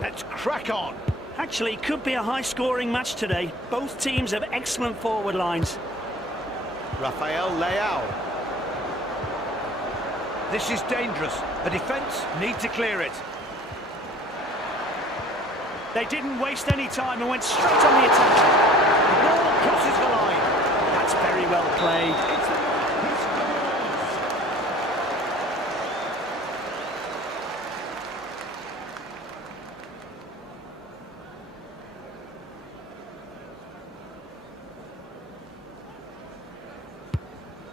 Let's crack on. Actually, could be a high-scoring match today. Both teams have excellent forward lines. Rafael Leao. This is dangerous. The defence need to clear it. They didn't waste any time and went straight on the attack. The ball crosses the line. That's very well played.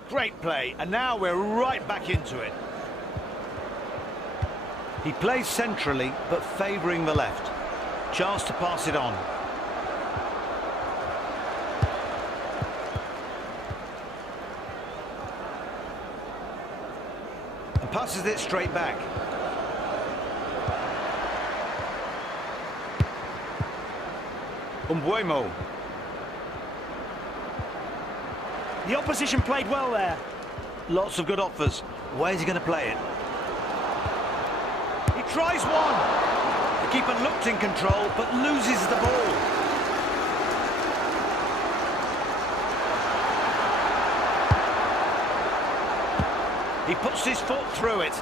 Great play, and now we're right back into it. He plays centrally, but favouring the left. Chance to pass it on. And passes it straight back. Umbuemo. The opposition played well there. Lots of good offers. Where's he going to play it? He tries one. The keeper looked in control, but loses the ball. He puts his foot through it.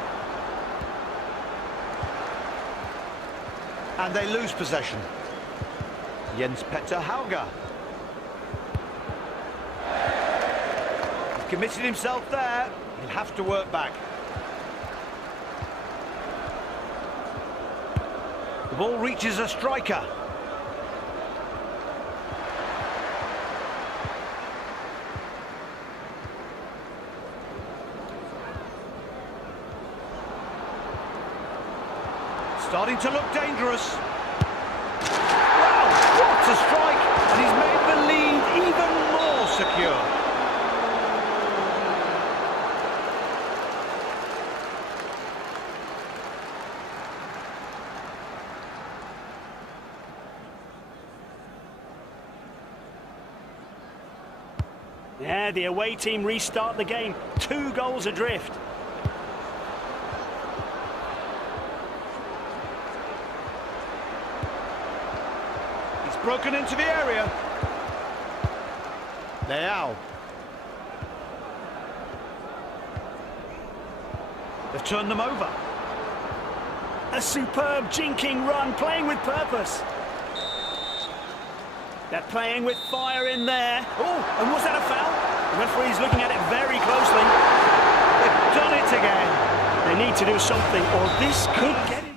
And they lose possession. Jens Petter Hauger. Committed himself there. He'll have to work back. The ball reaches a striker. Starting to look dangerous. Wow, what a strike! And he's made the lead even more secure. Yeah, the away team restart the game. 2 goals adrift. He's broken into the area. Leao. They've turned them over. A superb jinking run, playing with purpose. They're playing with fire in there. Oh, and was that a foul? The referee's looking at it very closely. They've done it again. They need to do something, or this could get it.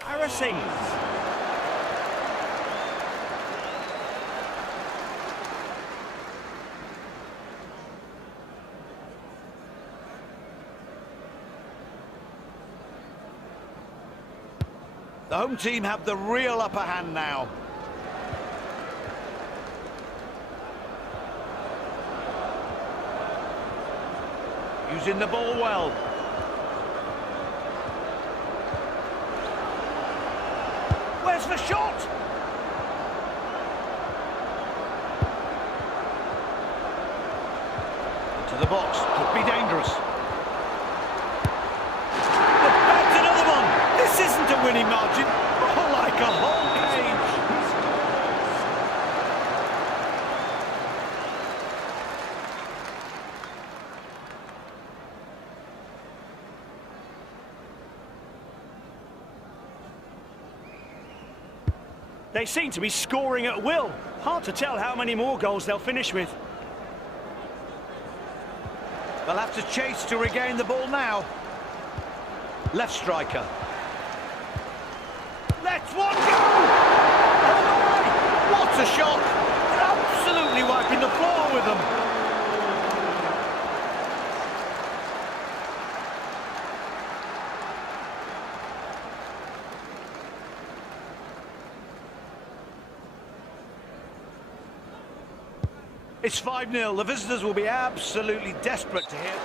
Embarrassing. The home team have the real upper hand now. Using the ball well. Where's the shot? To the box, could be dangerous. They've bagged another one. This isn't a winning margin. Oh, like a whole cage. They seem to be scoring at will. Hard to tell how many more goals they'll finish with. They'll have to chase to regain the ball now. Left striker. Let's one go! Oh my! What a shot! They're absolutely wiping the floor with them. It's 5-0. The visitors will be absolutely desperate to hit.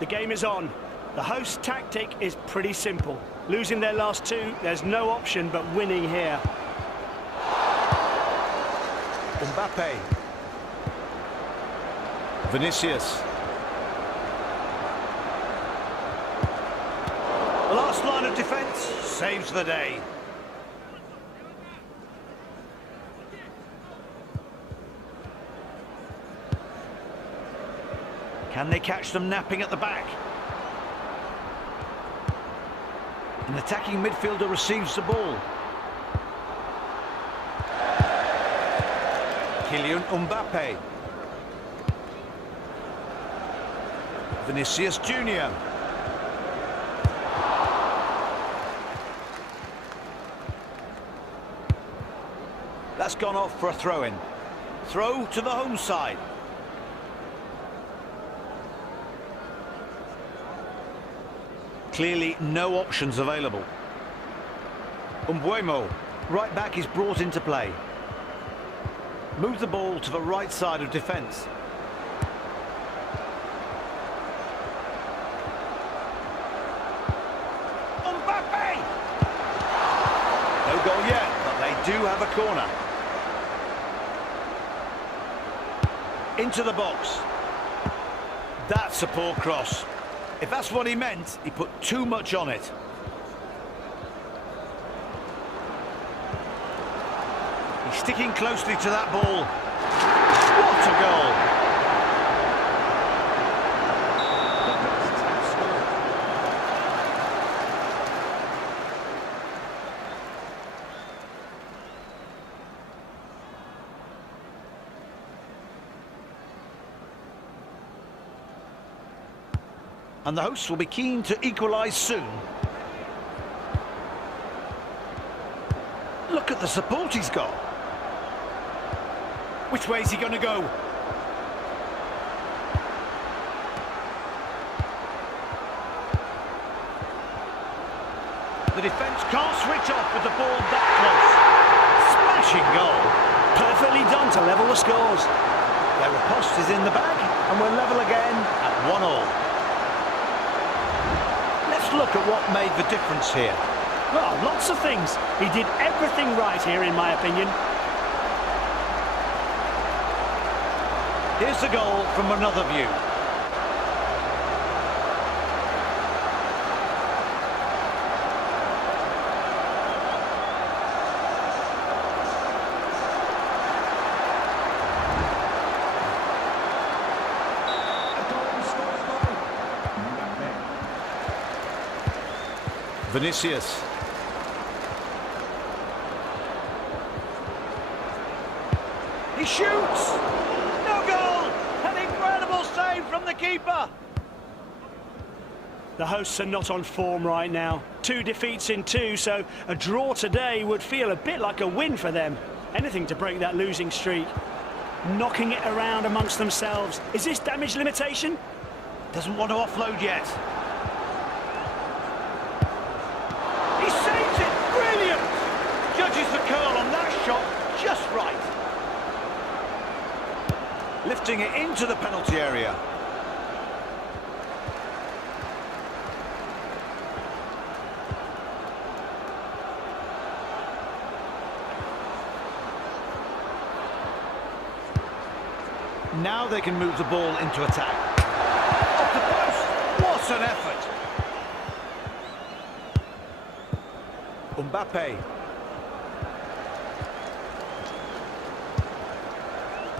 The game is on. The host's tactic is pretty simple. Losing their last two, there's no option but winning here. Mbappe. Vinicius. The last line of defence saves the day. Can they catch them napping at the back? An attacking midfielder receives the ball. Kylian Mbappe. Vinicius Junior. That's gone off for a throw-in. Throw to the home side. Clearly no options available. Umbuemo, right back, is brought into play. Move the ball to the right side of defence. Mbappe! No goal yet, but they do have a corner. Into the box. That's a poor cross. If that's what he meant, he put too much on it. He's sticking closely to that ball. What a goal! And the hosts will be keen to equalise soon. Look at the support he's got. Which way is he going to go? The defence can't switch off with the ball that close. Smashing goal. Perfectly done to level the scores. Their riposte is in the bag, and we're level again at 1-1. Look at what made the difference here. Well, lots of things. He did everything right here, in my opinion. Here's the goal from another view. Vinicius. He shoots! No goal! An incredible save from the keeper! The hosts are not on form right now. 2 defeats in 2, so a draw today would feel a bit like a win for them. Anything to break that losing streak. Knocking it around amongst themselves. Is this damage limitation? Doesn't want to offload yet. He saves it! Brilliant! Judges the curl on that shot just right. Lifting it into the penalty area. Now they can move the ball into attack. Off the post! What an effort! Mbappe.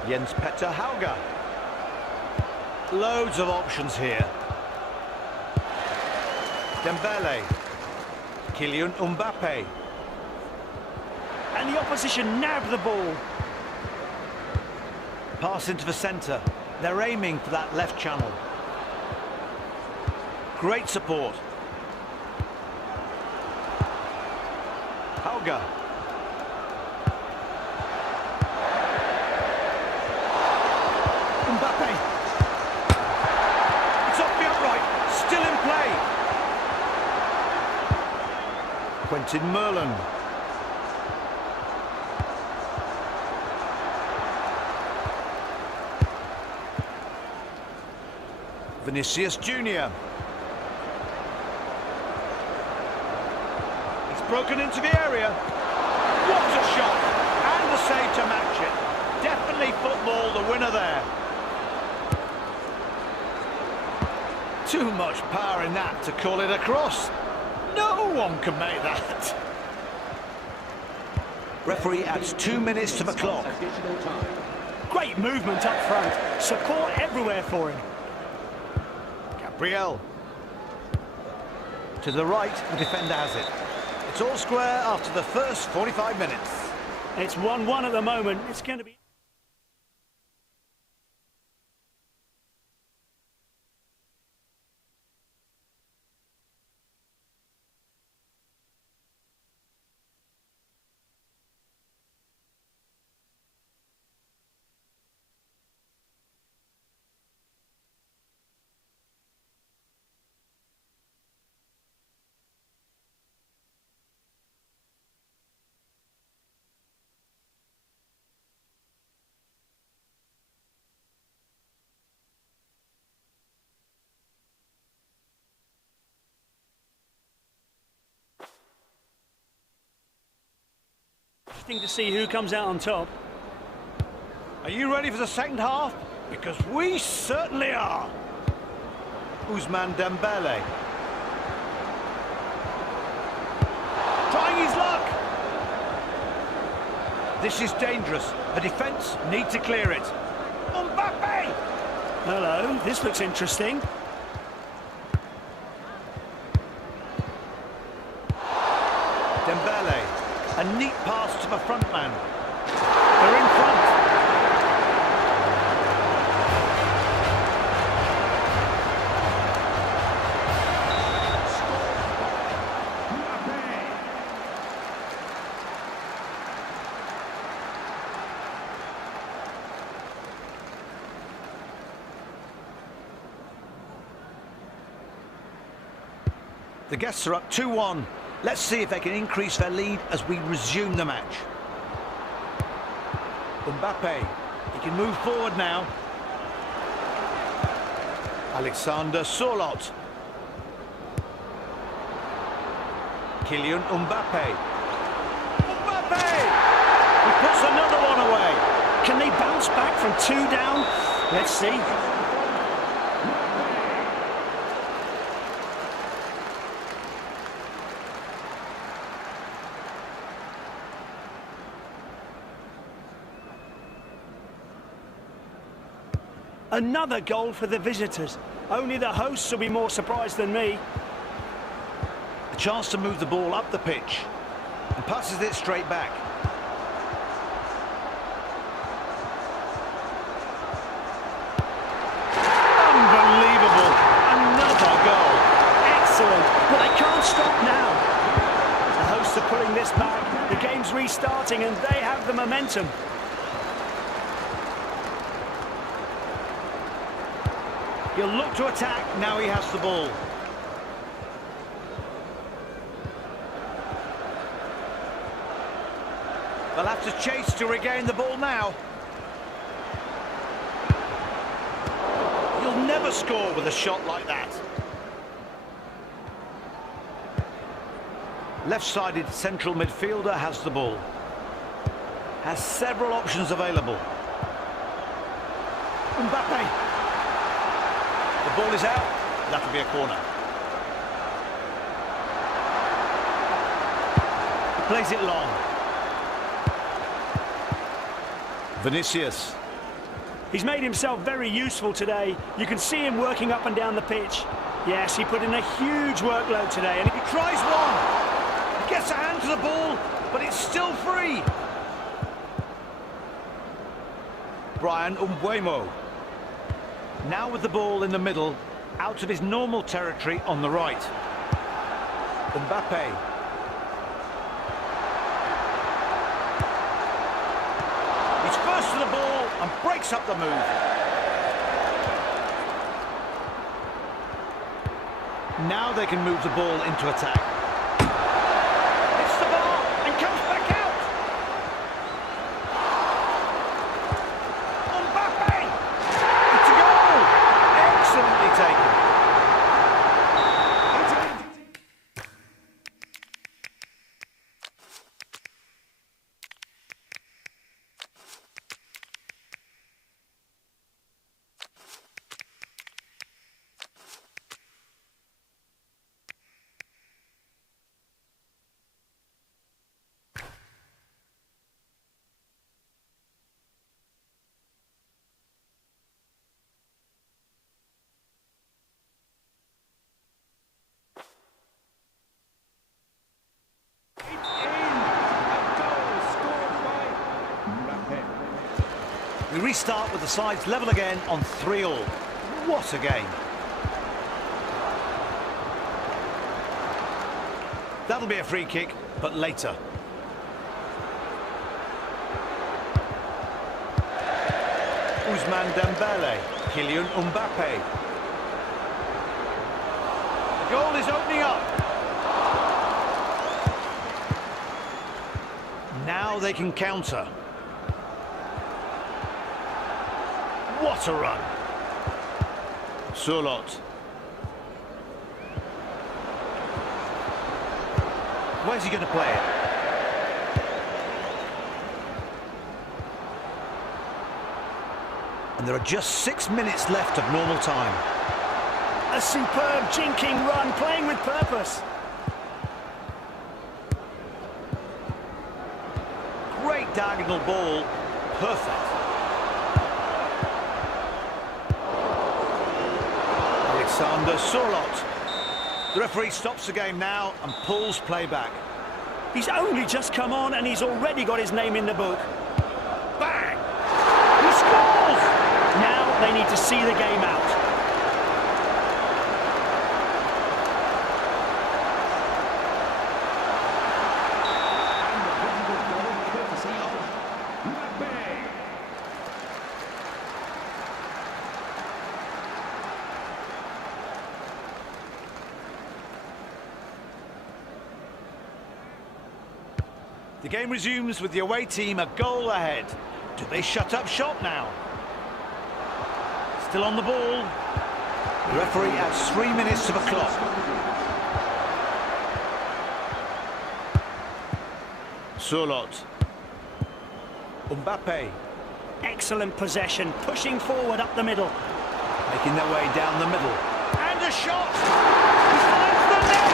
Jens Petter Hauger. Loads of options here. Dembele. Kylian Mbappe. And the opposition nab the ball. Pass into the centre. They're aiming for that left channel. Great support. Hauger. Mbappe. It's off the upright. Still in play. Quentin Merlin. Vinicius Junior. It's broken into the area. What a shot! And the save to match it. Definitely football, the winner there. Too much power in that to call it a cross. No one can make that. Referee adds 2 minutes to the clock. Great movement up front. Support everywhere for him. Gabriel. To the right, the defender has it. It's all square after the first 45 minutes. It's 1-1 at the moment. It's going to be... Interesting to see who comes out on top. Are you ready for the second half? Because we certainly are. Ousmane Dembele. Trying his luck. This is dangerous. The defence need to clear it. Mbappe! Hello, this looks interesting. Dembele. A neat pass to the front man. They're in front. The guests are up 2-1. Let's see if they can increase their lead as we resume the match. Mbappe, he can move forward now. Alexander Sorloth. Kylian Mbappe. Mbappe! He puts another one away. Can they bounce back from 2 down? Let's see. Another goal for the visitors. Only the hosts will be more surprised than me. A chance to move the ball up the pitch. And passes it straight back. this back. The game's restarting and they have the momentum. He'll look to attack, now he has the ball. They'll have to chase to regain the ball now. You'll never score with a shot like that. Left-sided central midfielder has the ball. Has several options available. Mbappe. The ball is out. That'll be a corner. He plays it long. Vinicius. He's made himself very useful today. You can see him working up and down the pitch. Yes, he put in a huge workload today. And He tries one. He gets a hand to the ball, but it's still free. Brian Umbuemo. Now with the ball in the middle, out of his normal territory on the right. Mbappe. He's first to the ball and breaks up the move. Now they can move the ball into attack. Hits the bar and comes back out. Mbappe! It's a goal! Excellently taken. We restart with the sides level again on 3-3. What a game. That'll be a free kick, but later. Ousmane Dembele, Kylian Mbappe. The goal is opening up. Now they can counter. What a run! Surlot. Where's he going to play it? And there are just 6 minutes left of normal time. a superb jinking run, playing with purpose. Great diagonal ball, perfect. Alexander Surlot. The referee stops the game now and pulls play back. He's only just come on and he's already got his name in the book. Bang! He scores! Now they need to see the game out. The game resumes with the away team a goal ahead. Do they shut up shop now? Still on the ball. The referee adds 3 minutes to the clock. Surlot. Mbappe. Excellent possession, pushing forward up the middle. Making their way down the middle. And a shot! He finds the net!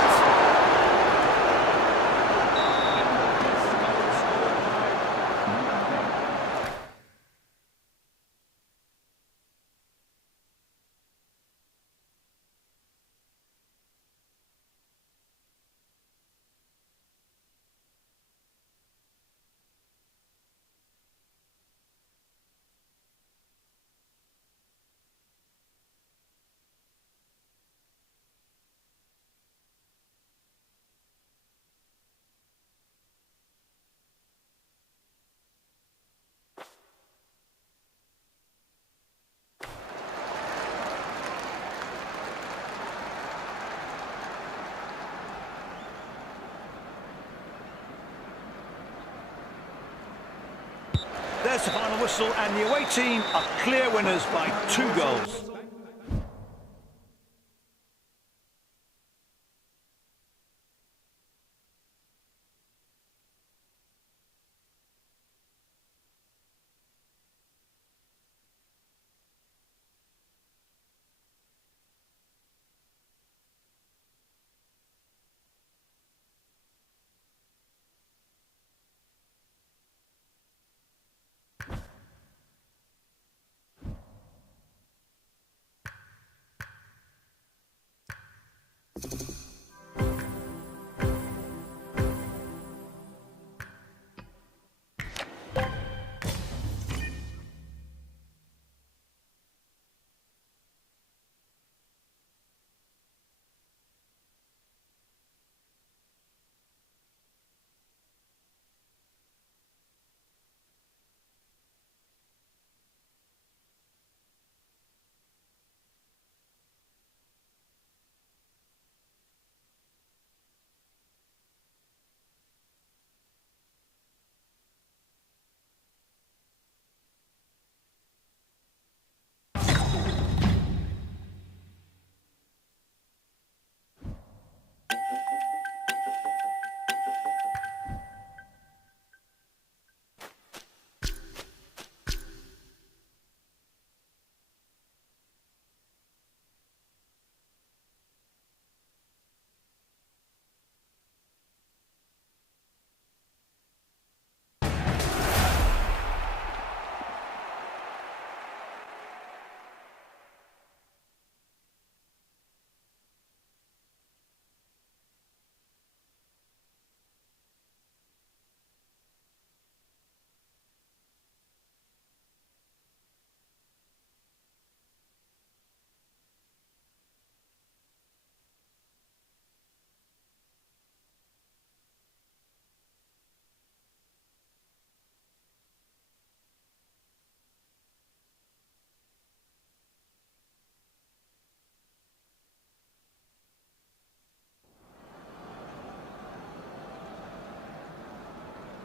That's the final whistle, and the away team are clear winners by 2 goals.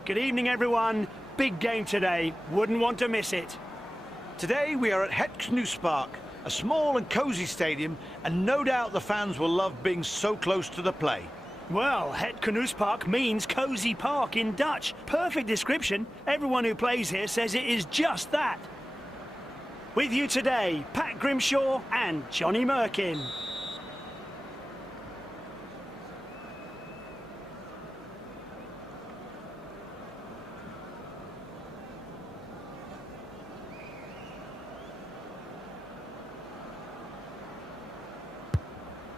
Good evening, everyone. Big game today. Wouldn't want to miss it. Today we are at Het Knoespark, a small and cosy stadium, and no doubt the fans will love being so close to the play. Well, Het Knoespark means cosy park in Dutch. Perfect description. Everyone who plays here says it is just that. With you today, Pat Grimshaw and Johnny Merkin.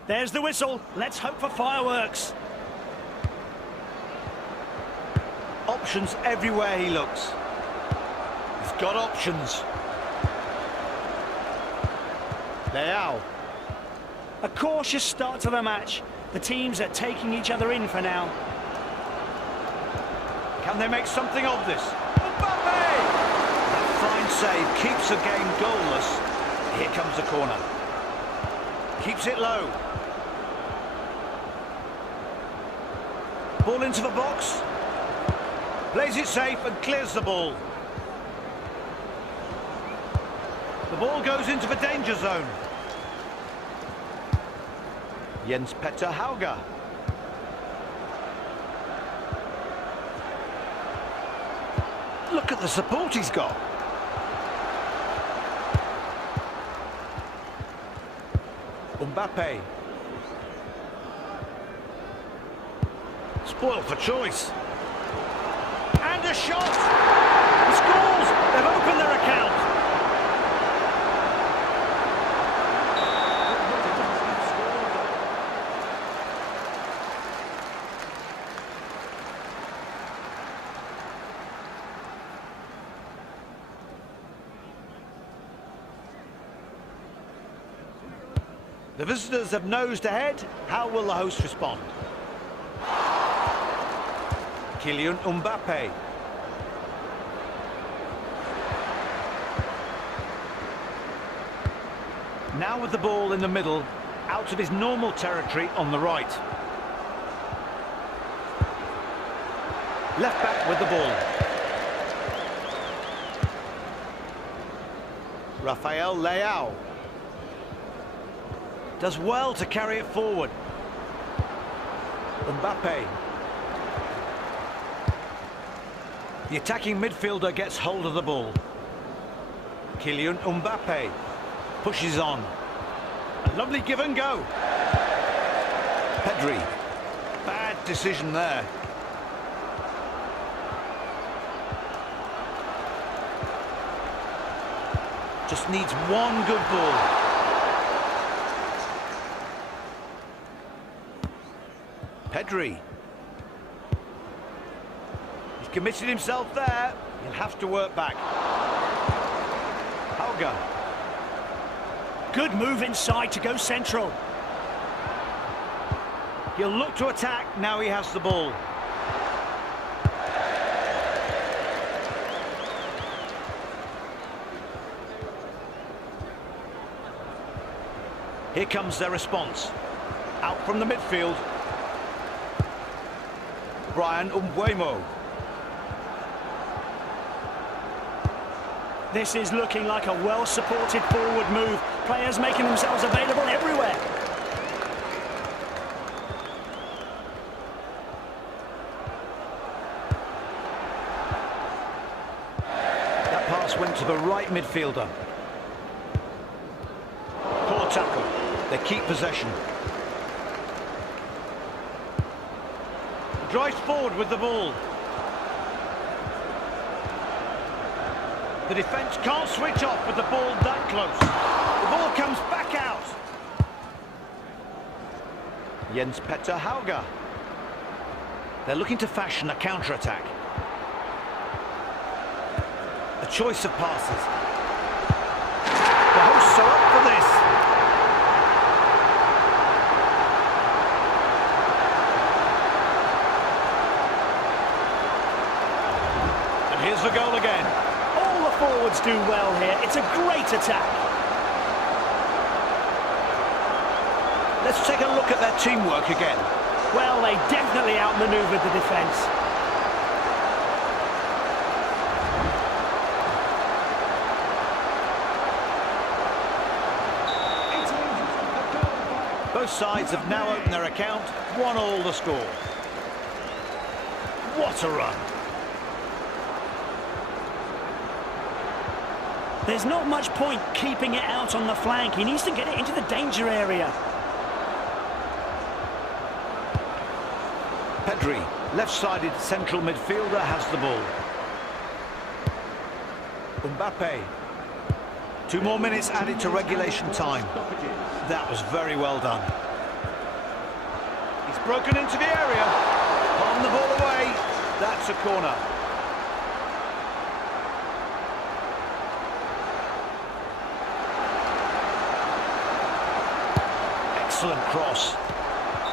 There's the whistle. Let's hope for fireworks. Options everywhere he looks. He's got options. Leao. A cautious start to the match. The teams are taking each other in for now. Can they make something of this? Mbappe! That fine save keeps the game goalless. Here comes the corner. Keeps it low. Ball into the box. Plays it safe and clears the ball. The ball goes into the danger zone. Jens Petter Hauger. Look at the support he's got. Mbappe. Spoiled for choice. And a shot! He scores! They've opened their account. The visitors have nosed ahead. How will the host respond? Kylian Mbappe. Now with the ball in the middle, out of his normal territory on the right. Left back with the ball. Rafael Leao. Does well to carry it forward. Mbappe. The attacking midfielder gets hold of the ball. Kylian Mbappe pushes on. A lovely give and go. Pedri. Bad decision there. Just needs one good ball. Pedri. He's committed himself there. He'll have to work back. Hauga. Good move inside to go central. He'll look to attack now he has the ball. Here comes their response. Out from the midfield. Brian Umbuemo. This is looking like a well-supported forward move. Players making themselves available everywhere. That pass went to the right midfielder. Poor tackle. They keep possession. Drives forward with the ball. The defence can't switch off with the ball that close. The ball comes back out. Jens Petter Hauga. They're looking to fashion a counter-attack. A choice of passes. The hosts are up for this. And here's the goal again. All the forwards do well here. It's a great attack. Let's take a look at their teamwork again. Well, they definitely outmaneuvered the defence. Both sides have now opened their account. 1-1 the score. What a run. There's not much point keeping it out on the flank. He needs to get it into the danger area. Pedri, left-sided central midfielder, has the ball. Mbappe. 2 more minutes added to regulation time. That was very well done. He's broken into the area. Palm the ball away. That's a corner. Excellent cross.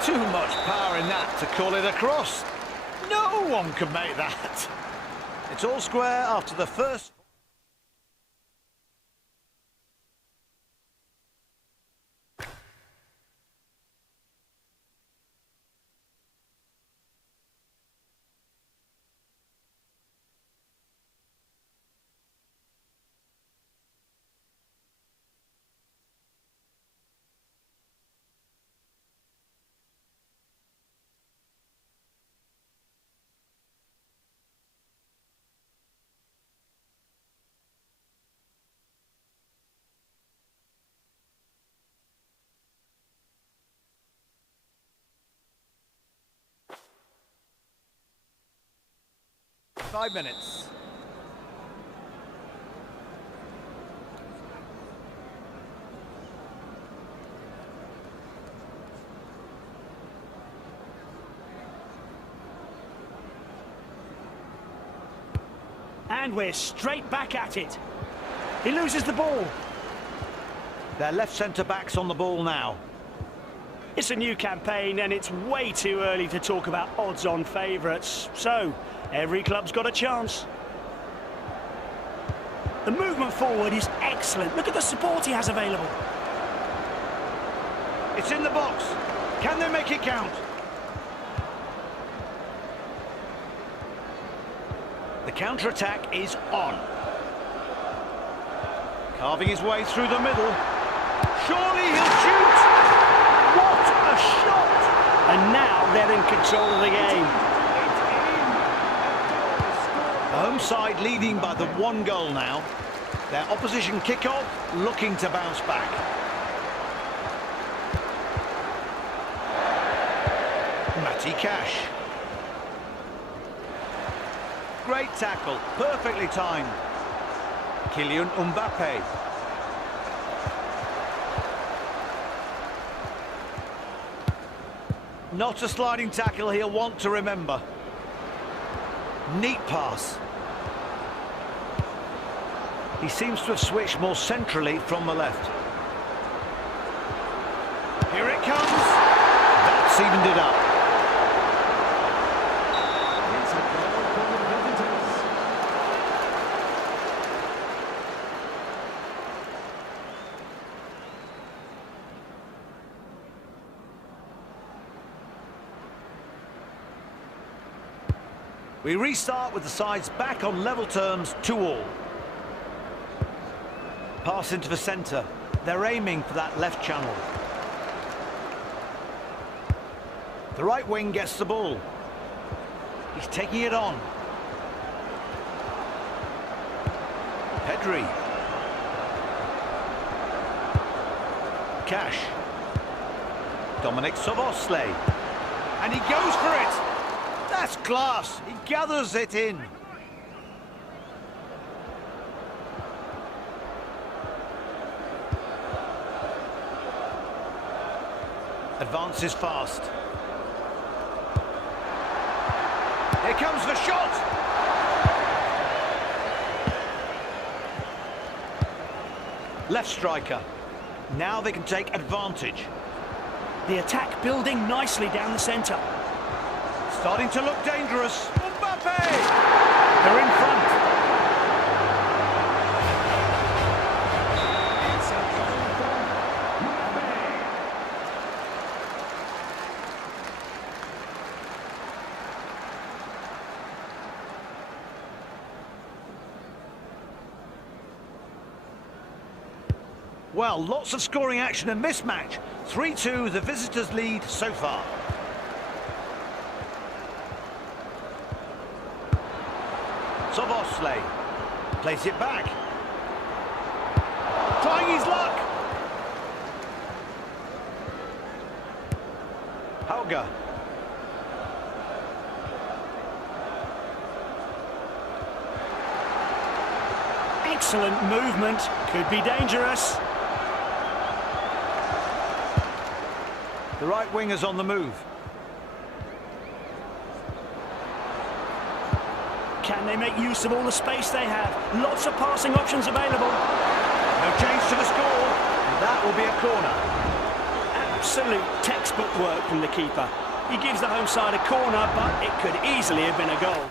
Too much power in that to call it a cross. No one can make that. It's all square after the first. Five minutes. And we're straight back at it. He loses the ball. Their left centre-back's on the ball now. It's a new campaign and it's way too early to talk about odds-on favourites. So, every club's got a chance. The movement forward is excellent. Look at the support he has available. It's in the box. Can they make it count? The counter-attack is on. Carving his way through the middle. Surely he'll shoot! What a shot! And now they're in control of the game. The home side leading by the 1 goal now. Their opposition kick-off looking to bounce back. Matty Cash. Great tackle, perfectly timed. Kylian Mbappe. Not a sliding tackle he'll want to remember. Neat pass. He seems to have switched more centrally from the left. Here it comes. That's evened it up. We restart with the sides back on level terms, 2-2. Pass into the centre. They're aiming for that left channel. The right wing gets the ball. He's taking it on. Pedri. Cash. Dominic Szoboszlai. And he goes for it. That's class. He gathers it in. Advances fast. Here comes the shot. Left striker. Now they can take advantage. The attack building nicely down the centre. Starting to look dangerous. Mbappe! They're in front. Well, lots of scoring action in this match. 3-2, the visitors lead so far. Szoboszlai plays it back. Trying his luck. Hauger. Excellent movement. Could be dangerous. The right winger's on the move. Can they make use of all the space they have? Lots of passing options available. No change to the score. And that will be a corner. Absolute textbook work from the keeper. He gives the home side a corner, but it could easily have been a goal.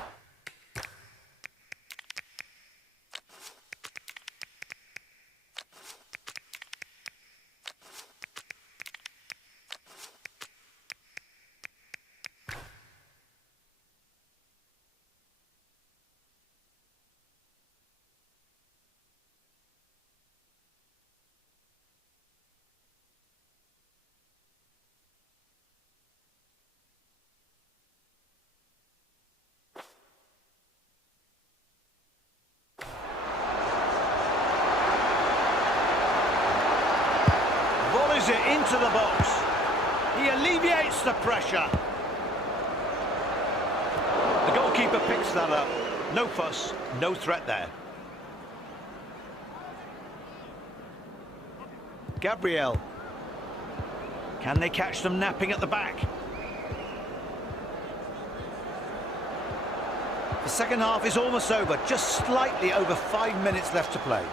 Volleys it into the box. He alleviates the pressure. The goalkeeper picks that up. No fuss, no threat there. Gabriel. Can they catch them napping at the back? The second half is almost over, just slightly over 5 minutes left to play.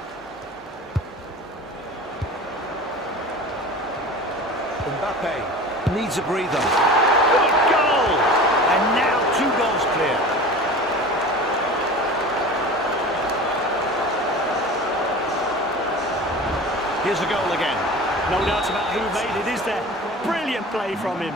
Mbappe needs a breather. Good goal! And now 2 goals clear. Here's the goal again. No doubt about who made it, is there? Brilliant play from him.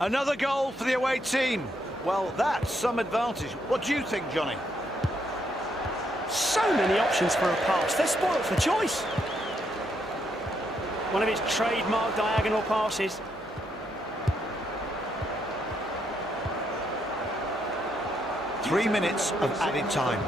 Another goal for the away team. Well, that's some advantage. What do you think, Johnny? So many options for a pass. They're spoilt for choice. One of his trademark diagonal passes. Three minutes of added time.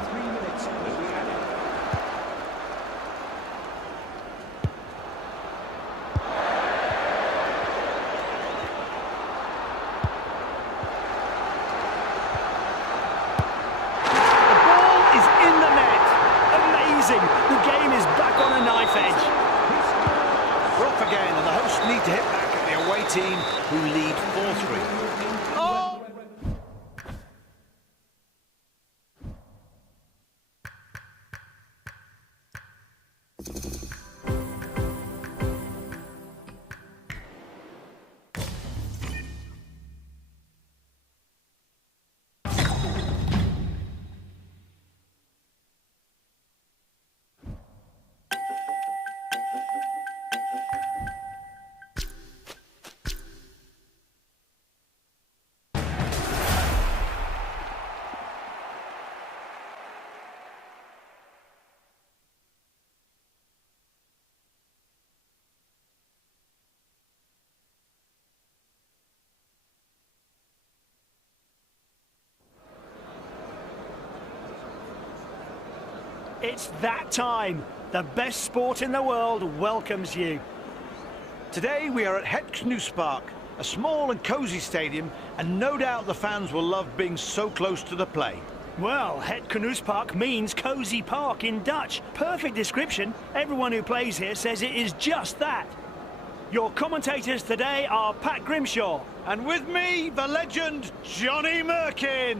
The game is back on a knife edge. We're off again, and the hosts need to hit back at the away team, who lead 4-3. Oh! It's that time. The best sport in the world welcomes you. Today we are at Het Knoespark, a small and cosy stadium, and no doubt the fans will love being so close to the play. Well, Het Knoespark means cosy park in Dutch. Perfect description. Everyone who plays here says it is just that. Your commentators today are Pat Grimshaw. And with me, the legend, Johnny Merkin.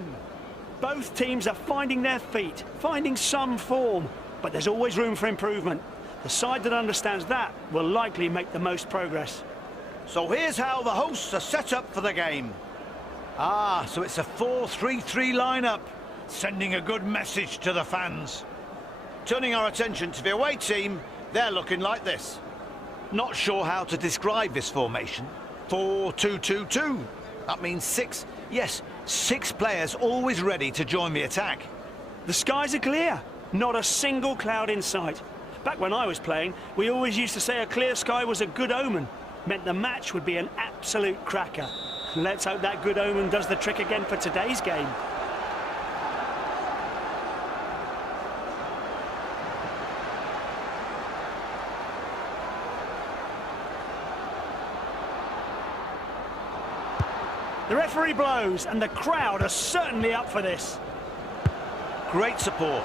Both teams are finding their feet, finding some form, but there's always room for improvement. The side that understands that will likely make the most progress. So here's how the hosts are set up for the game. So it's a 4-3-3 lineup, sending a good message to the fans. Turning our attention to the away team, they're looking like this. Not sure how to describe this formation. 4-2-2-2. That means six players always ready to join the attack. The skies are clear. Not a single cloud in sight. Back when I was playing, we always used to say a clear sky was a good omen. Meant the match would be an absolute cracker. Let's hope that good omen does the trick again for today's game. The referee blows, and the crowd are certainly up for this. Great support.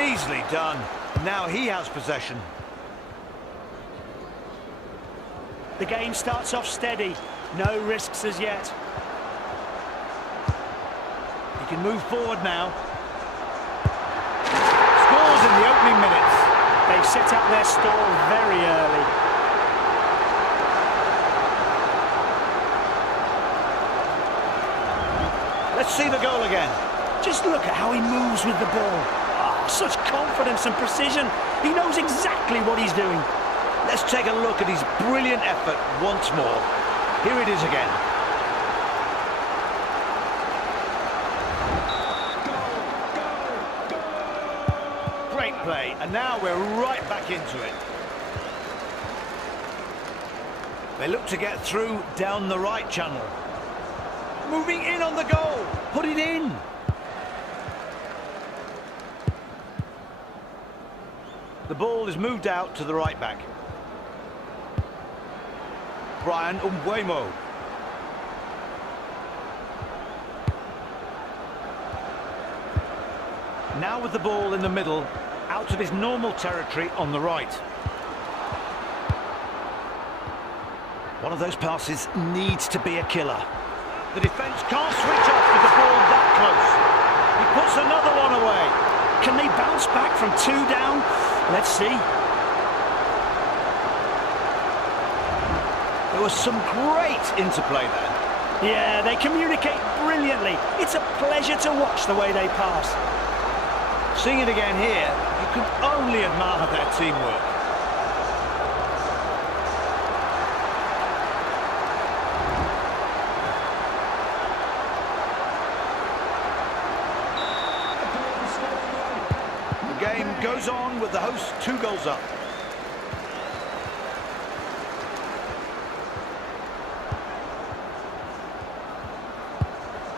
Easily done. Now he has possession. The game starts off steady. No risks as yet. He can move forward now. Scores in the opening minutes. They set up their stall very early. Let's see the goal again. Just look at how he moves with the ball. Such confidence and precision. He knows exactly what he's doing. Let's take a look at his brilliant effort once more. Here it is again. Great play, and now we're right back into it. They look to get through down the right channel. Moving in on the goal. Put it in. The ball is moved out to the right back. Brian Umbuemo. Now with the ball in the middle, out of his normal territory on the right. One of those passes needs to be a killer. The defence can't switch off with the ball that close. He puts another one away. Can they bounce back from 2 down? Let's see. There was some great interplay there. Yeah, they communicate brilliantly. It's a pleasure to watch the way they pass. Seeing it again here, you can only admire their teamwork. goes on with the hosts 2 goals up.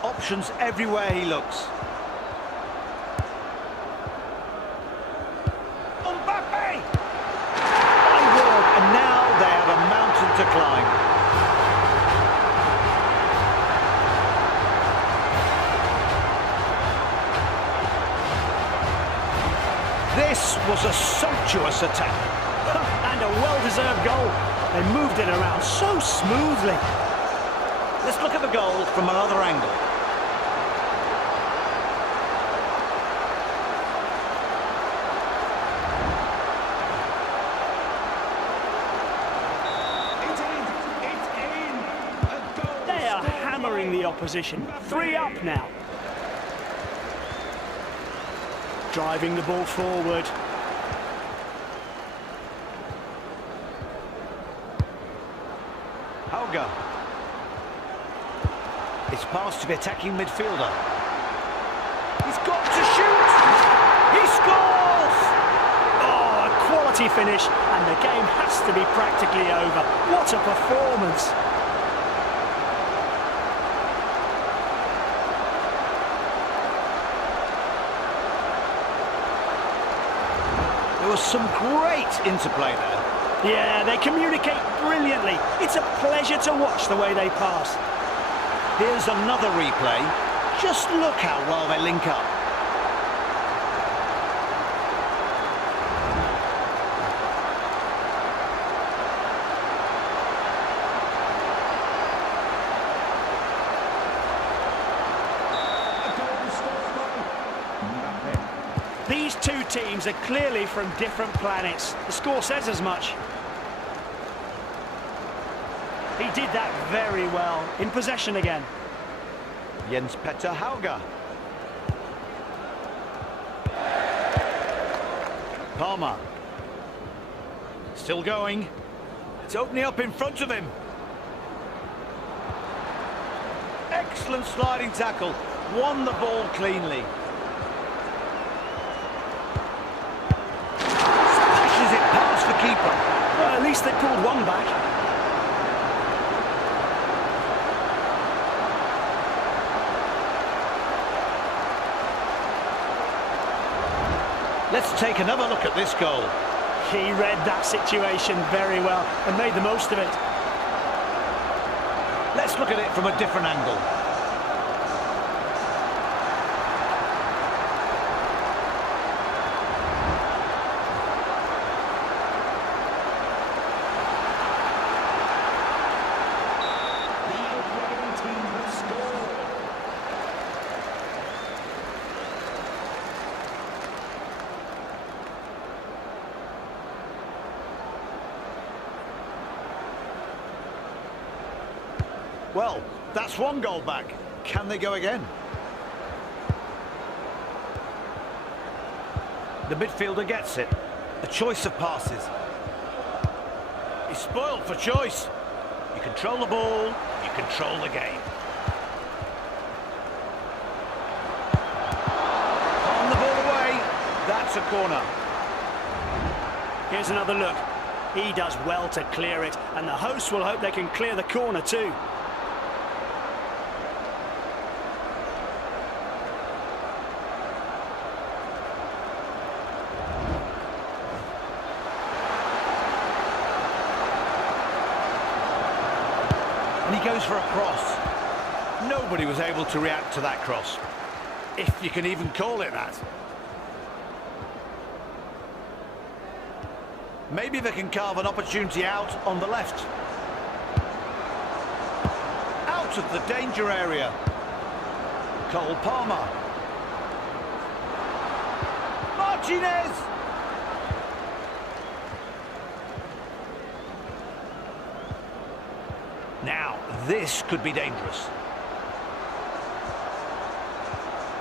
Options everywhere he looks. Mbappe! My word, and now they have a mountain to climb. This was a sumptuous attack. And a well-deserved goal. They moved it around so smoothly. Let's look at the goal from another angle. They are hammering the opposition. 3 up now. Driving the ball forward. Hauga. It's passed to the attacking midfielder. He's got to shoot! He scores! Oh, a quality finish, and the game has to be practically over. What a performance! There was some great interplay there. Yeah, they communicate brilliantly. It's a pleasure to watch the way they pass. Here's another replay. Just look how well they link up. These 2 teams are clearly from different planets. The score says as much. He did that very well. In possession again. Jens Petter Hauga. Palmer. Still going. It's opening up in front of him. Excellent sliding tackle. Won the ball cleanly. Smashes it past the keeper. Well, at least they pulled one back. Let's take another look at this goal. He read that situation very well and made the most of it. Let's look at it from a different angle. Well, that's 1 goal back. Can they go again? The midfielder gets it. A choice of passes. He's spoiled for choice. You control the ball, you control the game. On the ball away. That's a corner. Here's another look. He does well to clear it, and the hosts will hope they can clear the corner too. And he goes for a cross. Nobody was able to react to that cross, if you can even call it that. Maybe they can carve an opportunity out on the left. Out of the danger area. Cole Palmer. Martinez! Now, this could be dangerous.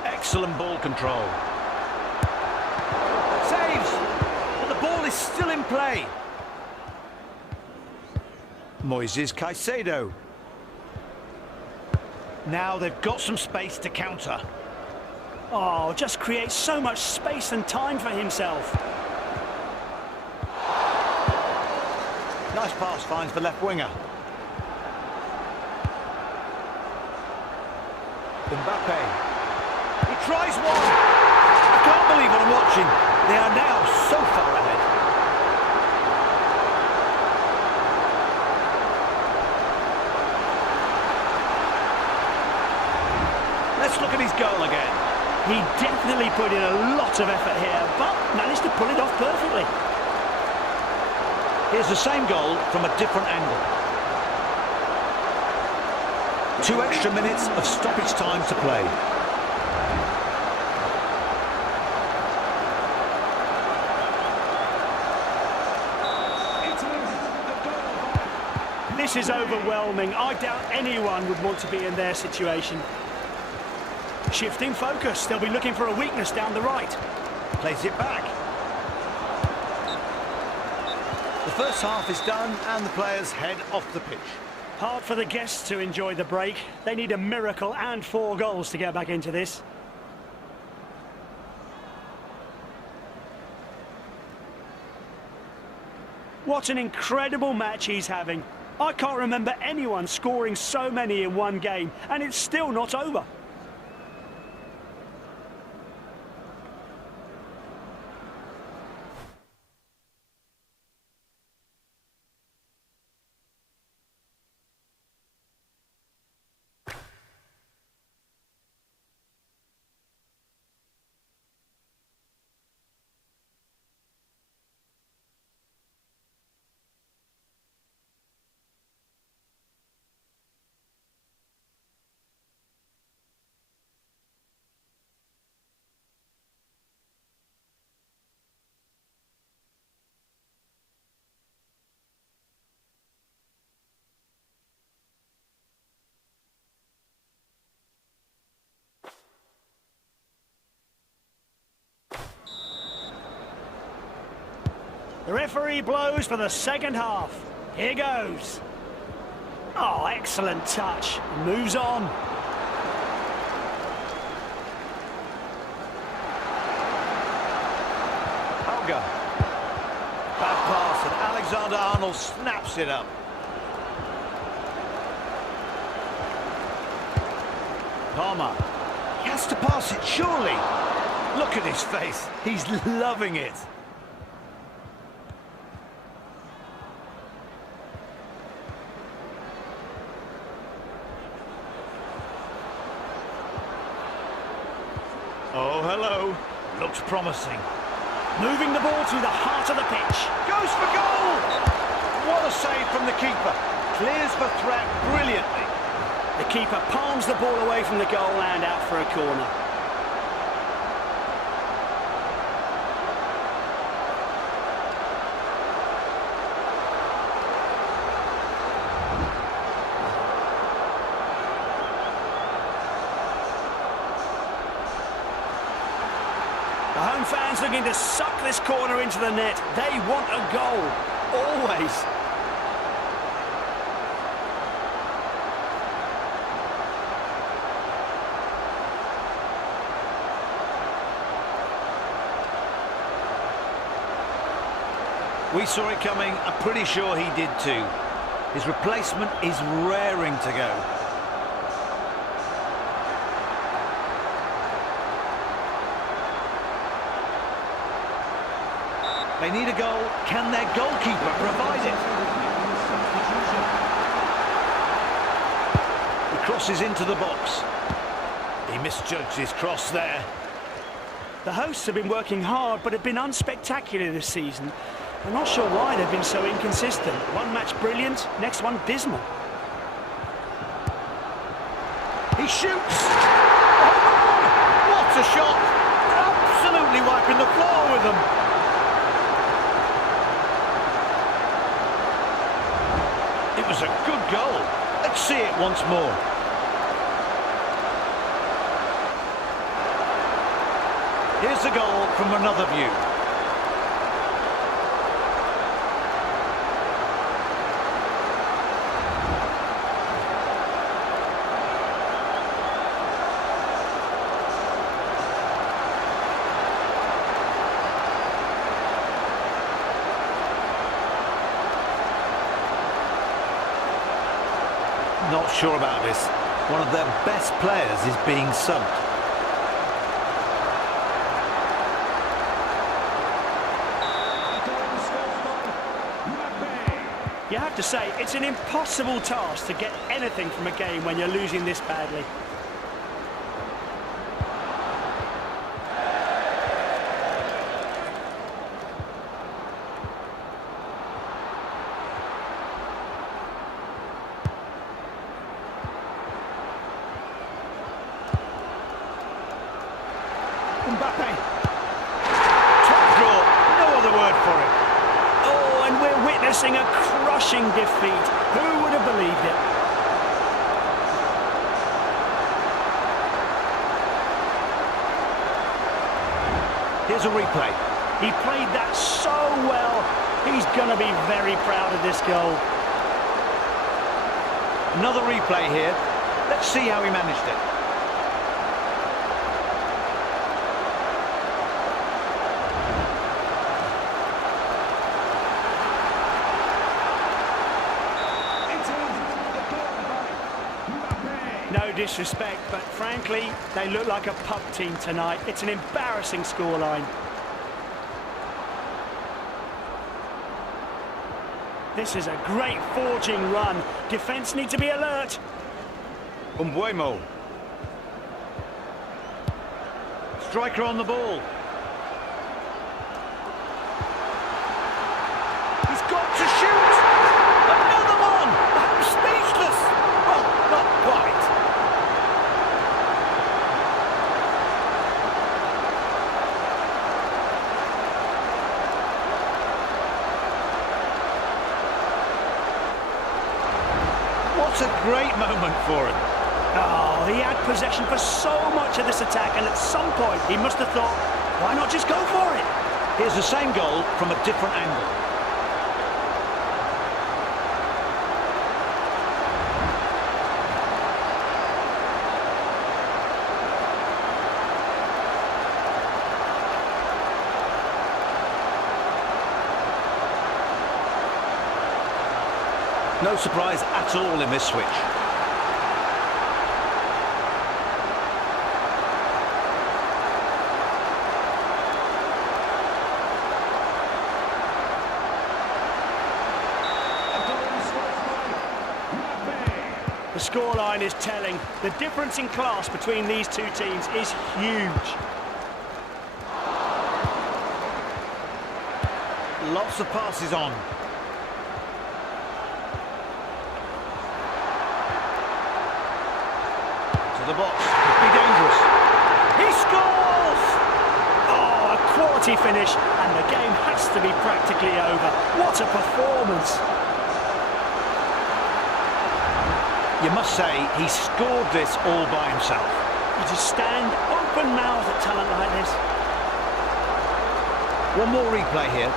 Excellent ball control. Saves! But the ball is still in play. Moises Caicedo. Now they've got some space to counter. Oh, just creates so much space and time for himself. Nice pass finds the left winger. Mbappe. He tries one. I can't believe what I'm watching. They are now so far ahead. Let's look at his goal again. He definitely put in a lot of effort here, but managed to pull it off perfectly. Here's the same goal from a different angle. 2 extra minutes of stoppage time to play. This is overwhelming. I doubt anyone would want to be in their situation. Shifting focus. They'll be looking for a weakness down the right. Plays it back. The first half is done and the players head off the pitch. Hard for the guests to enjoy the break. They need a miracle and 4 goals to get back into this. What an incredible match he's having. I can't remember anyone scoring so many in one game, and it's still not over. The referee blows for the second half. Here goes. Oh, excellent touch. Moves on. Holger. Bad pass and Alexander-Arnold snaps it up. Palmer. He has to pass it, surely. Look at his face. He's loving it. Oh, hello. Looks promising. Moving the ball through the heart of the pitch. Goes for goal! What a save from the keeper. Clears the threat brilliantly. The keeper palms the ball away from the goal and out for a corner. The home fans looking to suck this corner into the net. They want a goal. Always. We saw it coming. I'm pretty sure he did too. His replacement is raring to go. They need a goal. Can their goalkeeper provide it? He crosses into the box. He misjudged his cross there. The hosts have been working hard, but have been unspectacular this season. I'm not sure why they've been so inconsistent. One match brilliant, next one dismal. He shoots! Oh, what a shot! Absolutely wiping the floor with them. It was a good goal. Let's see it once more. Here's the goal from another view. not sure about this. One of their best players is being subbed. You have to say, it's an impossible task to get anything from a game when you're losing this badly. Mbappe. Top draw, no other word for it. Oh, and we're witnessing a crushing defeat. Who would have believed it? Here's a replay. He played that so well. He's going to be very proud of this goal. Another replay here. Let's see how he managed it. No disrespect, but frankly, they look like a pub team tonight. It's an embarrassing scoreline. This is a great forging run. Defence need to be alert. Umbuemo. Striker on the ball. He's got to shoot! Another one! I'm speechless! Well, not quite. What a great moment for him. Oh, he had possession for so much of this attack, and at some point he must have thought, why not just go for it? Here's the same goal from a different angle. No surprise at all in this switch. The scoreline is telling. The difference in class between these two teams is huge. Lots of passes on. To the box, could be dangerous. He scores! Oh, a quality finish, and the game has to be practically over. What a performance! You must say, he scored this all by himself. You just stand open-mouthed at talent like this. One more replay here.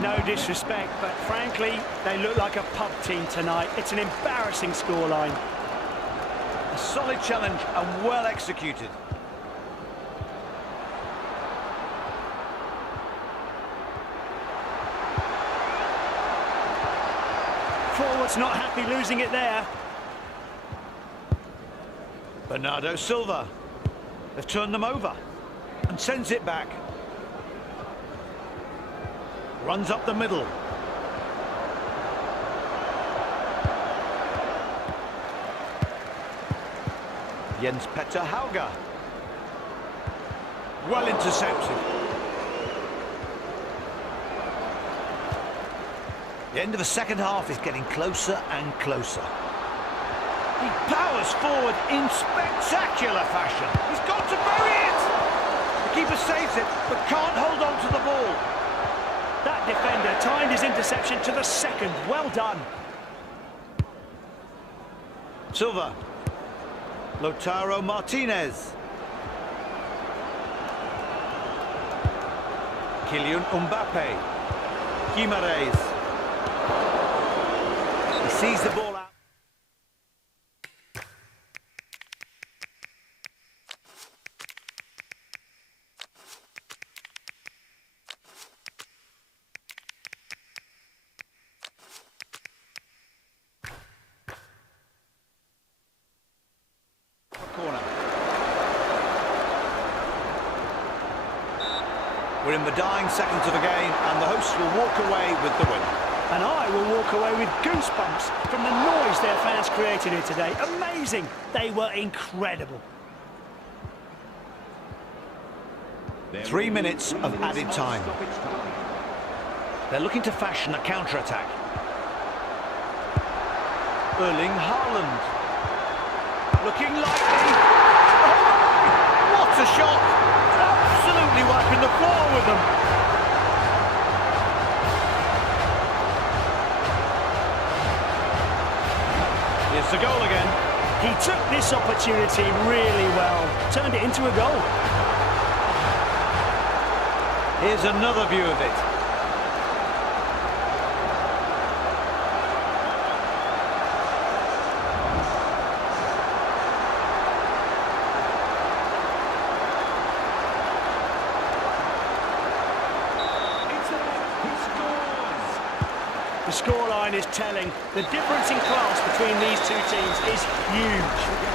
No disrespect, but frankly, they look like a pub team tonight. It's an embarrassing scoreline. A solid challenge and well executed. Forward's not happy losing it there. Bernardo Silva. They've turned them over and sends it back. Runs up the middle. Jens Petter Hauger. Well intercepted. The end of the second half is getting closer and closer. He powers forward in spectacular fashion. He's got to bury it! The keeper saves it, but can't hold on to the ball. That defender timed his interception to the second. Well done. Silva. Lautaro Martinez. Kylian Mbappe. Guimarães. He sees the ball out. We're in the dying seconds of the game, and the hosts will walk away with the win. And I will walk away with goosebumps from the noise their fans created here today. Amazing. They were incredible. 3 minutes of added time. They're looking to fashion a counter-attack. Erling Haaland. Looking likely. Oh, what a shot! Absolutely wiping the floor with them. Here's the goal again. He took this opportunity really well. Turned it into a goal. Here's another view of it. The scoreline is telling. The difference in class between these two teams is huge.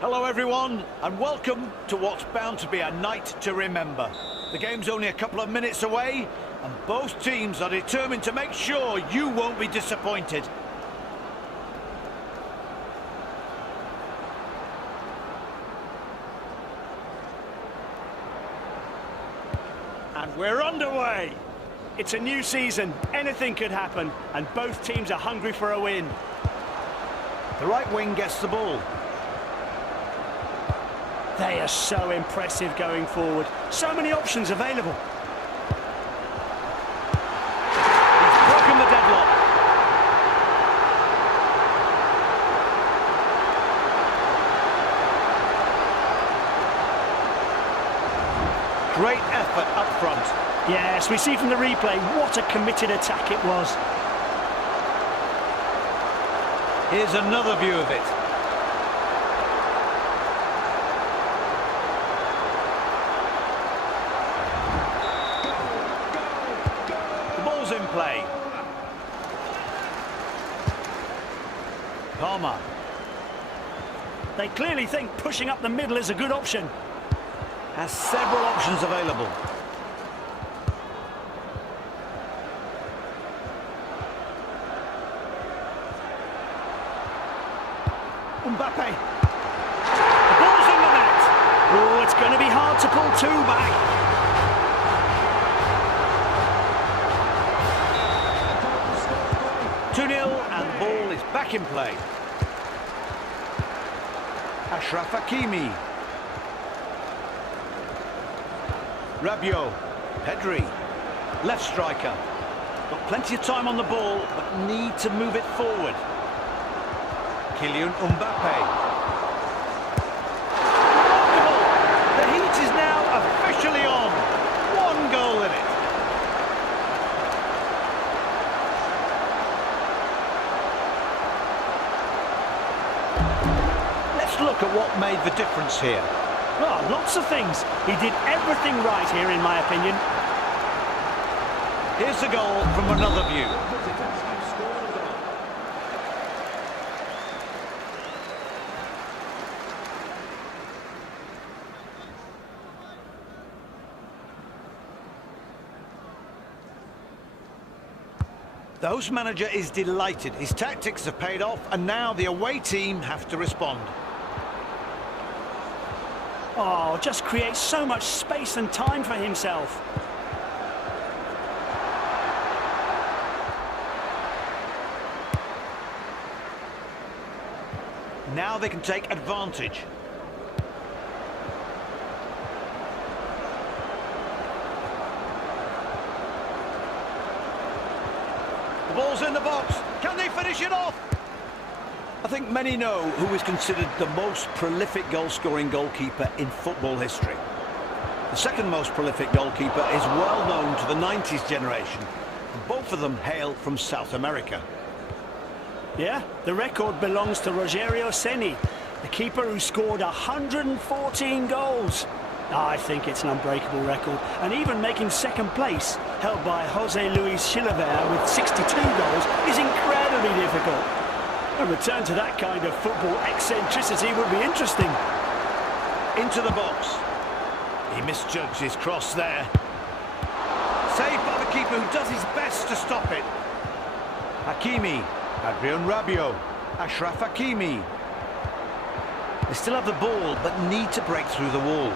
Hello everyone, and welcome to what's bound to be a night to remember. The game's only a couple of minutes away, and both teams are determined to make sure you won't be disappointed. And we're underway. It's a new season, anything could happen, and both teams are hungry for a win. The right wing gets the ball. They are so impressive going forward. So many options available. He's broken the deadlock. Great effort up front. Yes, we see from the replay what a committed attack it was. Here's another view of it. The ball's in play. Palmer. They clearly think pushing up the middle is a good option. Has several options available. Mbappe. The ball's in the net. Oh, it's going to be hard to pull two back. Two-nil, and the ball is back in play. Ashraf Hakimi. Rabiot. Pedri. Left striker. Got plenty of time on the ball, but need to move it forward. Kylian Mbappe. Remarkable! The heat is now officially on. One goal in it. Let's look at what made the difference here. Well, lots of things. He did everything right here, in my opinion. Here's the goal from another view. The host manager is delighted. His tactics have paid off, and now the away team have to respond. Oh, just creates so much space and time for himself. Now they can take advantage. The ball's in the box. Can they finish it off? I think many know who is considered the most prolific goal-scoring goalkeeper in football history. The second most prolific goalkeeper is well known to the 90s generation. Both of them hail from South America. Yeah, the record belongs to Rogerio Ceni, the keeper who scored 114 goals. I think it's an unbreakable record, and even making second place, held by Jose Luis Chilavert with 62 goals, is incredibly difficult. A return to that kind of football eccentricity would be interesting. Into the box. He misjudged his cross there. Saved by the keeper, who does his best to stop it. Hakimi. Adrian Rabiot. Ashraf Hakimi. They still have the ball, but need to break through the wall.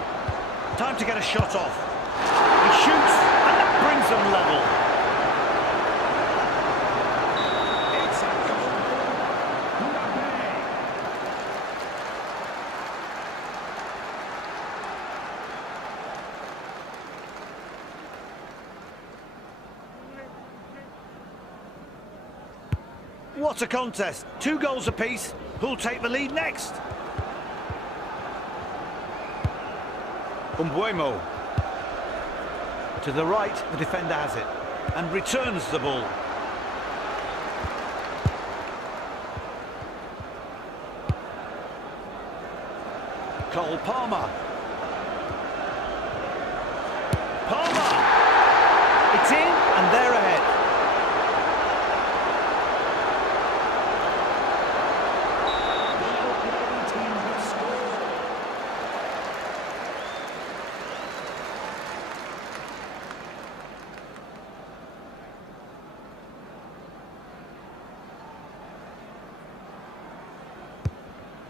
Time to get a shot off. He shoots, and that brings them level. What a contest. 2 goals apiece. Who'll take the lead next? Umbuemo. To the right, the defender has it. And returns the ball. Cole Palmer. Palmer! It's in, and they're ahead.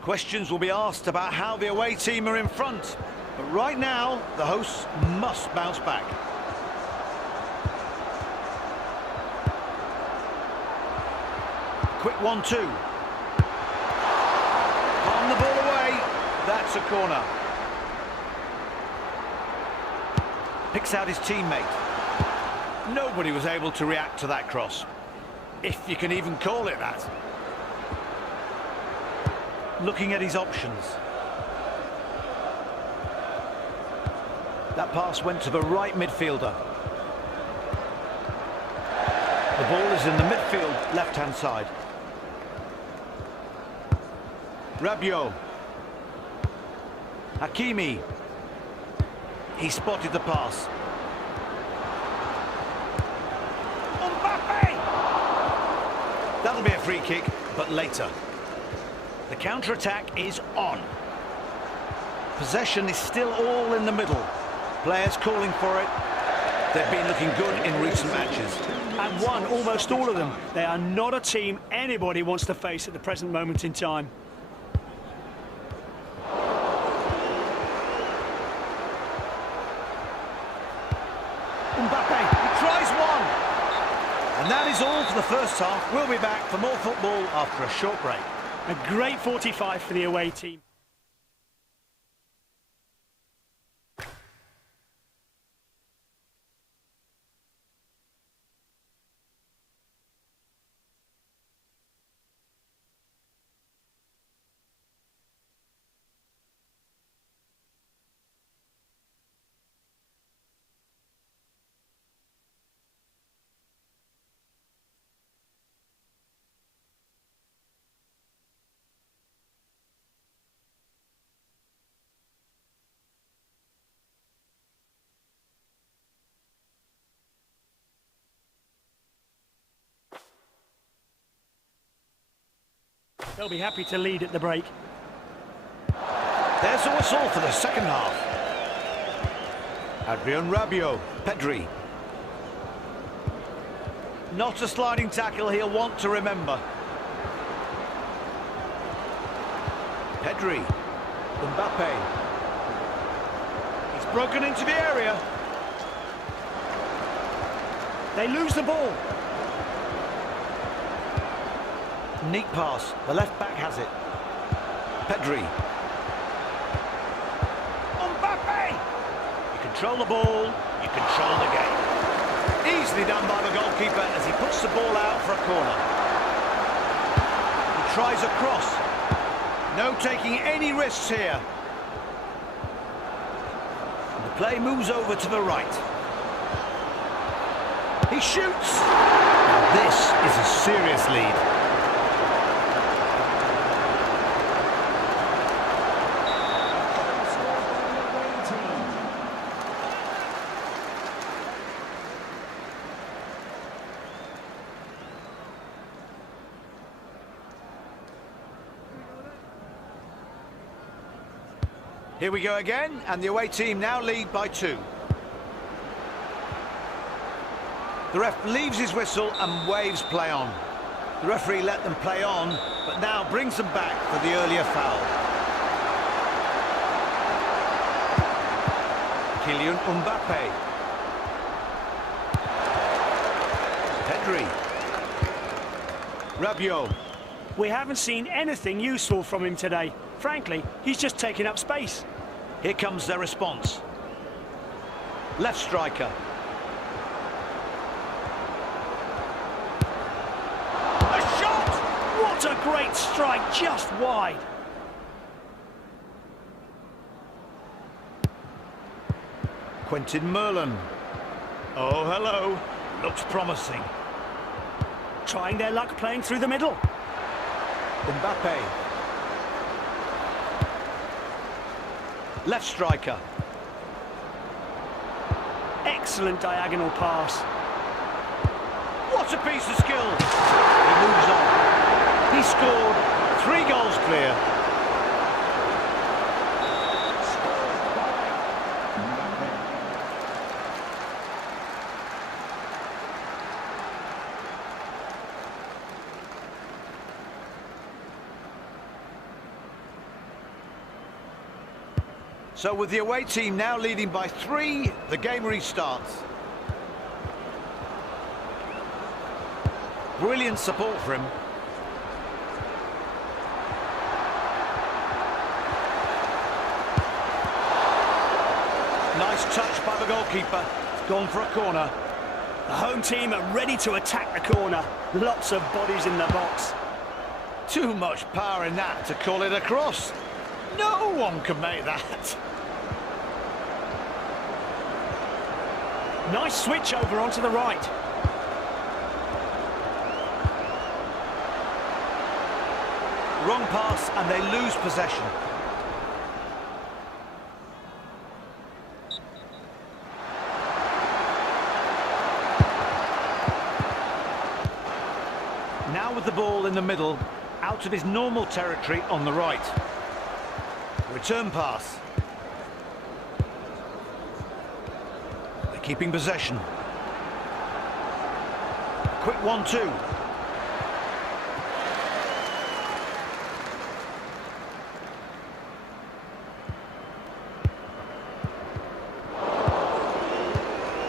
Questions will be asked about how the away team are in front. But right now, the hosts must bounce back. Quick 1-2. Palm the ball away. That's a corner. Picks out his teammate. Nobody was able to react to that cross, if you can even call it that. Looking at his options. That pass went to the right midfielder. The ball is in the midfield, left-hand side. Rabiot. Hakimi. He spotted the pass. Mbappe! That'll be a free kick, but later. The counter-attack is on. Possession is still all in the middle. Players calling for it. They've been looking good in recent matches. And won almost all of them. They are not a team anybody wants to face at the present moment in time. Mbappe, he tries one. And that is all for the first half. We'll be back for more football after a short break. A great 45 for the away team. They'll be happy to lead at the break. There's the whistle for the second half. Adrian Rabiot, Pedri. Not a sliding tackle he'll want to remember. Pedri. Mbappe. He's broken into the area. They lose the ball. Neat pass. The left back has it. Pedri. Mbappe! You control the ball, you control the game. Easily done by the goalkeeper as he puts the ball out for a corner. He tries a cross. No taking any risks here. The play moves over to the right. He shoots! Now this is a serious lead. Here we go again, and the away team now lead by 2. The ref leaves his whistle and waves play on. The referee let them play on, but now brings them back for the earlier foul. Kylian Mbappe. Pedri. Rabiot. We haven't seen anything useful from him today. Frankly, he's just taking up space. Here comes their response. Left striker. A shot! What a great strike, just wide. Quentin Merlin. Oh, hello. Looks promising. Trying their luck playing through the middle. Mbappe. Left striker. Excellent diagonal pass. What a piece of skill. He moves on. He scored 3 goals clear. So with the away team now leading by 3, the game restarts. Brilliant support for him. Nice touch by the goalkeeper. It's gone for a corner. The home team are ready to attack the corner. Lots of bodies in the box. Too much power in that to call it a cross. No one can make that. Nice switch over onto the right. Wrong pass and they lose possession. Now with the ball in the middle, out of his normal territory on the right. Return pass. They're keeping possession. Quick 1-2.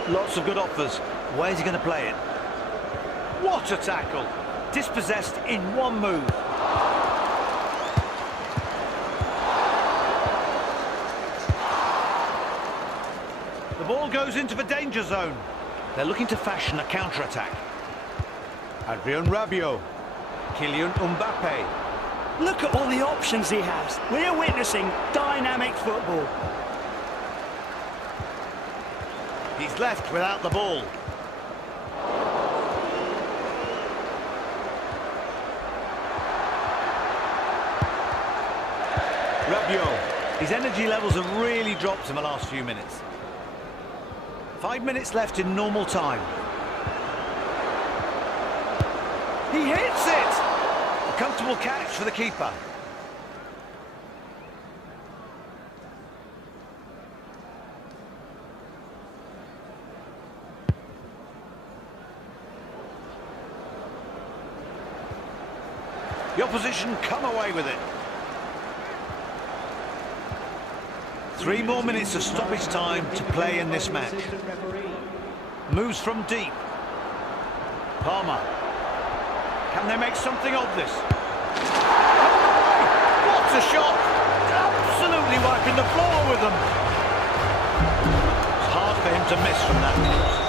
Lots of good offers. Where's he going to play it? What a tackle! Dispossessed in one move. The ball goes into the danger zone. They're looking to fashion a counter-attack. Adrien Rabiot. Kylian Mbappe. Look at all the options he has. We're witnessing dynamic football. He's left without the ball. Rabiot. His energy levels have really dropped in the last few minutes. 5 minutes left in normal time. He hits it! A comfortable catch for the keeper. The opposition come away with it. 3 more minutes of stoppage time to play in this match. Moves from deep. Palmer. Can they make something of this? What a shot! Absolutely wiping the floor with them. It's hard for him to miss from that.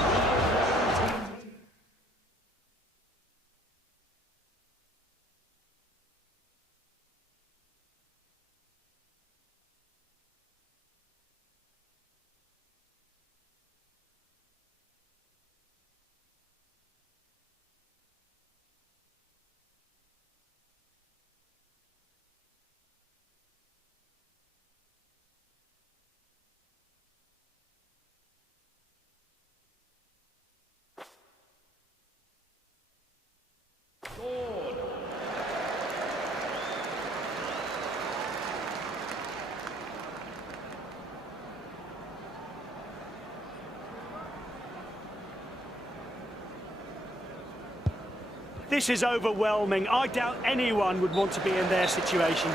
This is overwhelming. I doubt anyone would want to be in their situation.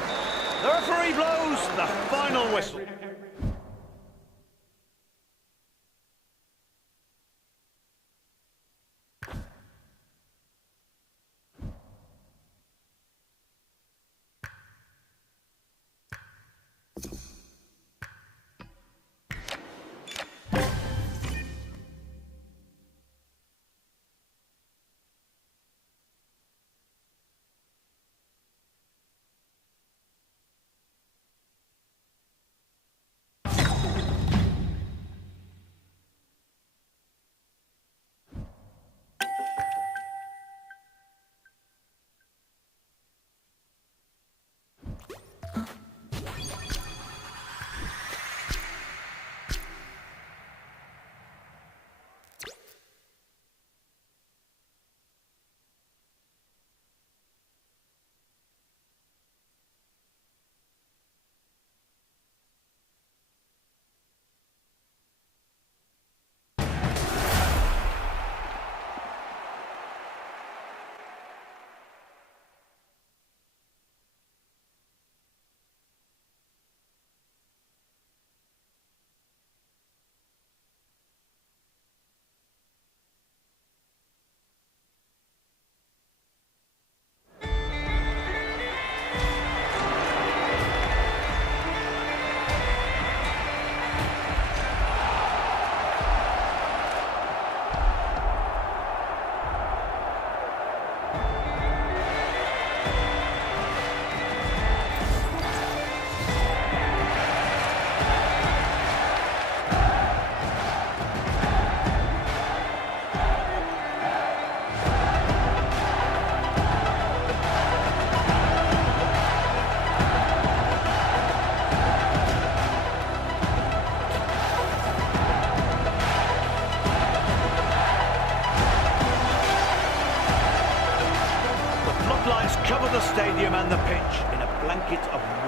The referee blows the final whistle.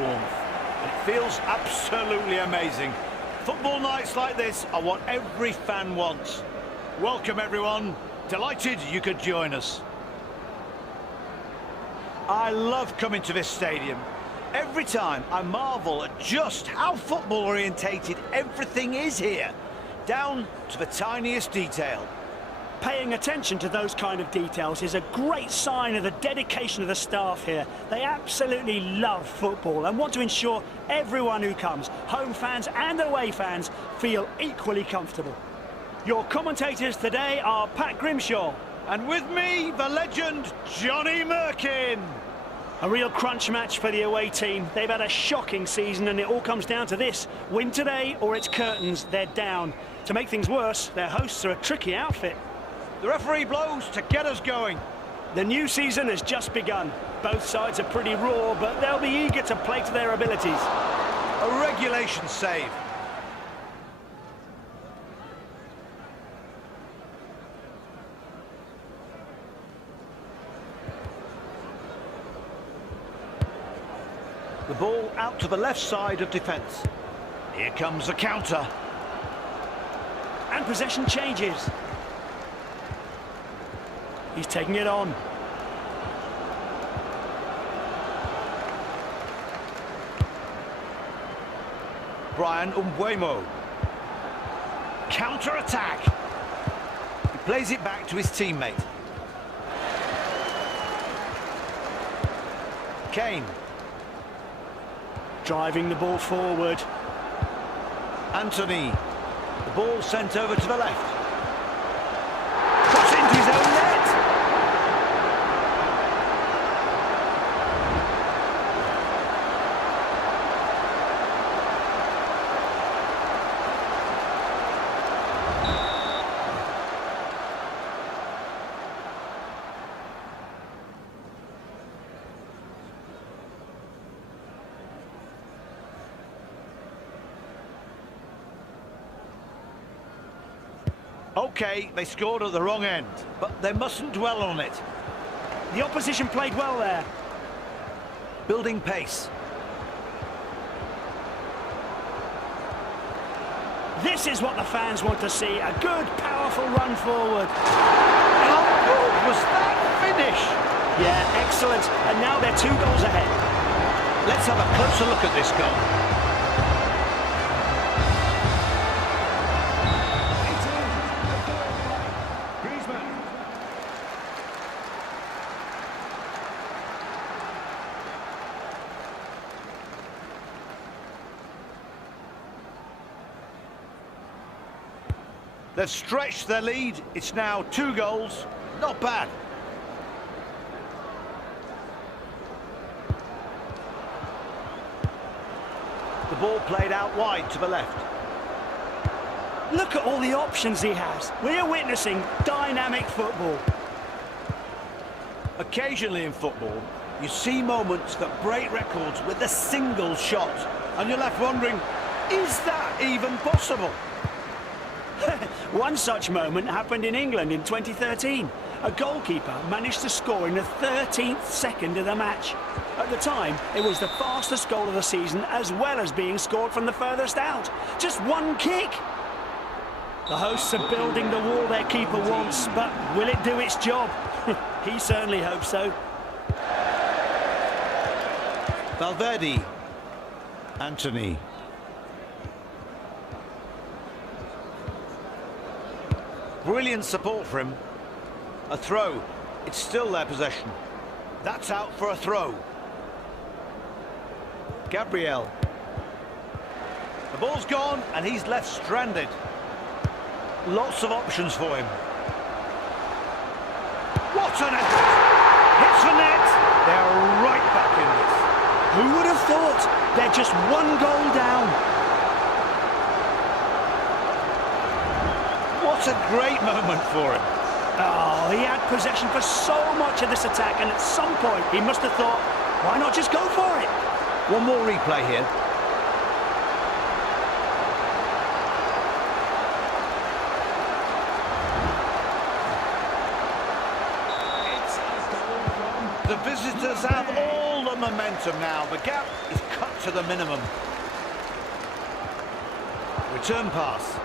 warmth. And it feels absolutely amazing. Football nights like this are what every fan wants. Welcome, everyone. Delighted you could join us. I love coming to this stadium. Every time I marvel at just how football orientated everything is here, down to the tiniest detail. Paying attention to those kind of details is a great sign of the dedication of the staff here. They absolutely love football and want to ensure everyone who comes, home fans and away fans, feel equally comfortable. Your commentators today are Pat Grimshaw. And with me, the legend, Johnny Merkin. A real crunch match for the away team. They've had a shocking season and it all comes down to this. Win today or it's curtains, they're down. To make things worse, their hosts are a tricky outfit. The referee blows to get us going. The new season has just begun. Both sides are pretty raw, but they'll be eager to play to their abilities. A regulation save. The ball out to the left side of defence. Here comes the counter. And possession changes. He's taking it on. Brian Umbuemo. Counter-attack. He plays it back to his teammate. Kane. Driving the ball forward. Anthony. The ball sent over to the left. Cross into his own net. OK, they scored at the wrong end, but they mustn't dwell on it. The opposition played well there. Building pace. This is what the fans want to see, a good, powerful run forward. How good was that finish? Yeah, excellent. And now they're 2 goals ahead. Let's have a closer look at this goal. They've stretched their lead. It's now 2 goals. Not bad. The ball played out wide to the left. Look at all the options he has. We're witnessing dynamic football. Occasionally in football, you see moments that break records with a single shot. And you're left wondering, is that even possible? One such moment happened in England in 2013. A goalkeeper managed to score in the 13th second of the match. At the time, it was the fastest goal of the season as well as being scored from the furthest out. Just one kick. The hosts are building the wall their keeper wants, but will it do its job? He certainly hopes so. Valverde. Anthony. Brilliant support for him. A throw. It's still their possession. That's out for a throw. Gabriel. The ball's gone and he's left stranded. Lots of options for him. What an effort! Hits the net. They're right back in this. Who would have thought? They're just 1 goal down. What a great moment for him. Oh, he had possession for so much of this attack, and at some point he must have thought, why not just go for it? One more replay here. The visitors have all the momentum now. The gap is cut to the minimum. Return pass.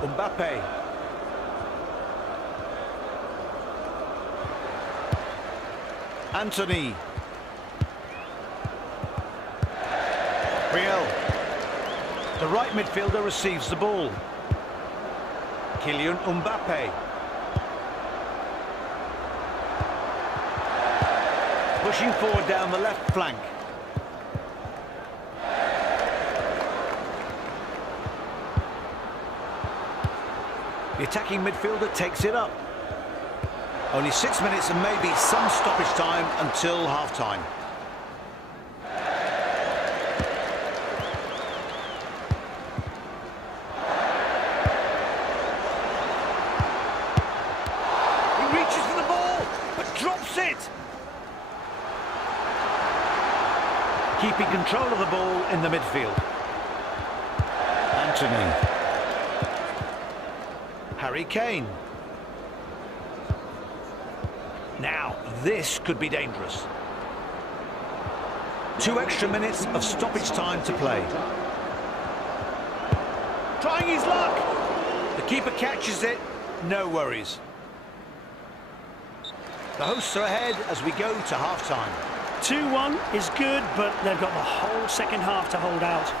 Mbappe. Anthony. Gabriel. The right midfielder receives the ball. Kylian Mbappe. Pushing forward down the left flank. The attacking midfielder takes it up. Only 6 minutes and maybe some stoppage time until half-time. He reaches for the ball, but drops it. Keeping control of the ball in the midfield. Anthony. Harry Kane. Now, this could be dangerous. 2 extra minutes of stoppage time to play. Trying his luck. The keeper catches it, no worries. The hosts are ahead as we go to half-time. 2-1 is good, but they've got the whole second half to hold out.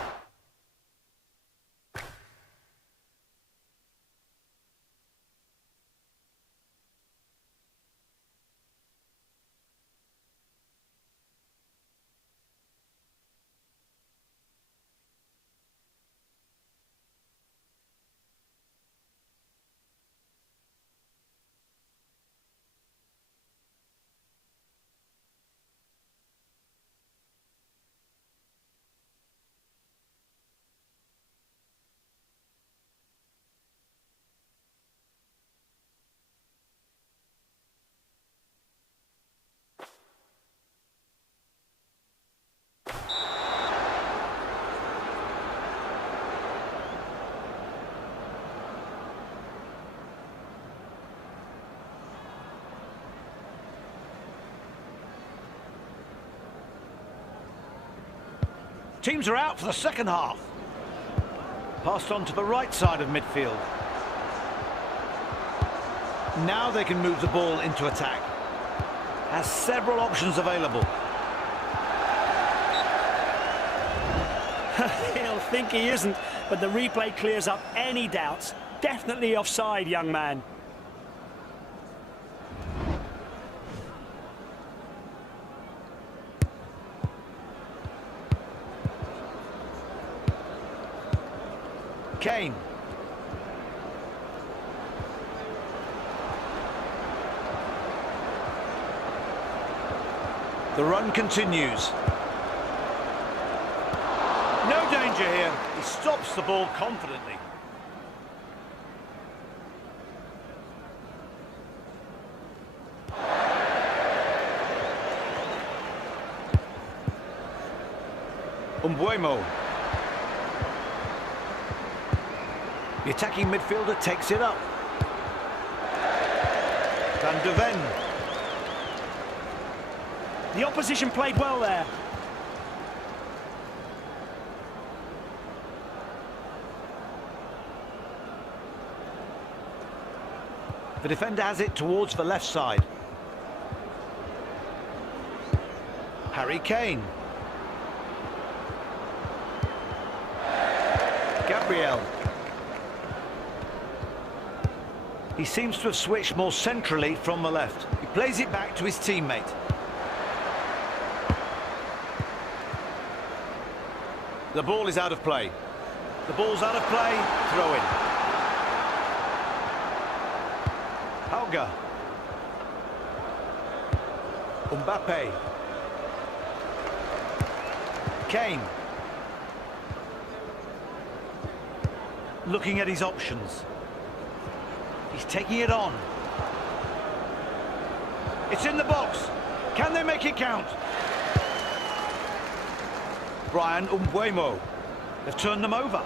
Teams are out for the second half. Passed on to the right side of midfield. Now they can move the ball into attack. Has several options available. He'll think he isn't, but the replay clears up any doubts. Definitely offside, young man. Kane. The run continues. No danger here. He stops the ball confidently. Umbuemo. The attacking midfielder takes it up. Van de Ven. The opposition played well there. The defender has it towards the left side. Harry Kane. Gabriel. He seems to have switched more centrally from the left. He plays it back to his teammate. The ball is out of play. The ball's out of play. Throw in. Hauga. Mbappe. Kane. Looking at his options. He's taking it on. It's in the box. Can they make it count? Brian Umbuemo. They've turned them over.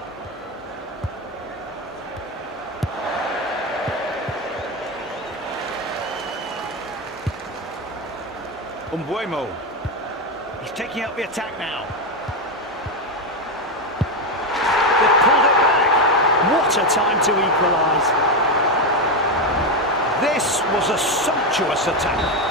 Umbuemo. He's taking up the attack now. They've pulled it back. What a time to equalise. This was a sumptuous attack.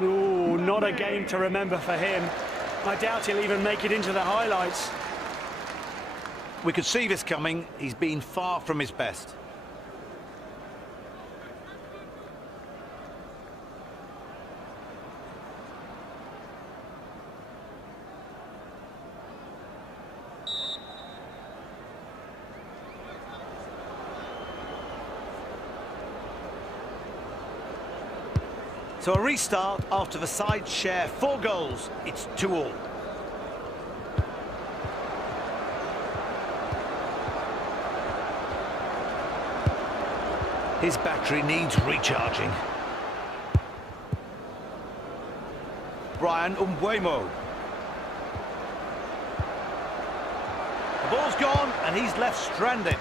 Ooh, not a game to remember for him. I doubt he'll even make it into the highlights. We could see this coming. He's been far from his best. So a restart after the side share 4 goals. It's 2-2. His battery needs recharging. Brian Umbuemo. The ball's gone and he's left stranded.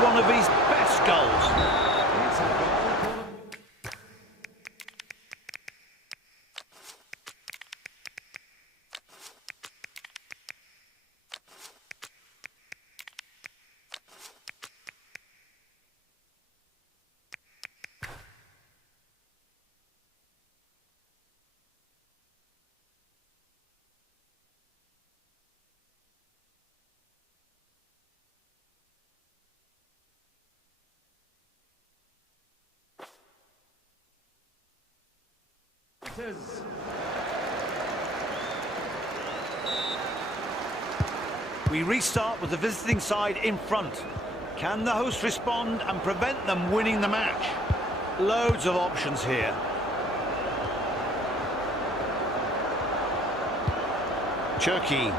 One of his best goals. We restart with the visiting side in front. Can the host respond and prevent them winning the match? Loads of options here. Turkey.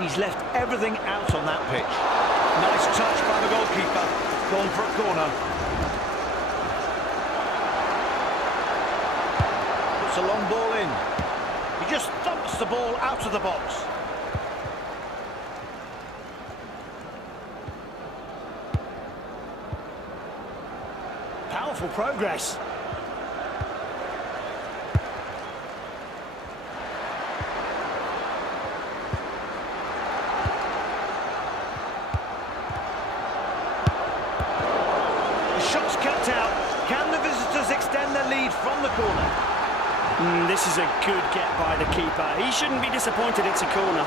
He's left everything out on that pitch. Nice touch by the goalkeeper. Gone for a corner. Puts a long ball in. He just thumps the ball out of the box. Powerful progress. The shot's cut out. Can the visitors extend their lead from the corner? This is a good get by the keeper. He shouldn't be disappointed it's a corner.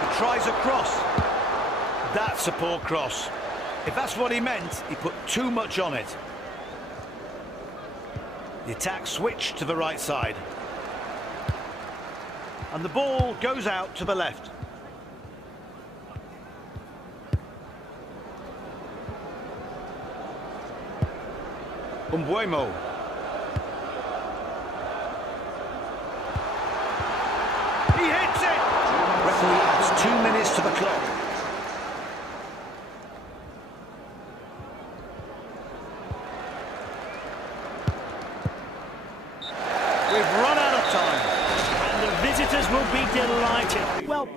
He tries a cross. That's a poor cross. If that's what he meant, he put too much on it. The attack switched to the right side. And the ball goes out to the left. Umbuemo. He hits it! Referee adds 2 minutes to the clock. We've run out of time. And the visitors will be delighted. Well,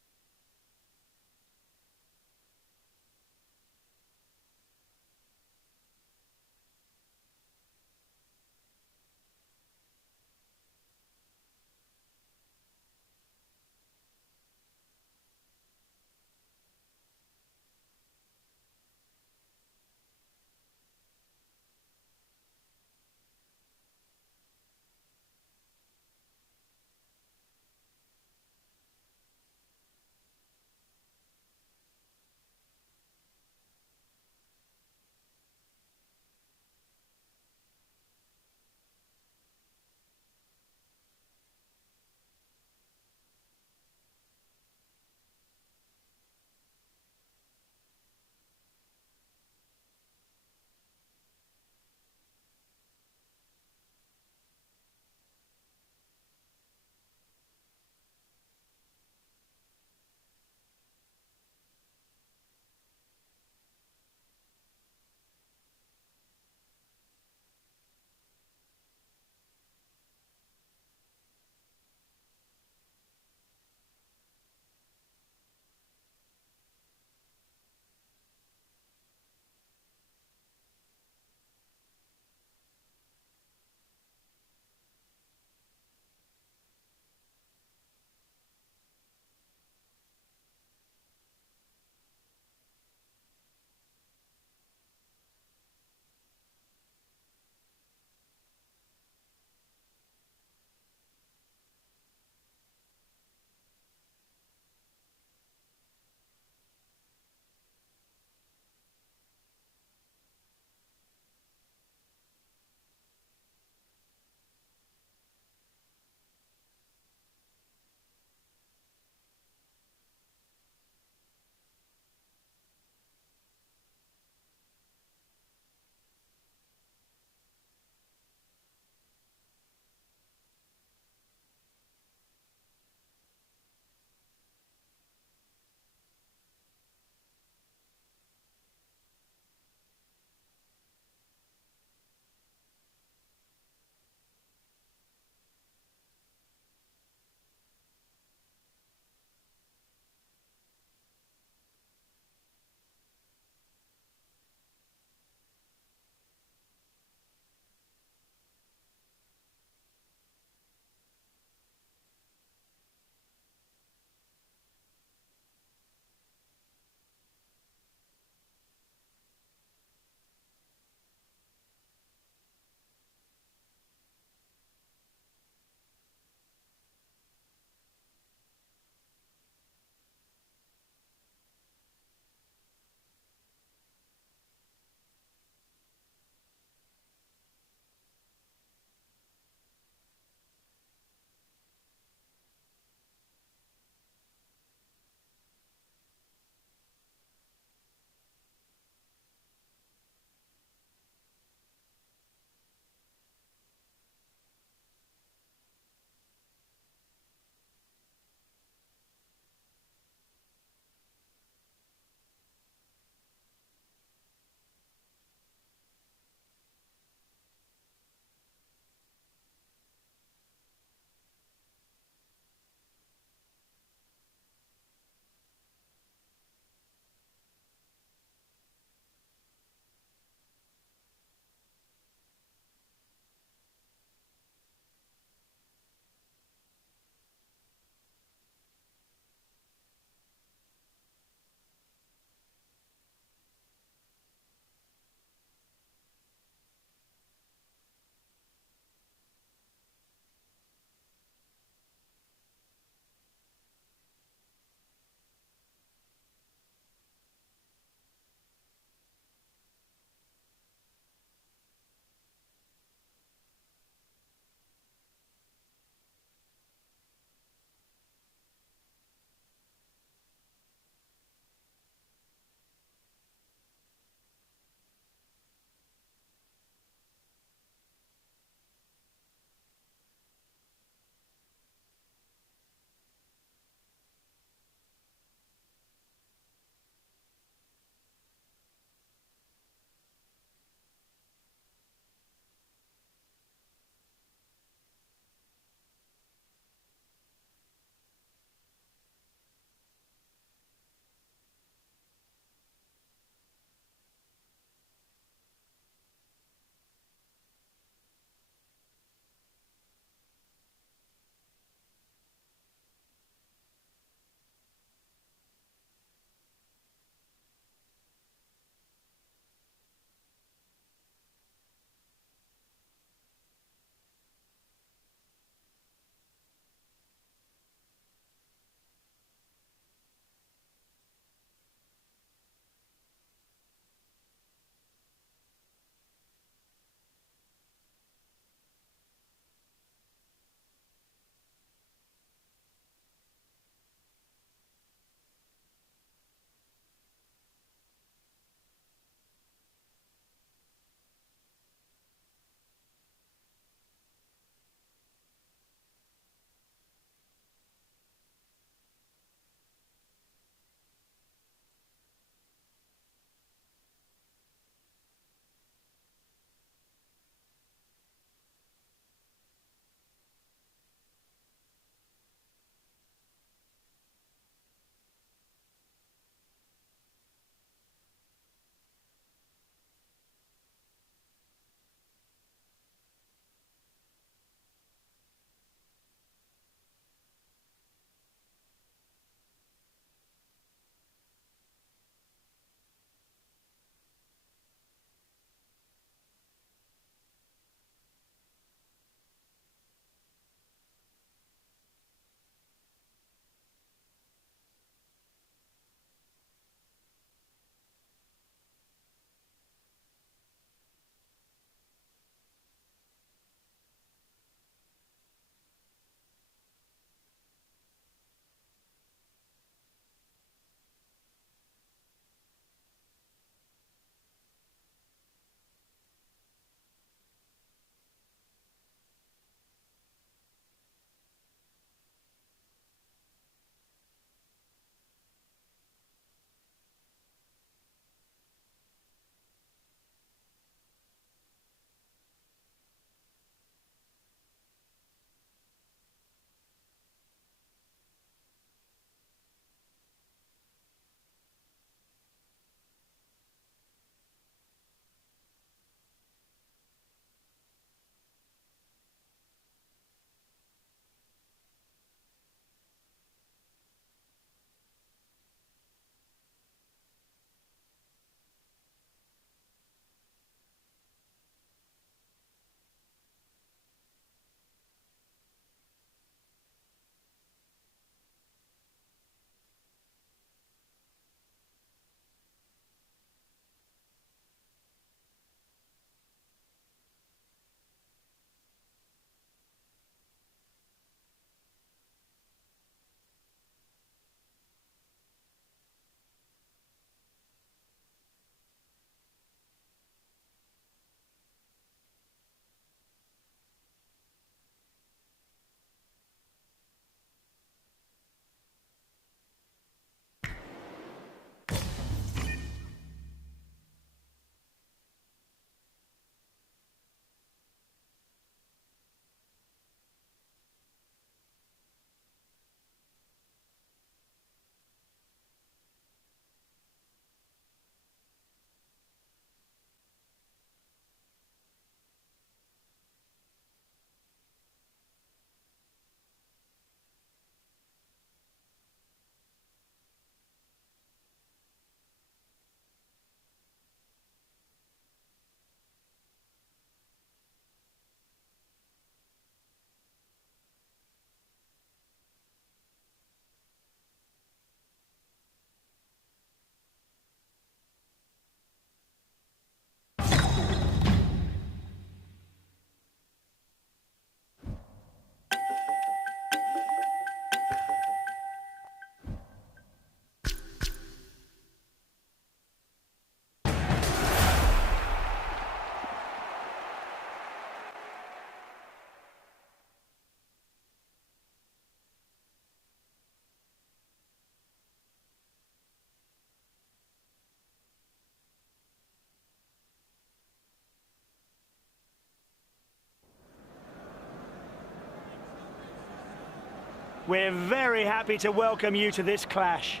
We're very happy to welcome you to this clash.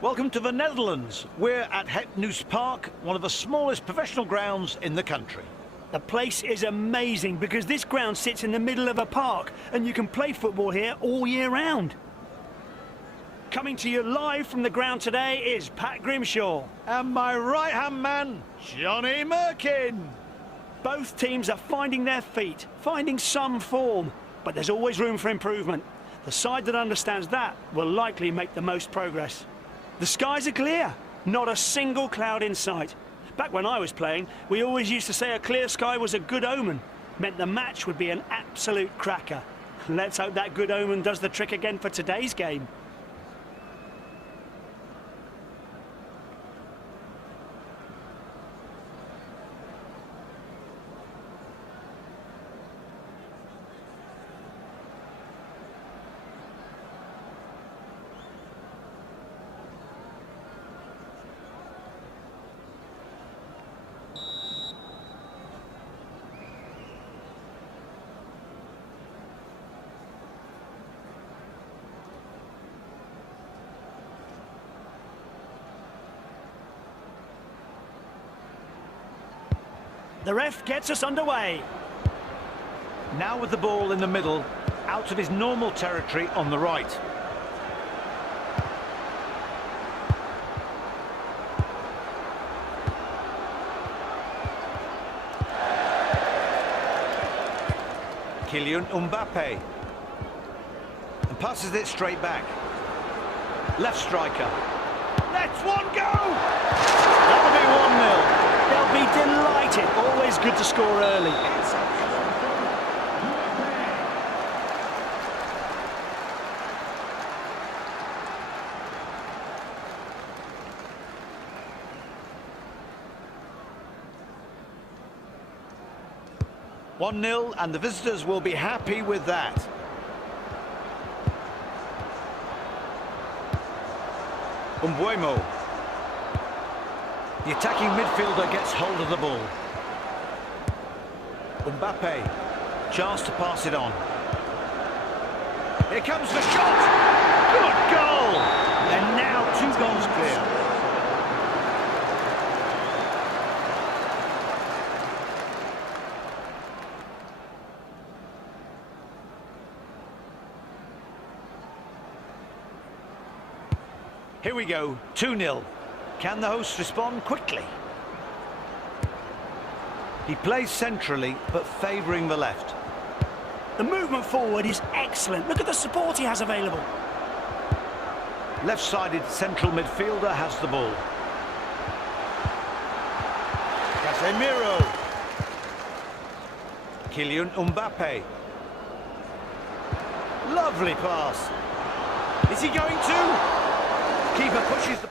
Welcome to the Netherlands. We're at Het Nieuws Park, one of the smallest professional grounds in the country. The place is amazing because this ground sits in the middle of a park and you can play football here all year round. Coming to you live from the ground today is Pat Grimshaw. And my right-hand man, Johnny Merkin. Both teams are finding their feet, finding some form, but there's always room for improvement. The side that understands that will likely make the most progress. The skies are clear, not a single cloud in sight. Back when I was playing, we always used to say a clear sky was a good omen, meant the match would be an absolute cracker. Let's hope that good omen does the trick again for today's game. The ref gets us underway. Now with the ball in the middle, out of his normal territory on the right. Kylian Mbappe. And passes it straight back. Left striker. Let's one go! That'll be 1-0. They'll be delighted. Always good to score early. One 1-0, and the visitors will be happy with that. Umbuemo. The attacking midfielder gets hold of the ball. Mbappe, chance to pass it on. Here comes the shot! Good goal! And now 2 goals clear. Here we go, 2-0. Can the hosts respond quickly? He plays centrally, but favouring the left. The movement forward is excellent. Look at the support he has available. Left-sided central midfielder has the ball. Casemiro. Kylian Mbappe. Lovely pass. Is he going to? Keeper pushes the...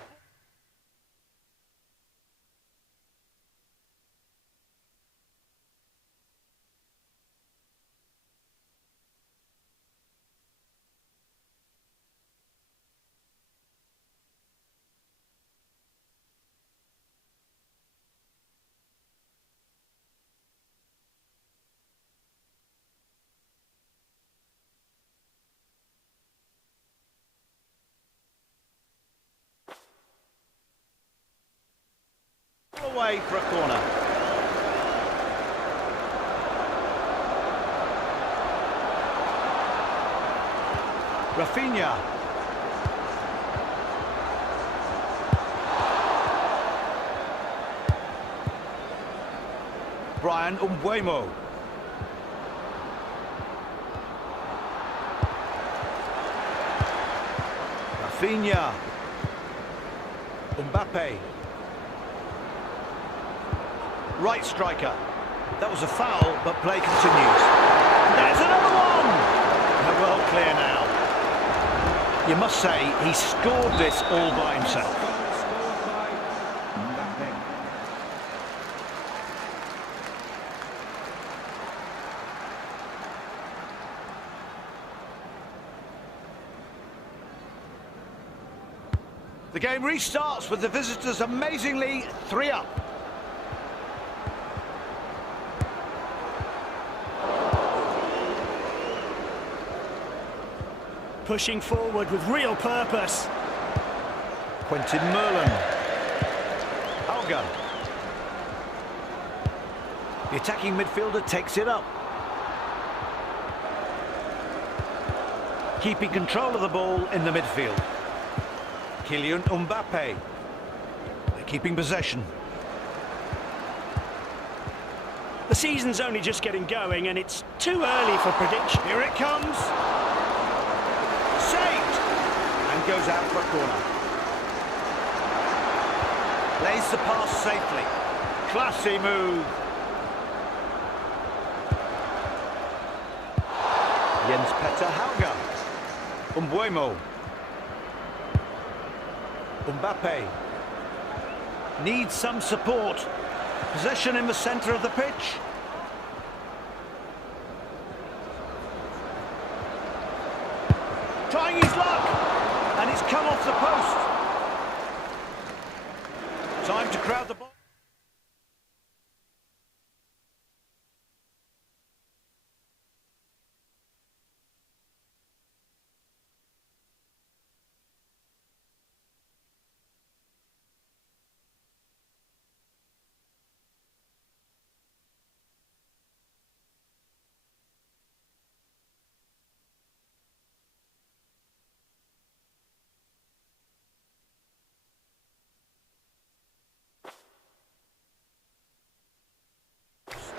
away for a corner. Rafinha. Brian Umbuemo. Rafinha. Mbappe. Right striker. That was a foul, but play continues. There's another one! They're well clear now. You must say, he scored this all by himself. The game restarts with the visitors amazingly 3 up. pushing forward with real purpose. Quentin Merlin. Alga. The attacking midfielder takes it up. Keeping control of the ball in the midfield. Kylian Mbappe. They're keeping possession. The season's only just getting going and it's too early for prediction. Here it comes. Saved. And goes out for a corner. Lays the pass safely. Classy move. Jens Petter Hauger. Umbuemo. Mbappe. Needs some support. Possession in the centre of the pitch. Trying his luck. And it's come off the post. Time to crowd the ball.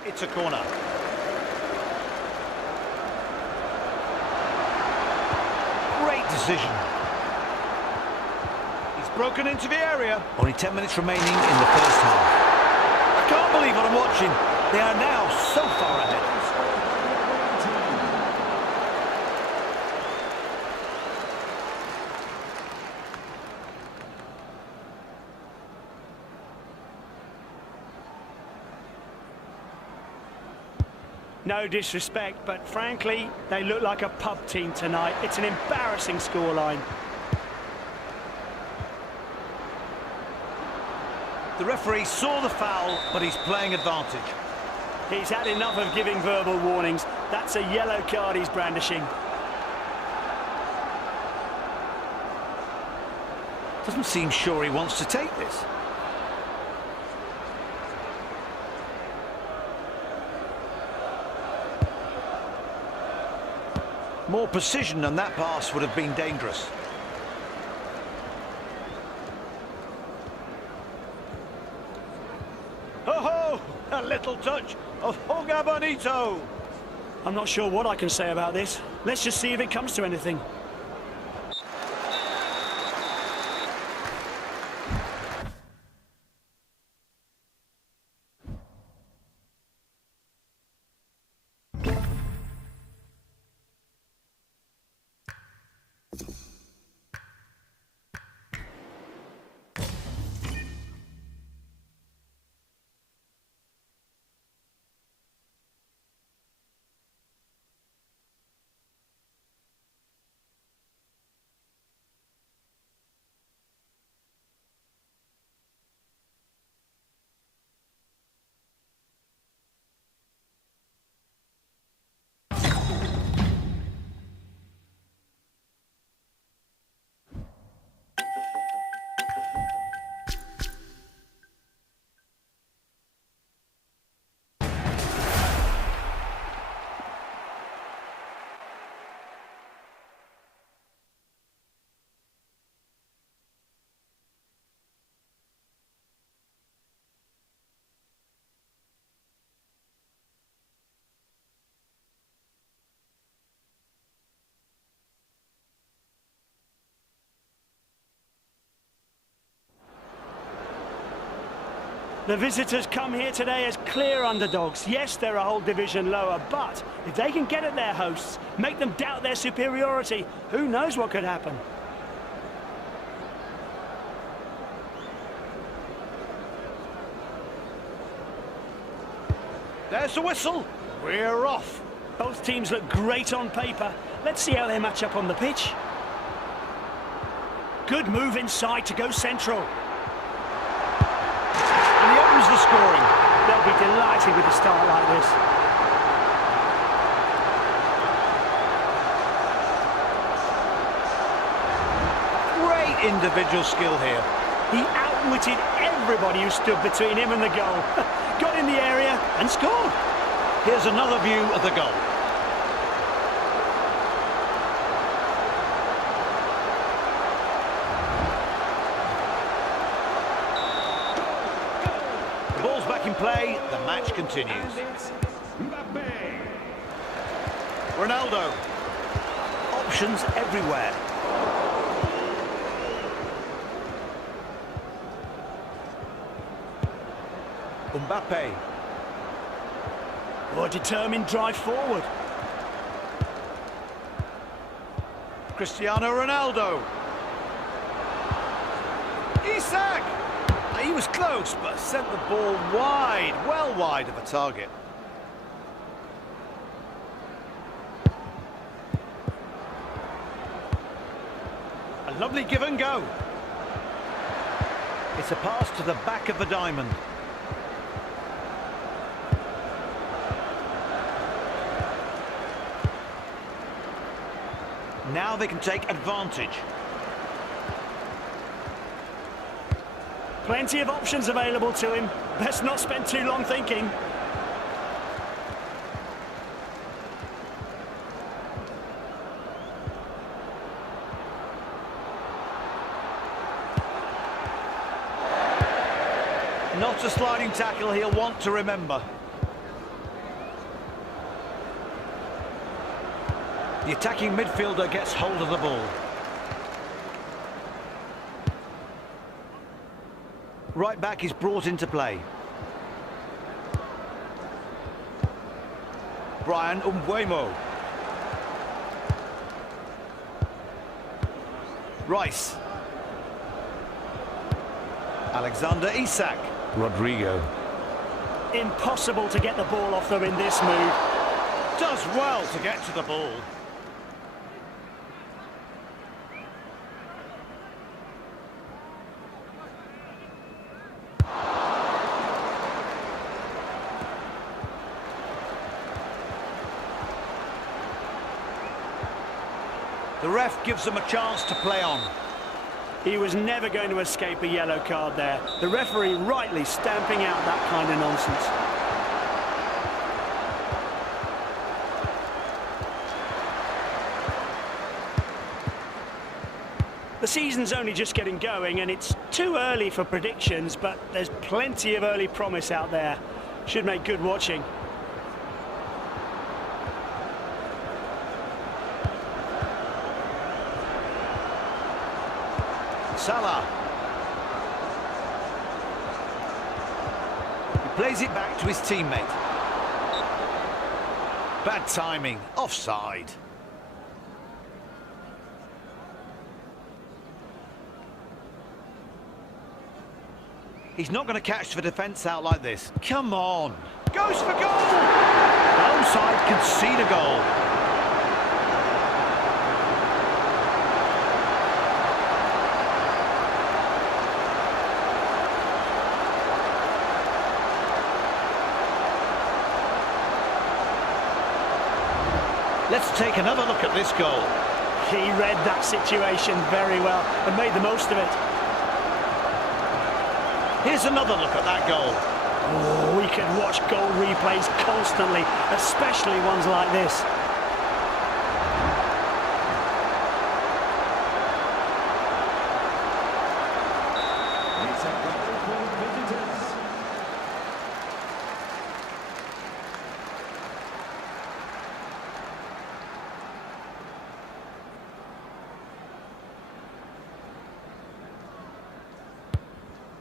It's a corner. Great decision. He's broken into the area. Only 10 minutes remaining in the first half. I can't believe what I'm watching. They are now so far ahead. No disrespect, but frankly, they look like a pub team tonight. It's an embarrassing scoreline. The referee saw the foul, but he's playing advantage. He's had enough of giving verbal warnings. That's a yellow card he's brandishing. Doesn't seem sure he wants to take this. More precision than that pass would have been dangerous. Oh, a little touch of Hoga Bonito. I'm not sure what I can say about this. Let's just see if it comes to anything. The visitors come here today as clear underdogs. Yes, they're a whole division lower, but if they can get at their hosts, make them doubt their superiority, who knows what could happen? There's the whistle. We're off. Both teams look great on paper. Let's see how they match up on the pitch. Good move inside to go central. The scoring. They'll be delighted with a start like this. individual skill here. He outwitted everybody who stood between him and the goal. Got in the area and scored. Here's another view of the goal. The ball's back in play, the match continues. Ronaldo. Options everywhere. Mbappe. Oh, determined drive forward. Cristiano Ronaldo. Isak! He was close, but sent the ball wide, well wide of the target. A lovely give and go. It's a pass to the back of the diamond. Now they can take advantage. Plenty of options available to him. Best not spend too long thinking. Not a sliding tackle he'll want to remember. The attacking midfielder gets hold of the ball. Right back is brought into play. Brian Umbuemo. Rice. Alexander Isak. Rodrigo. Impossible to get the ball off them in this move. Does well to get to the ball. The ref gives them a chance to play on. He was never going to escape a yellow card there. The referee rightly stamping out that kind of nonsense. The season's only just getting going and it's too early for predictions, but there's plenty of early promise out there. Should make good watching. Salah. He plays it back to his teammate. Bad timing, offside. He's not going to catch the defence out like this. Come on. Goes for goal! The home side concede a goal. Let's take another look at this goal. He read that situation very well and made the most of it. Here's another look at that goal. Oh, we can watch goal replays constantly, especially ones like this.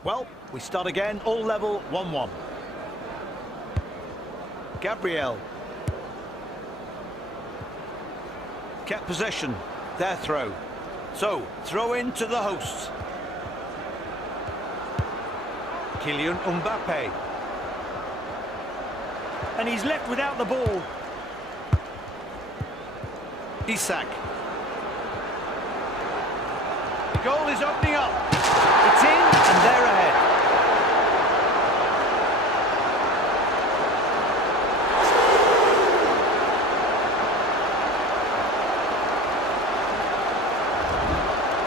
Well, we start again, all level, 1-1. Gabriel. Kept possession, their throw. So, throw in to the hosts. Kylian Mbappe. And he's left without the ball. Isak. The goal is opening up. It's in and they're ahead.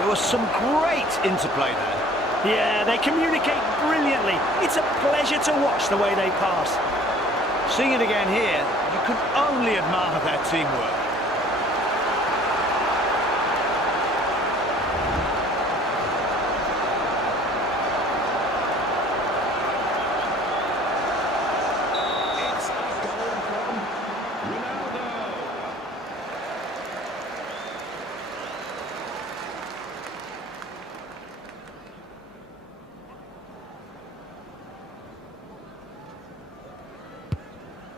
There was some great interplay there. Yeah, they communicate brilliantly. It's a pleasure to watch the way they pass. Seeing it again here, you can only admire their teamwork. It's a goal from Ronaldo.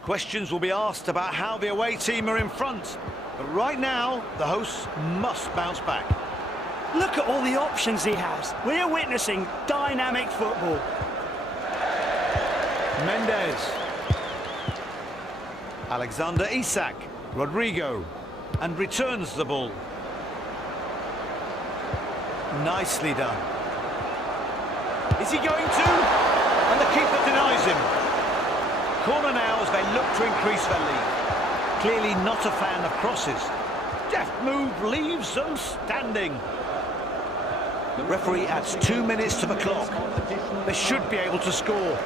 Questions will be asked about how the away team are in front. But right now, the hosts must bounce back. Look at all the options he has. We're witnessing dynamic football. Mendes. Alexander Isak. Rodrigo. And returns the ball. Nicely done. Is he going to? And the keeper denies him. Corner now as they look to increase their lead. Clearly not a fan of crosses. Deft move leaves them standing. The referee adds 2 minutes to the clock. They should be able to score.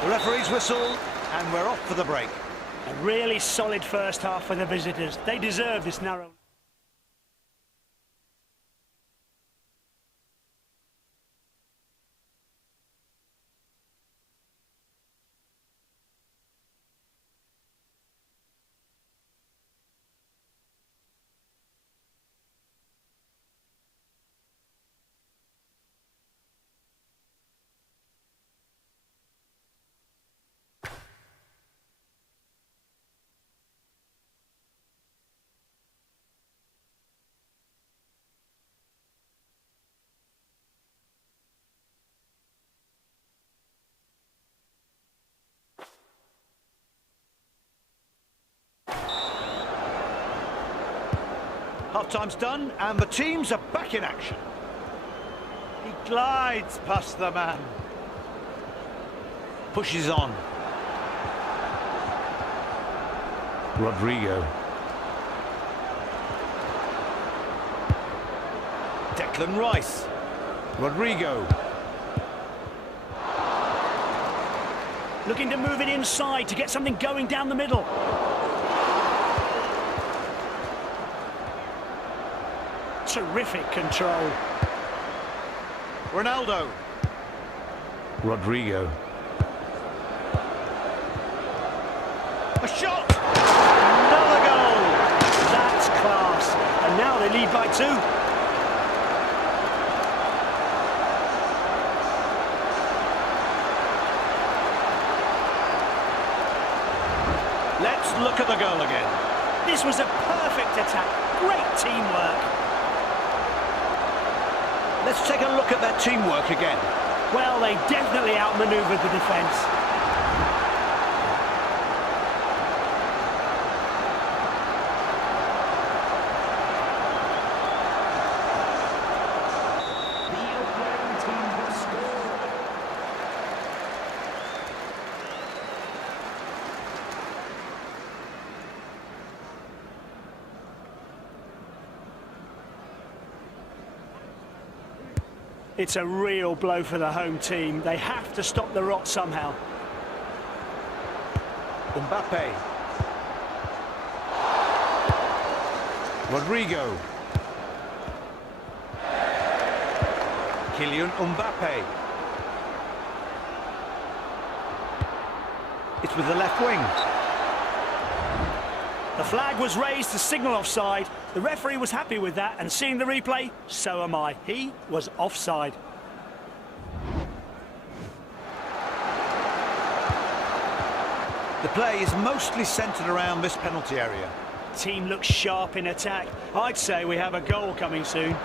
The referee's whistle, and we're off for the break. A really solid first half for the visitors. They deserve this narrow. Half-time's done, and the teams are back in action. He glides past the man. Pushes on. Rodrigo. Declan Rice. Rodrigo. Looking to move it inside to get something going down the middle. Terrific control. Ronaldo. Rodrigo. A shot! Another goal! That's class. And now they lead by 2. Let's look at the goal again. This was a perfect attack. Great teamwork. Let's take a look at their teamwork again. Well, they definitely outmaneuvered the defence. The opposing team has scored. It's a real blow for the home team. They have to stop the rot somehow. Mbappe. Rodrigo. Kylian Mbappe. It's with the left wing. The flag was raised to signal offside. The referee was happy with that, and seeing the replay, so am I. He was offside. The play is mostly centred around this penalty area. Team looks sharp in attack. I'd say we have a goal coming soon.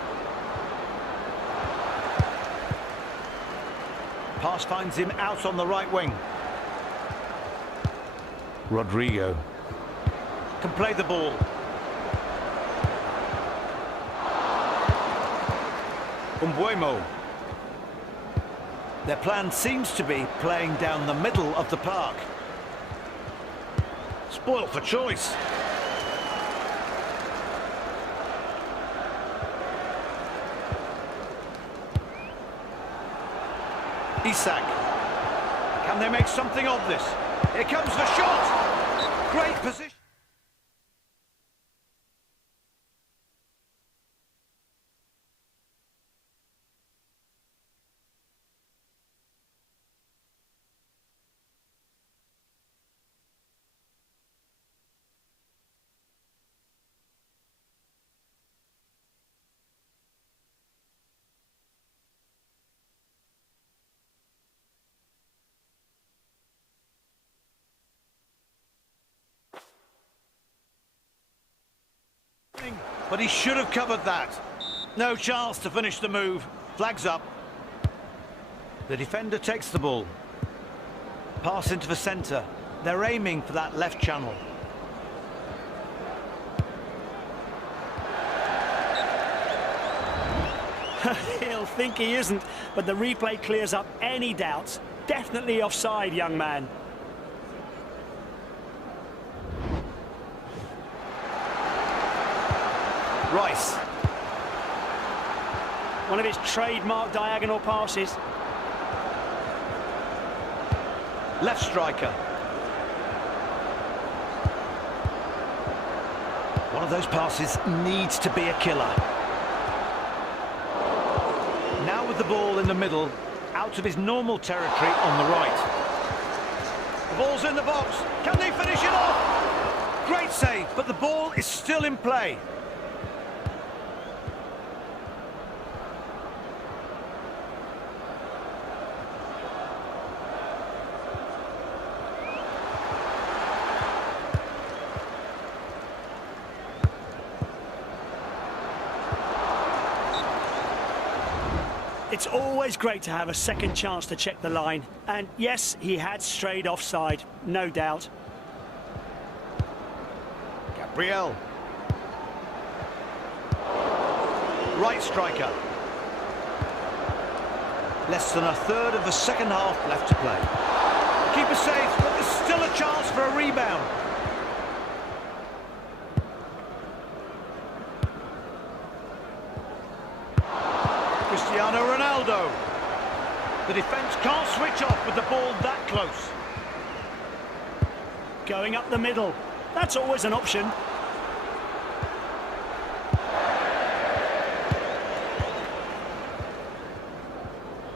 Pass finds him out on the right wing. Rodrigo can play the ball. Umbuemo. Their plan seems to be playing down the middle of the park. It's spoilt for choice. Isak. Can they make something of this? Here comes the shot. Great position. But he should have covered that. No chance to finish the move. Flags up. The defender takes the ball. Pass into the centre. They're aiming for that left channel. He'll think he isn't, but the replay clears up any doubts. Definitely offside, young man. Rice. One of his trademark diagonal passes. Left striker. One of those passes needs to be a killer. Now with the ball in the middle, out of his normal territory on the right. The ball's in the box. Can they finish it off? Great save, but the ball is still in play. It's always great to have a second chance to check the line. And yes, he had strayed offside, no doubt. Gabriel. Right striker. Less than a third of the second half left to play. Keeper saves, but there's still a chance for a rebound. Cristiano Ronaldo. The defence can't switch off with the ball that close. Going up the middle. That's always an option.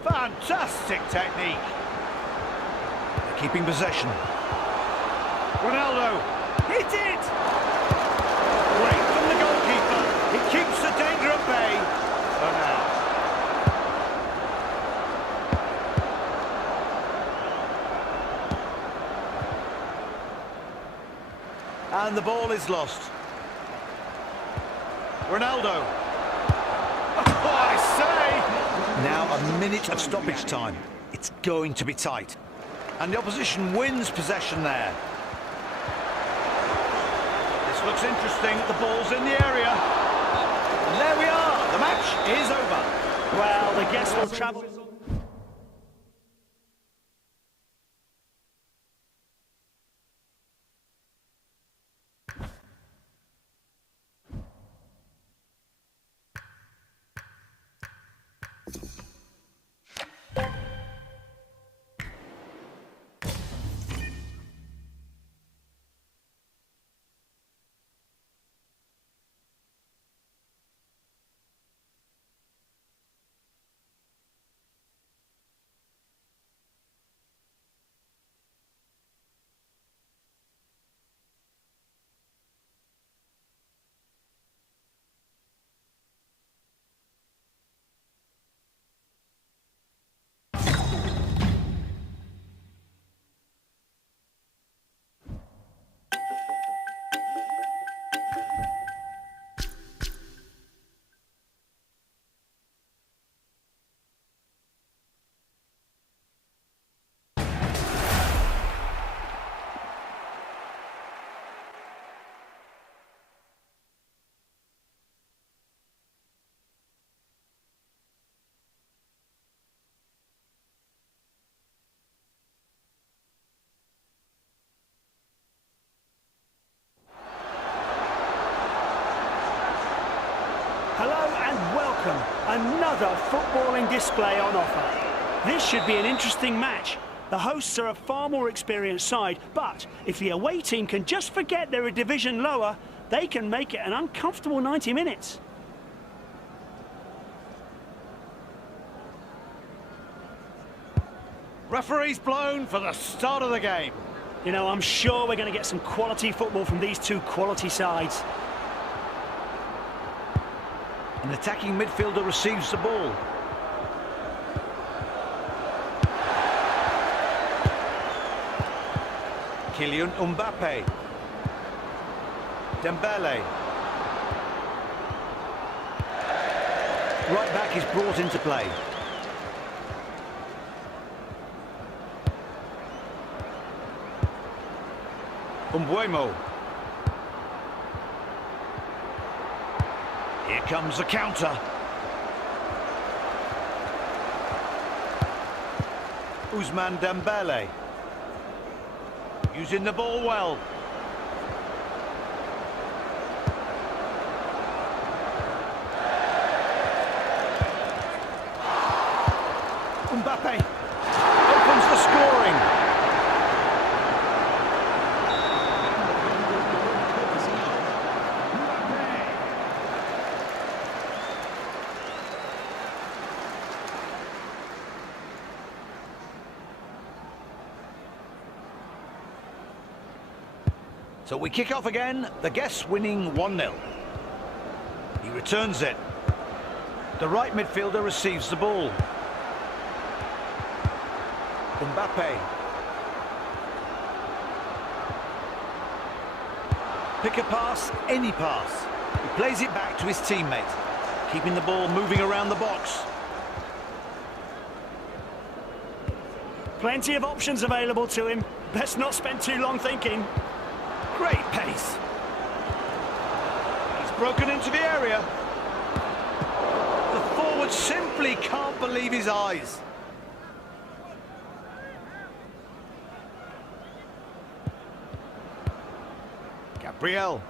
Fantastic technique. They're keeping possession. Ronaldo. Hit it! Great from the goalkeeper. He keeps the danger at bay for now. And the ball is lost. Ronaldo. Oh, I say! Now a minute of stoppage time. It's going to be tight. And the opposition wins possession there. This looks interesting. The ball's in the area. And there we are. The match is over. Well, the guests will travel. welcome. Another footballing display on offer. This should be an interesting match. The hosts are a far more experienced side, but if the away team can just forget they're a division lower, they can make it an uncomfortable 90 minutes. Referee's blown for the start of the game. You know, I'm sure we're going to get some quality football from these two quality sides. An attacking midfielder receives the ball. Kylian Mbappe. Dembele. Right back is brought into play. Umbuemo. Here comes the counter. Ousmane Dembele. Using the ball well. Mbappe opens the scoring. So we kick off again, the guests winning 1-0. He returns it. The right midfielder receives the ball. Mbappe. Pick a pass, any pass. He plays it back to his teammate, keeping the ball moving around the box. Plenty of options available to him. Best not spend too long thinking. Great pace. He's broken into the area. The forward simply can't believe his eyes. Gabriel.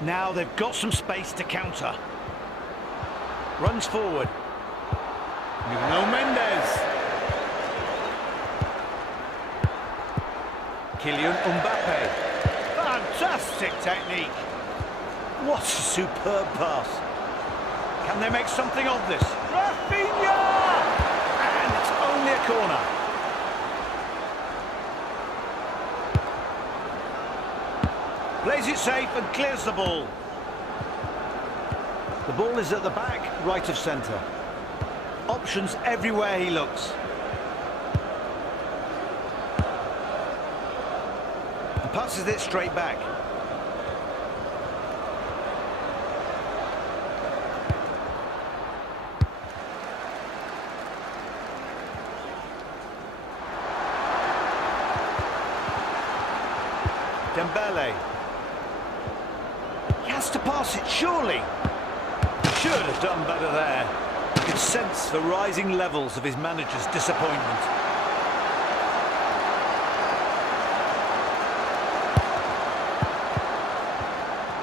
Now they've got some space to counter. Runs forward. Nuno Mendes. Kylian Mbappe. Fantastic technique. What a superb pass. Can they make something of this? Rafinha! And it's only a corner. Plays it safe and clears the ball. The ball is at the back, right of centre. Options everywhere he looks. And passes it straight back. Dembele. He has to pass it, surely. Should have done better there. You can sense the rising levels of his manager's disappointment.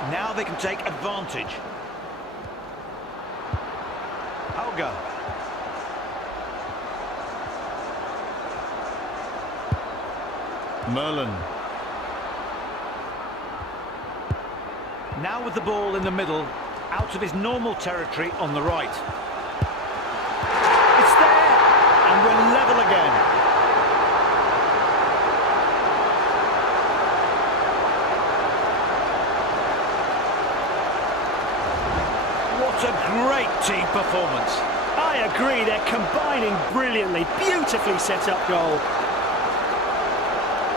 Now they can take advantage. Auga. Merlin. Now with the ball in the middle, out of his normal territory on the right. It's there, and we're level again. What a great team performance. I agree, they're combining brilliantly. Beautifully set up goal.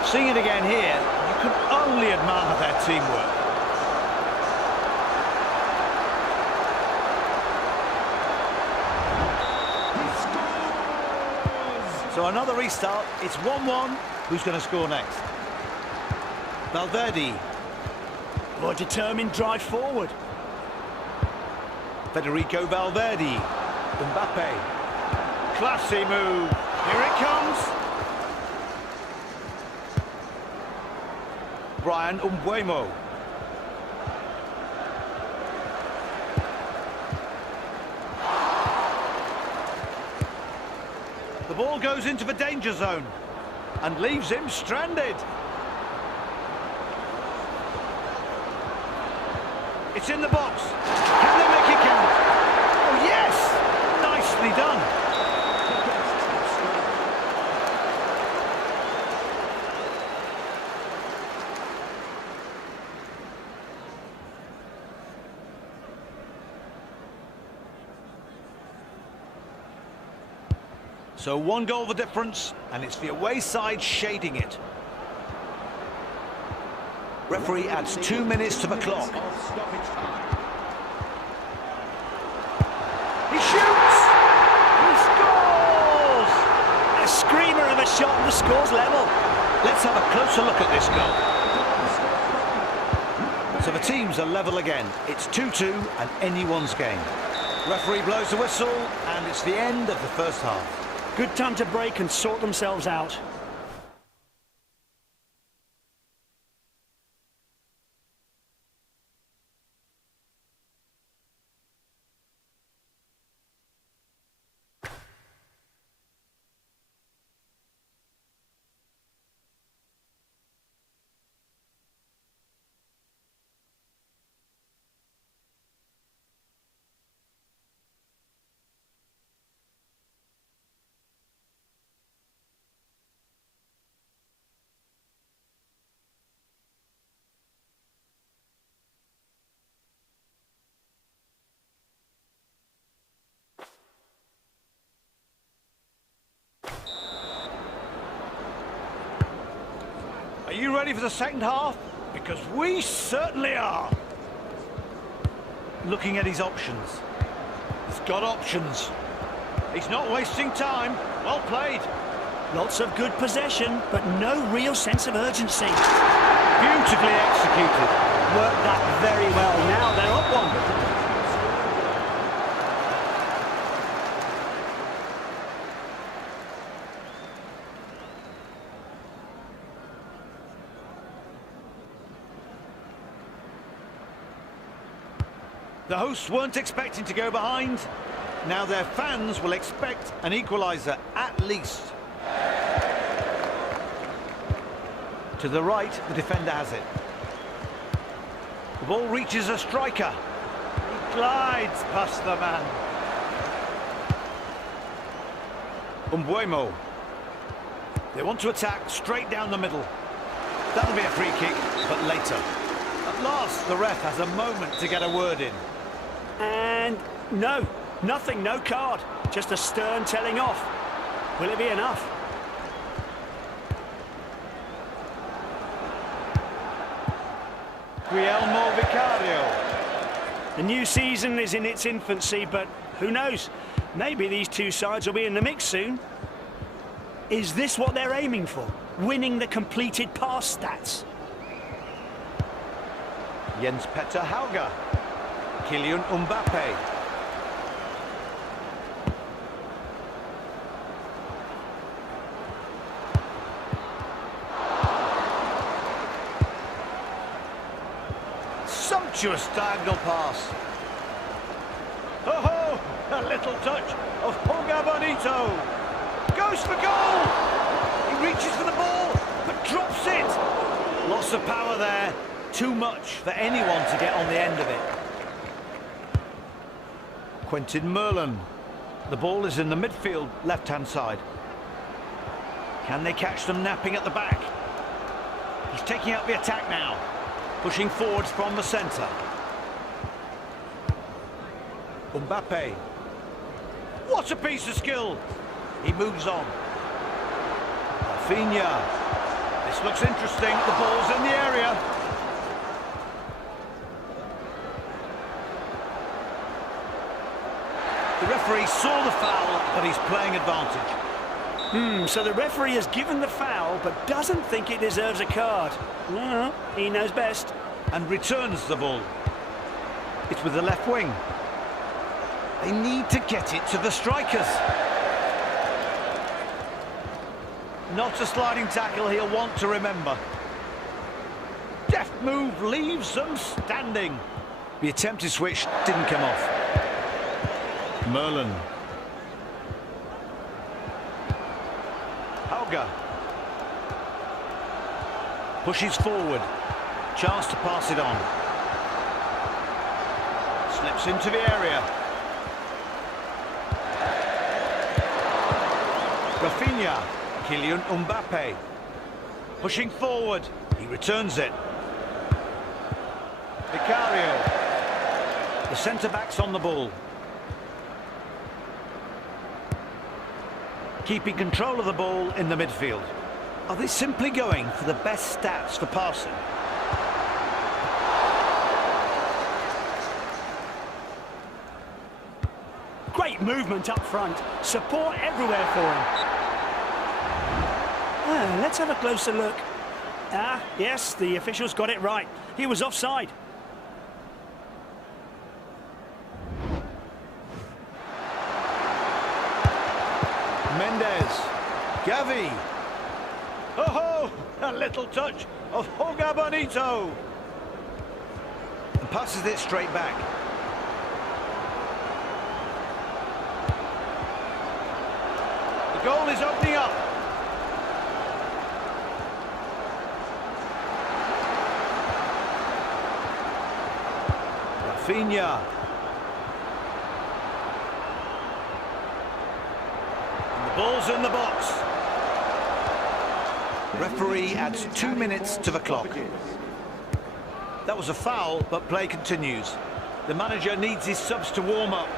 Seeing it again here, you can only admire their teamwork. So another restart, it's 1-1. Who's going to score next? Valverde. Or a determined drive forward. Federico Valverde. Mbappe. Classy move. Here it comes. Brian Umbuemo. The ball goes into the danger zone and leaves him stranded. It's in the box. Can they make it count? Oh, yes! Nicely done. So 1 goal the difference, and it's the away side shading it. Referee adds 2 minutes to the clock. He shoots! He scores! A screamer of a shot and the score's level. Let's have a closer look at this goal. So the teams are level again. It's 2-2 and anyone's game. Referee blows the whistle, and it's the end of the first half. Good time to break and sort themselves out. Are you ready for the second half? Because we certainly are. Looking at his options. He's got options. He's not wasting time. Well played. Lots of good possession, but no real sense of urgency. Beautifully executed. Worked that very well. Now they're up one. The hosts weren't expecting to go behind. Now their fans will expect an equaliser, at least. To the right, the defender has it. The ball reaches a striker. He glides past the man. Umbuemo. They want to attack straight down the middle. That'll be a free kick, but later. At last, the ref has a moment to get a word in. And no, nothing, no card. Just a stern telling off. Will it be enough? Guillermo Vicario. The new season is in its infancy, but who knows? Maybe these two sides will be in the mix soon. Is this what they're aiming for? Winning the completed pass stats? Jens Petter Hauger. Kylian Mbappe. Sumptuous diagonal pass. Oh, a little touch of Hoga Bonito. Goes for goal. He reaches for the ball, but drops it. Loss of power there. Too much for anyone to get on the end of it. Quentin Merlin. The ball is in the midfield, left-hand side. Can they catch them napping at the back? He's taking out the attack now. Pushing forward from the centre. Mbappe. What a piece of skill. He moves on. Rafinha. This looks interesting. The ball's in the area. The referee saw the foul, but he's playing advantage. So the referee has given the foul, but doesn't think it deserves a card. No, he knows best. And returns the ball. It's with the left wing. They need to get it to the strikers. Not a sliding tackle he'll want to remember. Deft move leaves them standing. The attempted switch didn't come off. Merlin. Hauger. Pushes forward. Chance to pass it on. Slips into the area. Rafinha. Kylian Mbappe. Pushing forward. He returns it. Vicario. The centre-back's on the ball. Keeping control of the ball in the midfield. Are they simply going for the best stats for passing? Great movement up front. Support everywhere for him. Let's have a closer look. Yes, the officials got it right. He was offside. Mendes. Gavi. Oh, a little touch of Hoga Bonito. And passes it straight back. The goal is opening up. Rafinha. And the ball's in the box. Referee adds 2 minutes to the clock. That was a foul, but play continues. The manager needs his subs to warm up.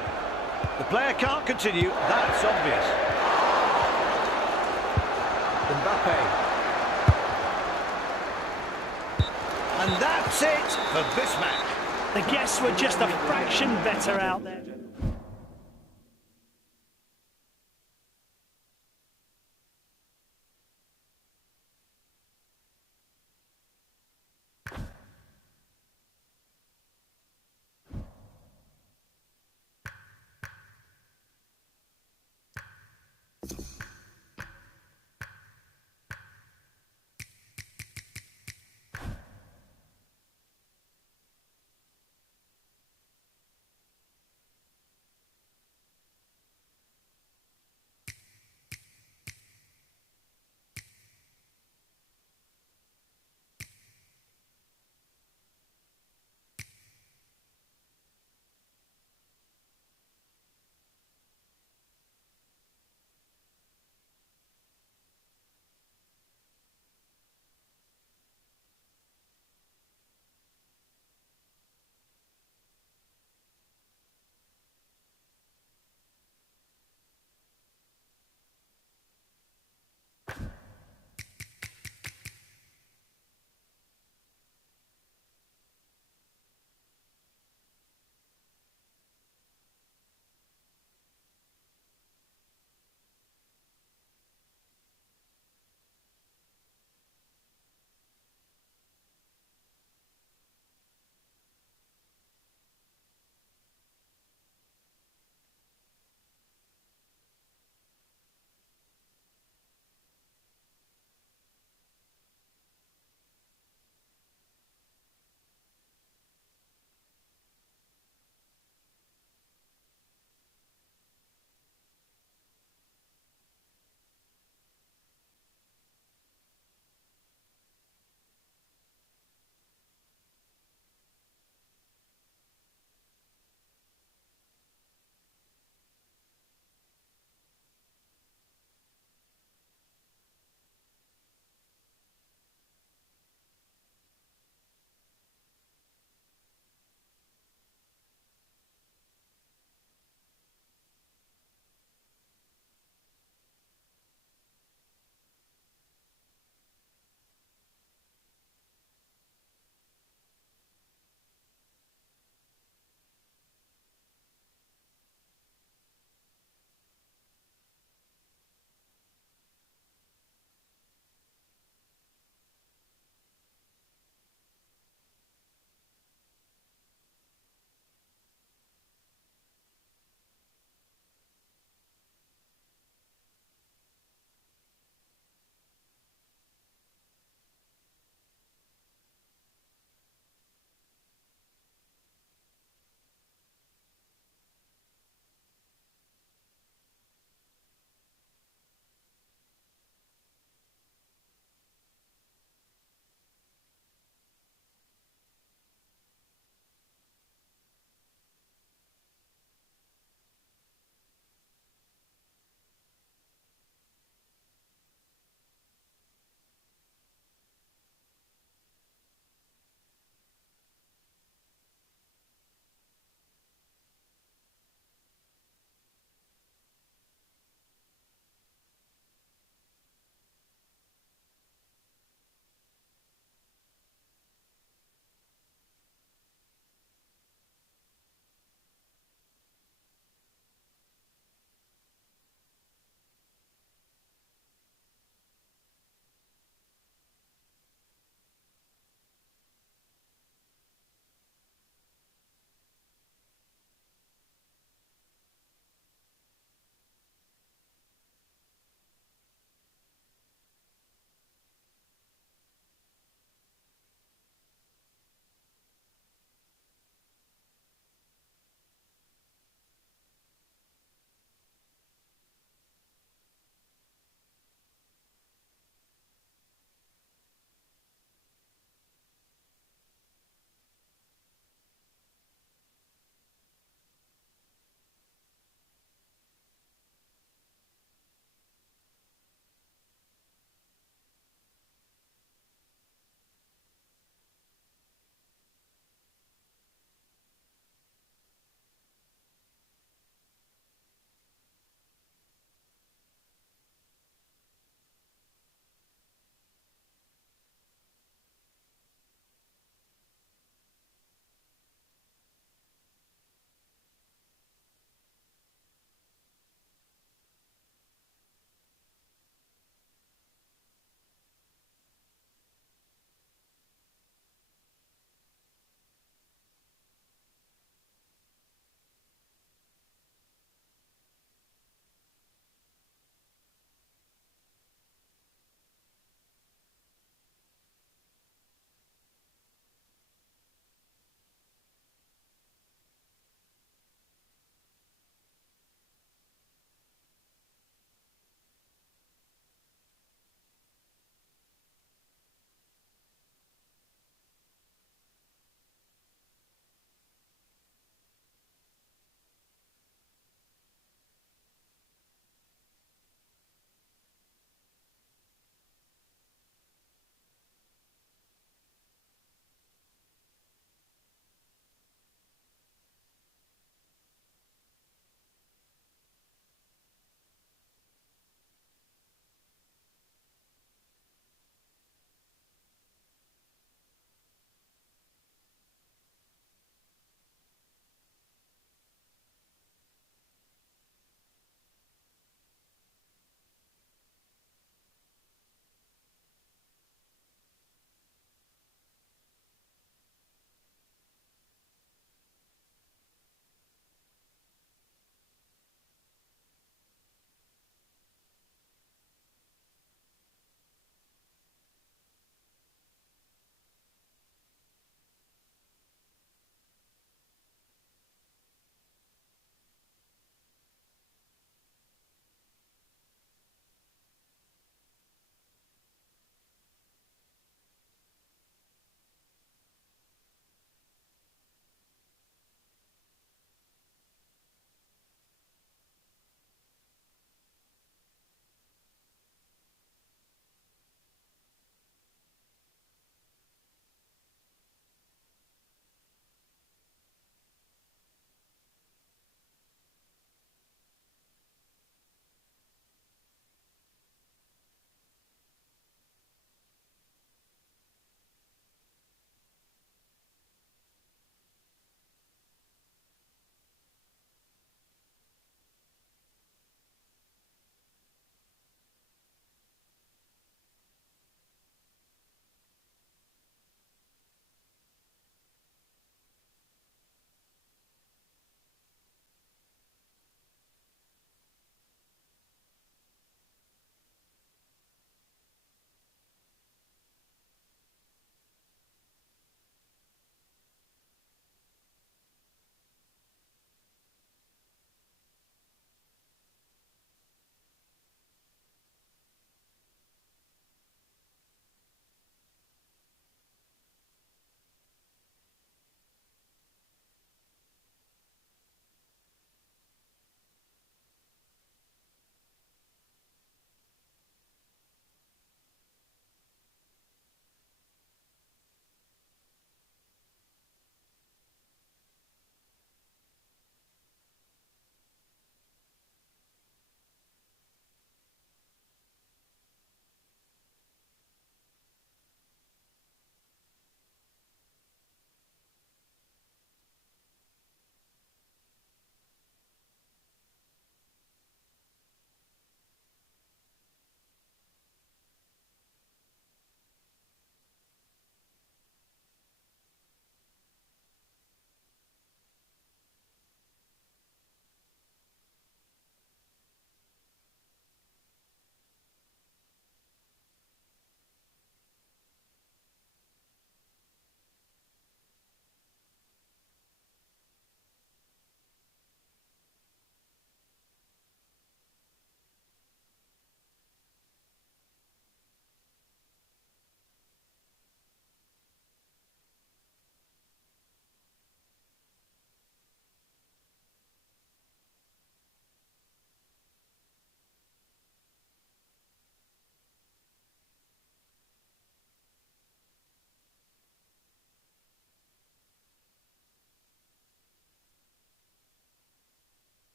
The player can't continue, that's obvious. Mbappe. And that's it for this match. The guests were just a fraction better out there.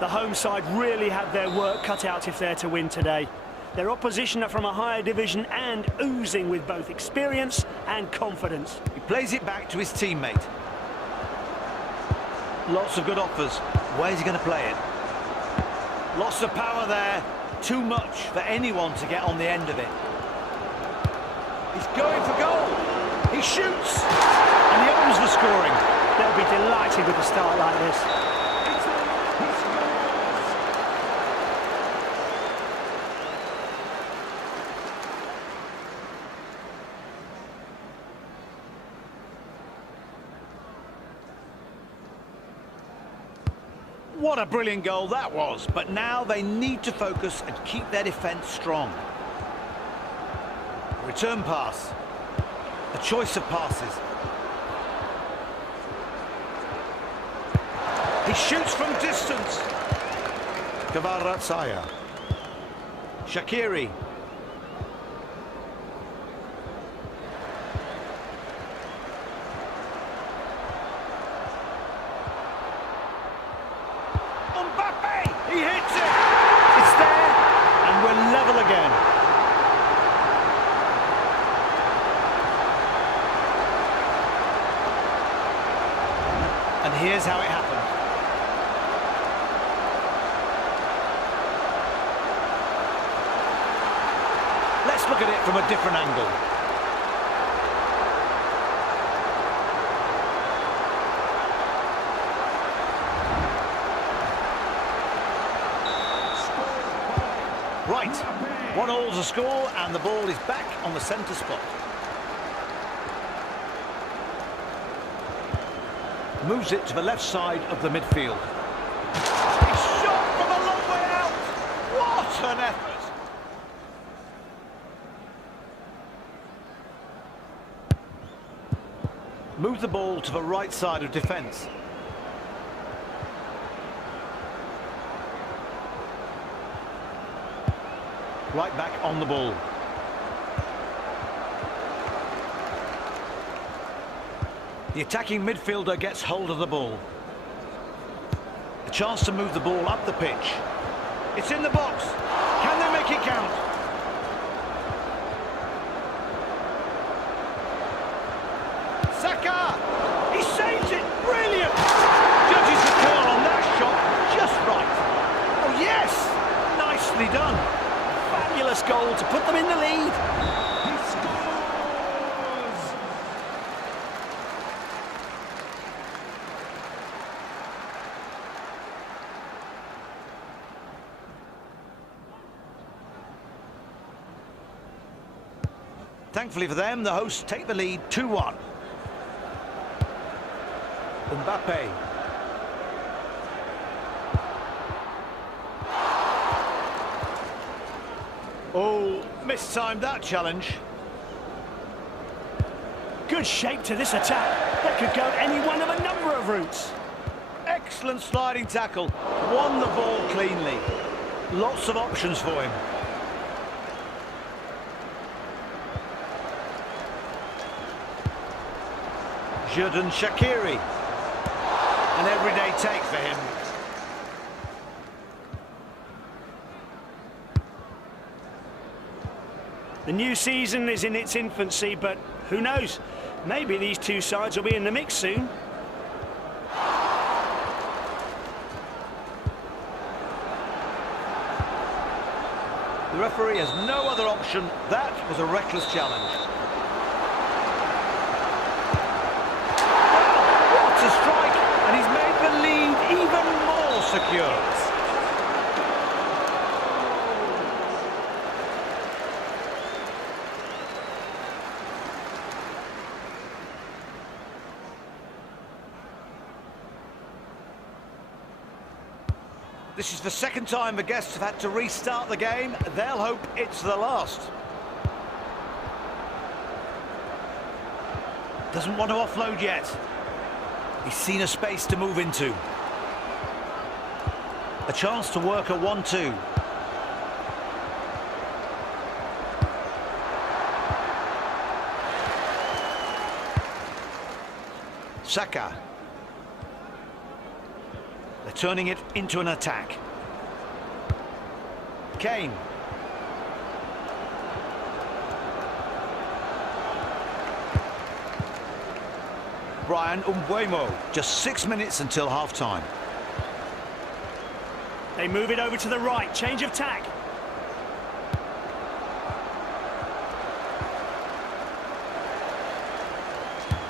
The home side really have their work cut out if they're to win today. Their opposition are from a higher division and oozing with both experience and confidence. He plays it back to his teammate. Lots of good offers. Where's he going to play it? Lots of power there. Too much for anyone to get on the end of it. He's going for goal. He shoots. And he opens for scoring. They'll be delighted with a start like this. What a brilliant goal that was, but now they need to focus and keep their defence strong. Return pass. A choice of passes. He shoots from distance. Kvaratskhelia. Shaqiri. He hits it! It's there, and we're level again. And here's how it happened. Let's look at it from a different angle. Right, 1-1's the score, and the ball is back on the centre spot. Moves it to the left side of the midfield. He's shot from a long way out! What an effort! Move the ball to the right side of defence. Right back on the ball. The attacking midfielder gets hold of the ball. A chance to move the ball up the pitch. It's in the box. Can they make it count? Saka! He saves it! Brilliant! Judges the curl on that shot just right. Oh yes! Nicely done. Fabulous goal to put them in the lead. He scores! Thankfully for them, the hosts take the lead 2-1. Mbappe. Oh, mistimed that challenge. Good shape to this attack. That could go any one of a number of routes. Excellent sliding tackle. Won the ball cleanly. Lots of options for him. Xherdan Shaqiri. An everyday take for him. The new season is in its infancy, but who knows? Maybe these two sides will be in the mix soon. The referee has no other option. That was a reckless challenge. What a strike! And he's made the lead even more secure. This is the second time the guests have had to restart the game. They'll hope it's the last. Doesn't want to offload yet. He's seen a space to move into. A chance to work a 1-2. Saka. They're turning it into an attack. Kane. Brian Umbuemo. Just 6 minutes until half-time. They move it over to the right. Change of tack.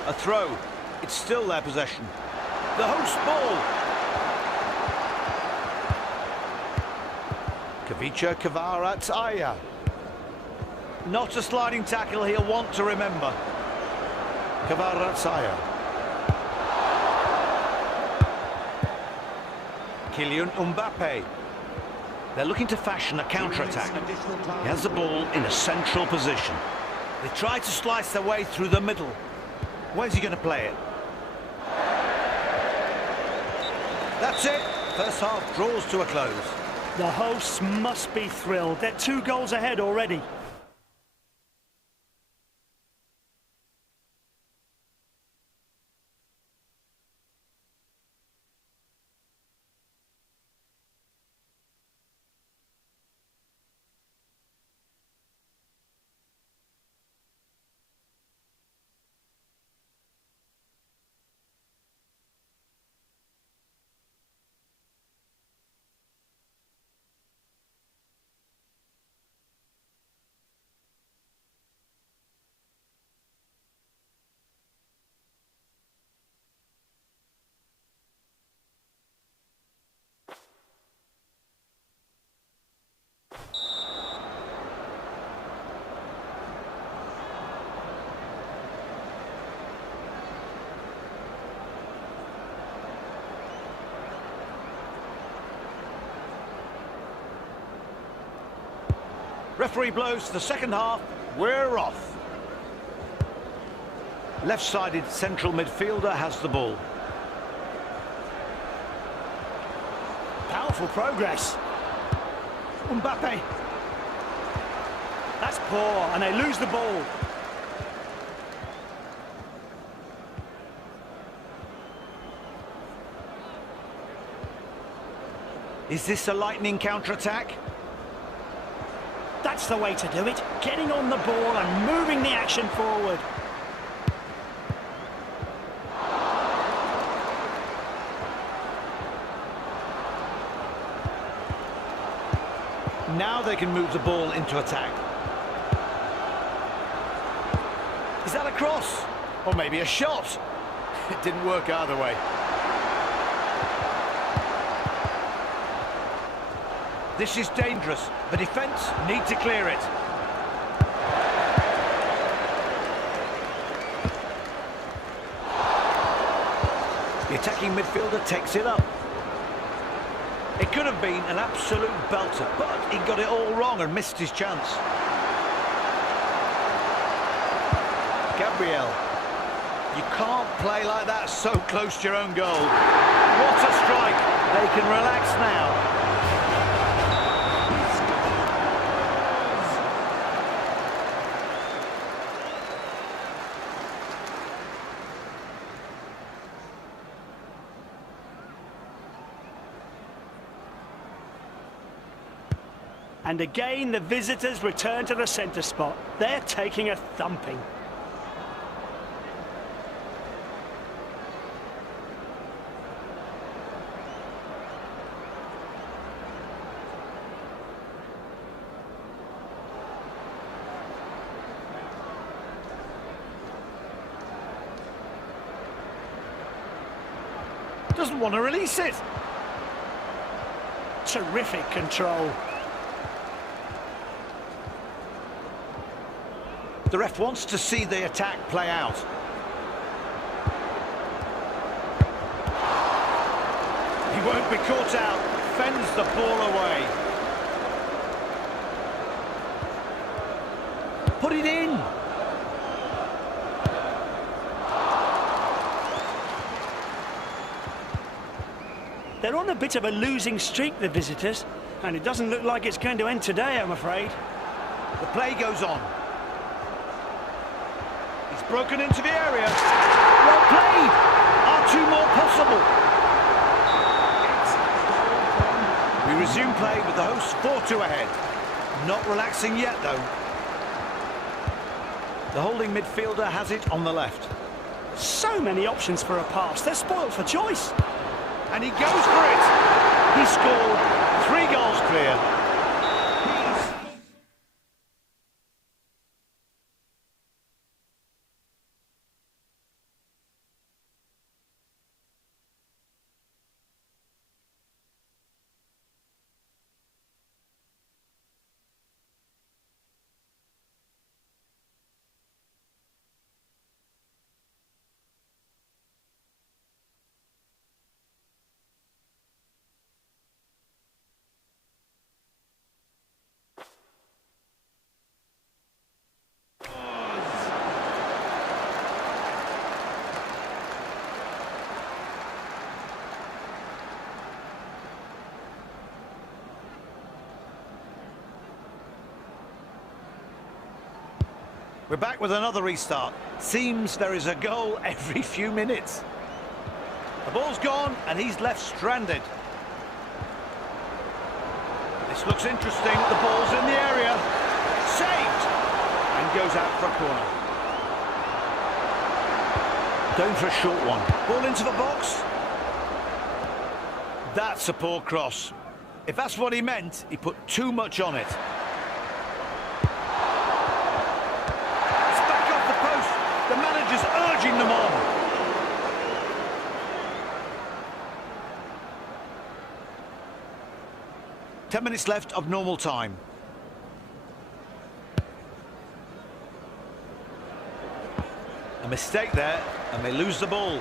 A throw. It's still their possession. The host ball. Kavicha Kvaratskhelia. Not a sliding tackle he'll want to remember. Kvaratskhelia. Kylian Mbappe. They're looking to fashion a counter-attack. He has the ball in a central position. They try to slice their way through the middle. Where's he going to play it? That's it. First half draws to a close. The hosts must be thrilled. They're 2 goals ahead already. Referee blows to the second half. We're off. Left-sided central midfielder has the ball. Powerful progress. Mbappe. That's poor, and they lose the ball. Is this a lightning counter-attack? That's the way to do it. Getting on the ball and moving the action forward. Now they can move the ball into attack. Is that a cross? Or maybe a shot? It didn't work either way. This is dangerous. The defence need to clear it. The attacking midfielder takes it up. It could have been an absolute belter, but he got it all wrong and missed his chance. Gabriel. You can't play like that so close to your own goal. What a strike. They can relax now. And again, the visitors return to the centre spot. They're taking a thumping. Doesn't want to release it. Terrific control. The ref wants to see the attack play out. He won't be caught out. Fends the ball away. Put it in. They're on a bit of a losing streak, the visitors, and it doesn't look like it's going to end today, I'm afraid. The play goes on. He's broken into the area. Well played. Are 2 more possible? resume play with the hosts 4-2 ahead. Not relaxing yet, though. The holding midfielder has it on the left. So many options for a pass. They're spoiled for choice. And he goes for it. He scored 3 goals clear. We're back with another restart. Seems there is a goal every few minutes. The ball's gone and he's left stranded. This looks interesting. The ball's in the area. Saved! And goes out for a corner. Going for a short one. Ball into the box. That's a poor cross. If that's what he meant, he put too much on it. The manager's urging them on. Ten minutes left of normal time. A mistake there, and they lose the ball.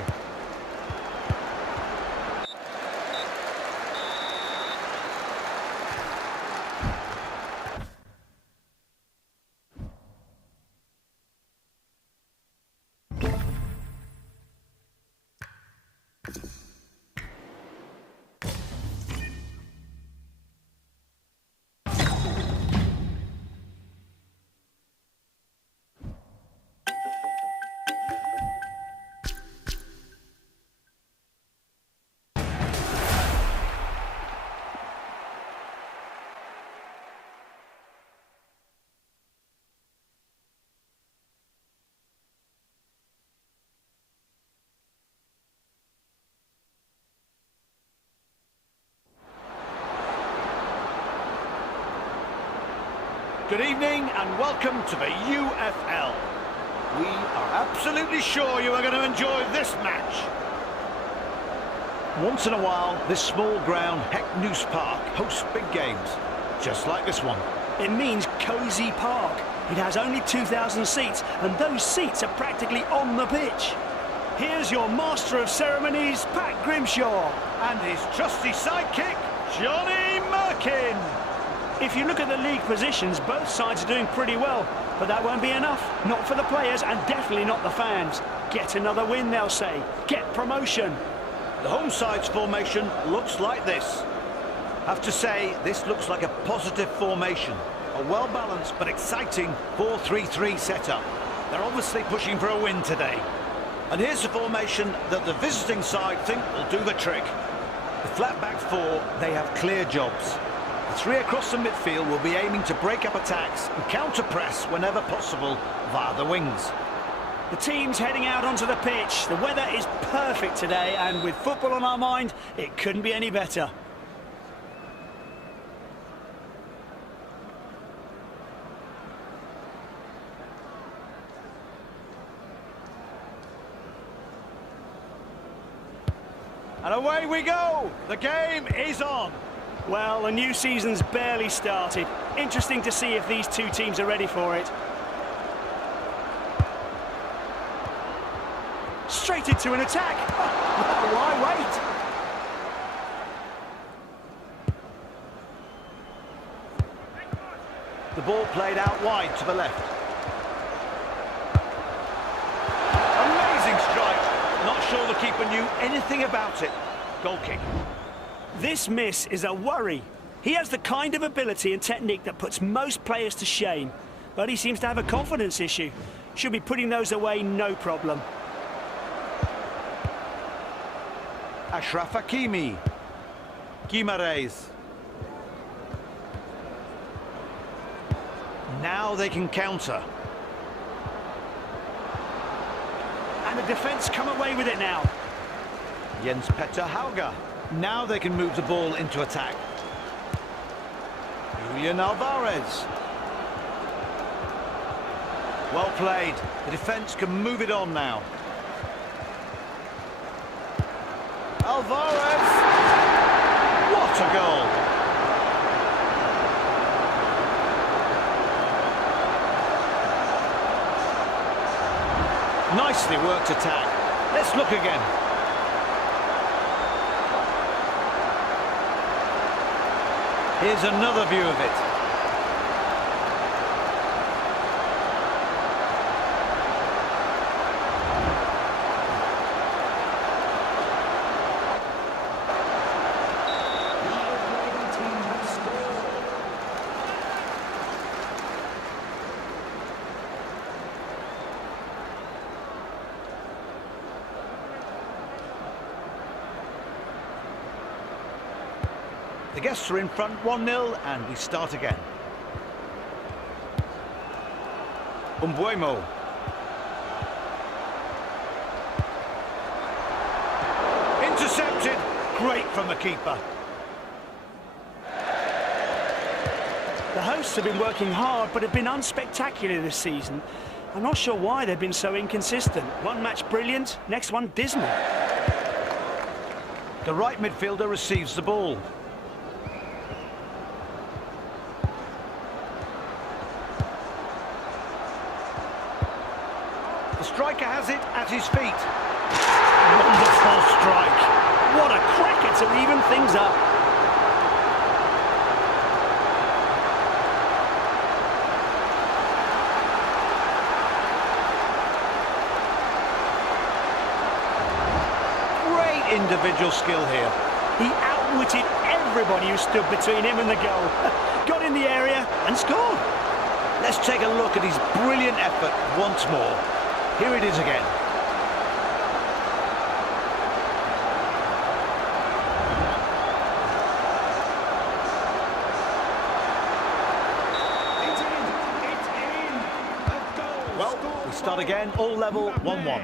Good evening and welcome to the UFL. We are absolutely sure you are going to enjoy this match. Once in a while, this small ground, Heck Noose Park, hosts big games, just like this one. It means cosy park. It has only 2,000 seats, and those seats are practically on the pitch. Here's your master of ceremonies, Pat Grimshaw. And his trusty sidekick, Johnny Merkin. If you look at the league positions, both sides are doing pretty well, but that won't be enough. Not for the players and definitely not the fans. Get another win, they'll say. Get promotion. The home side's formation looks like this. Have to say, this looks like a positive formation. A well-balanced but exciting 4-3-3 setup. They're obviously pushing for a win today. And here's the formation that the visiting side think will do the trick. The flat back four, they have clear jobs. The three across the midfield will be aiming to break up attacks and counter-press whenever possible via the wings. The team's heading out onto the pitch. The weather is perfect today, and with football on our mind, it couldn't be any better. And away we go! The game is on! Well, the new season's barely started. Interesting to see if these two teams are ready for it. Straight into an attack. Oh, why wait? The ball played out wide to the left. Amazing strike. Not sure the keeper knew anything about it. Goal kick. This miss is a worry. He has the kind of ability and technique that puts most players to shame, but he seems to have a confidence issue. Should be putting those away, no problem. Ashraf Hakimi. Guimarães. Now they can counter. And the defence come away with it now. Jens Petter Hauger. Now they can move the ball into attack. Julian Alvarez. Well played. The defence can move it on now. Alvarez! What a goal! Nicely worked attack. Let's look again. Here's another view of it. The guests are in front 1-0 and we start again. Umbuemo. Intercepted. Great from the keeper. The hosts have been working hard but have been unspectacular this season. I'm not sure why they've been so inconsistent. One match brilliant, next one dismal. The right midfielder receives the ball. The striker has it at his feet. Wonderful strike. What a cracker to even things up. Great individual skill here. He outwitted everybody who stood between him and the goal. Got in the area and scored. Let's take a look at his brilliant effort once more. Here it is again. It's in. A goal. Well, we start again, all level, 1-1.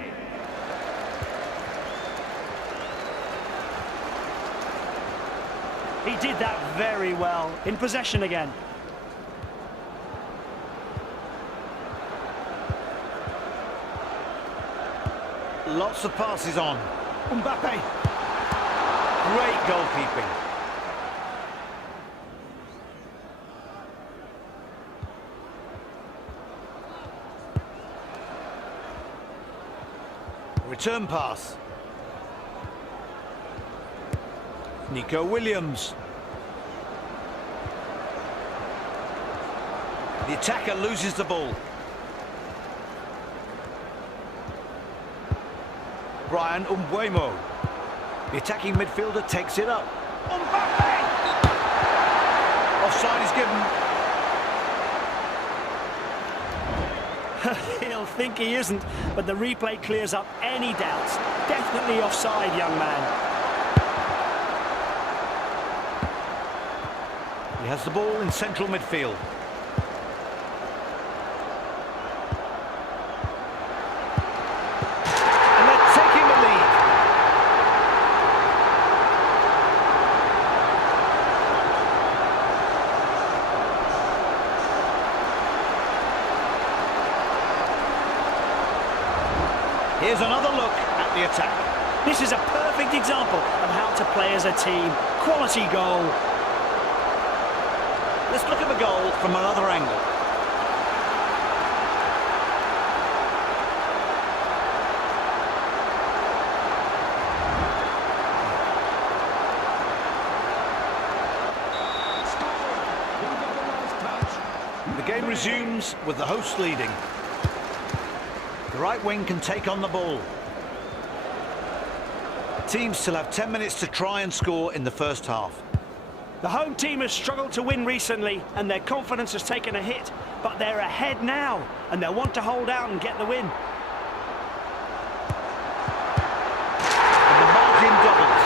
He did that very well. In possession again. Lots of passes on. Mbappe. Great goalkeeping. Return pass. Nico Williams. The attacker loses the ball. Brian Umbuemo. The attacking midfielder takes it up. Mbappe! Offside is given. He'll think he isn't, but the replay clears up any doubts. Definitely offside, young man. He has the ball in central midfield. And they're taking the lead. Here's another look at the attack. This is a perfect example of how to play as a team. Quality goal. Let's look at the goal from another angle. The game resumes with the hosts leading. The right wing can take on the ball. Teams still have 10 minutes to try and score in the first half. The home team has struggled to win recently and their confidence has taken a hit, but they're ahead now and they'll want to hold out and get the win. And the margin doubles.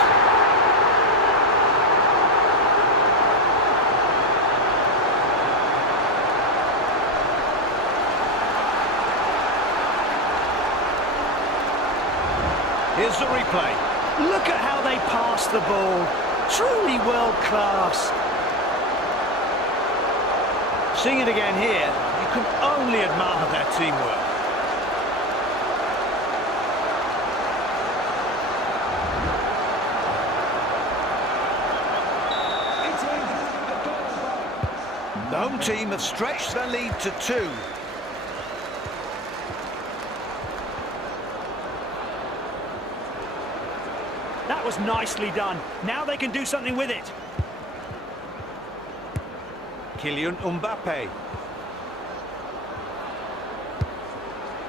the replay. Look at how they pass the ball. Truly world class. Seeing it again here, you can only admire their teamwork. It's in. A goal. The home team have stretched their lead to 2. That was nicely done. Now they can do something with it. Kylian Mbappe.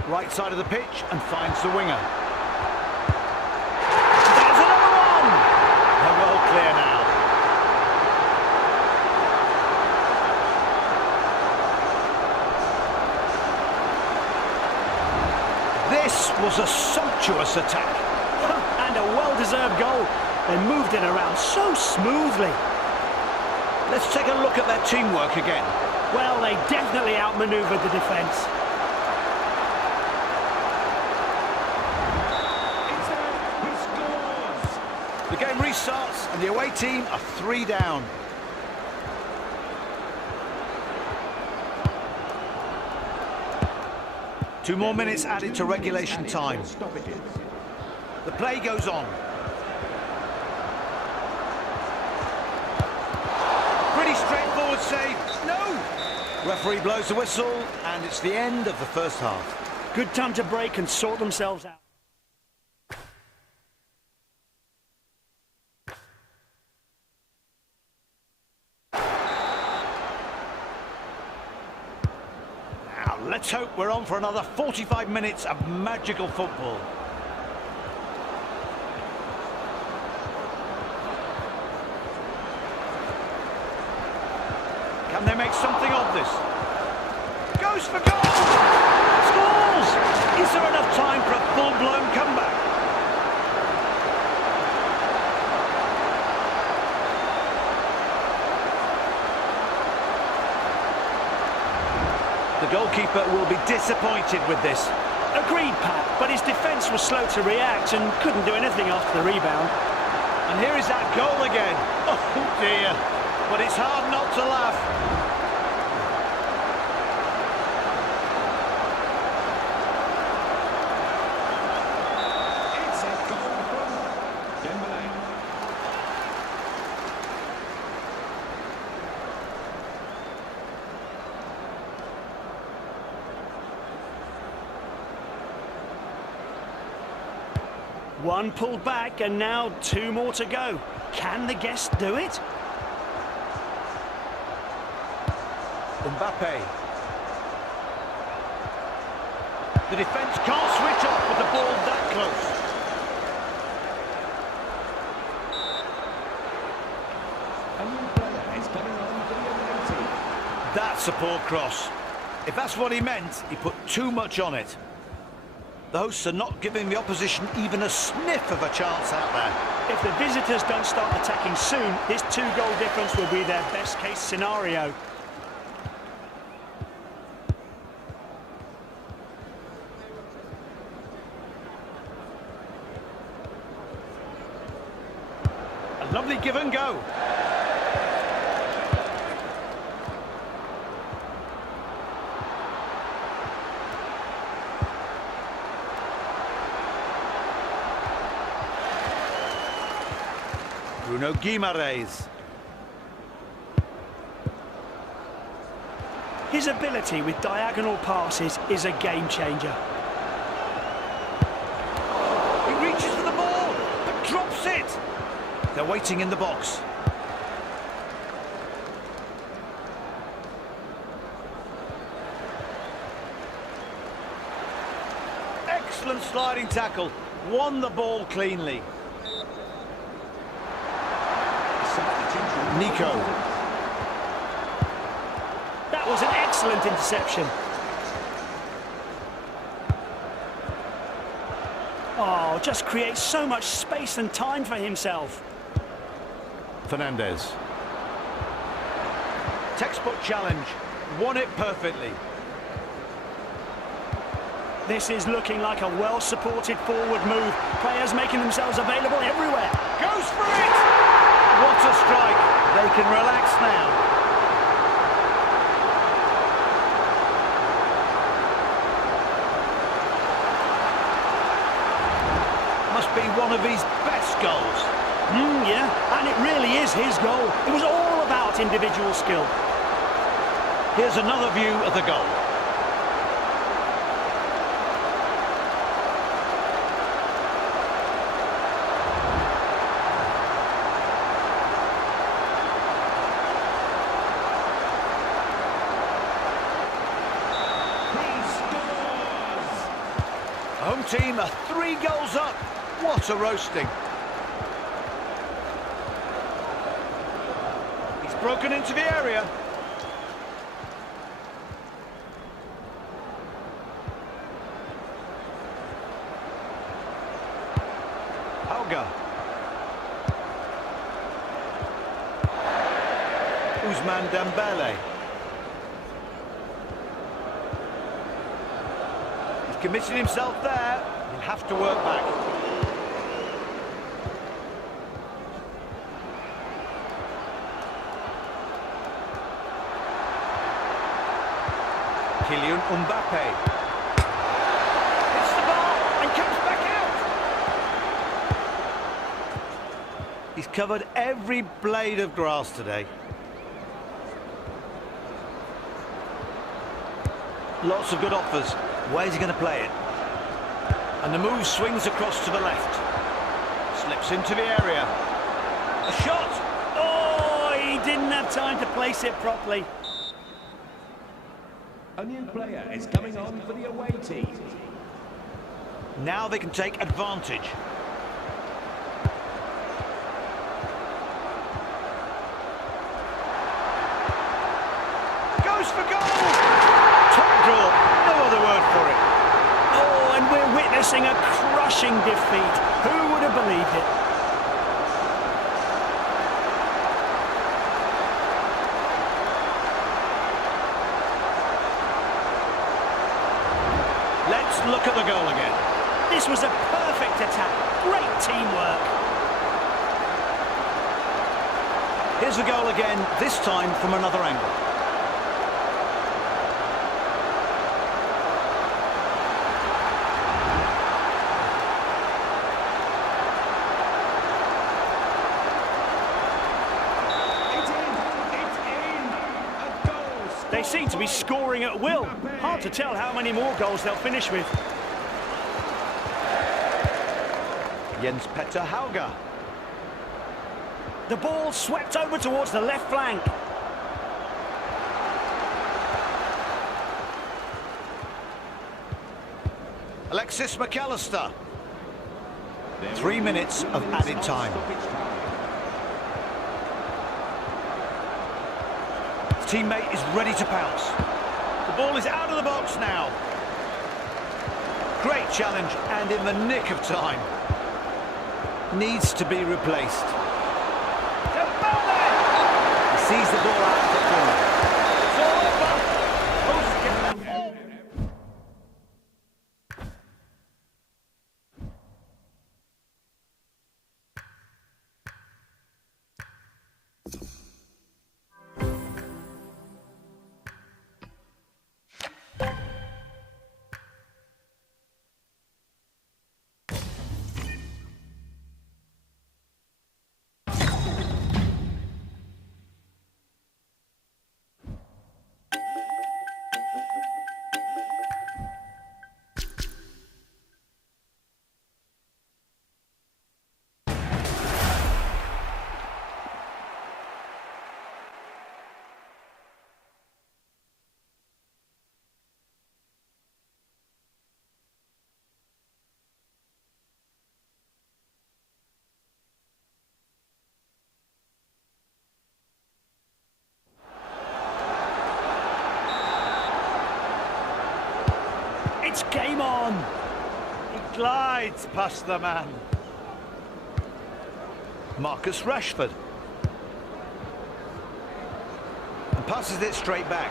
Right side of the pitch and finds the winger. There's another one! They're well clear now. This was a sumptuous attack. And a well-deserved goal. They moved it around so smoothly. Let's take a look at their teamwork again. Well, they definitely outmaneuvered the defence. It's there. He scores. The game restarts and the away team are 3 down. Two more minutes added to regulation time. Stoppages. The play goes on. Pretty straightforward save. No! Referee blows the whistle and it's the end of the first half. Good time to break and sort themselves out. Now let's hope we're on for another 45 minutes of magical football. Can they make something of this? Goes for goal! Scores! Is there enough time for a full-blown comeback? The goalkeeper will be disappointed with this. Agreed, Pat, but his defence was slow to react and couldn't do anything after the rebound. And here is that goal again. Oh dear. But it's hard not to laugh. It's a goal from Dembele. One pulled back and now 2 more to go. Can the guests do it? Mbappe. The defence can't switch off with the ball that close. A new player is coming on for the away team. That's a poor cross. If that's what he meant, he put too much on it. The hosts are not giving the opposition even a sniff of a chance out there. If the visitors don't start attacking soon, this 2-goal difference will be their best-case scenario. A lovely give and go. Bruno Guimaraes. His ability with diagonal passes is a game changer. He reaches for the ball, but drops it. They're waiting in the box. Excellent sliding tackle. Won the ball cleanly. Nico. That was an excellent interception. Oh, just creates so much space and time for himself. Fernandez. Textbook challenge. Won it perfectly. This is looking like a well-supported forward move. Players making themselves available everywhere. Goes for it! What a strike! They can relax now. Must be one of his best goals. Yeah, and it really is his goal. It was all about individual skill. Here's another view of the goal. Home team are 3 goals up. What a roasting. He's broken into the area. Hauga. Ousmane Dembele. Committing himself there, he'll have to work back. Kylian Mbappe. Hits the ball and comes back out. He's covered every blade of grass today. Lots of good offers. Where's he going to play it? And the move swings across to the left. Slips into the area. A shot! Oh, he didn't have time to place it properly. A new player is coming on for the away team. Now they can take advantage. Goes for goal! Top draw, no other word for it. Oh, and we're witnessing a crushing defeat. Who would have believed it? Let's look at the goal again. This was a perfect attack. Great teamwork. Here's the goal again, this time from another angle. They seem to be scoring at will. Hard to tell how many more goals they'll finish with. Jens Petter Hauga. The ball swept over towards the left flank. Alexis McAllister. 3 minutes of added time. Teammate is ready to pounce. The ball is out of the box now. Great challenge and in the nick of time. Needs to be replaced. He sees the ball out of the corner. It's all over. Post get that ball. It's game on. He glides past the man. Marcus Rashford. And passes it straight back.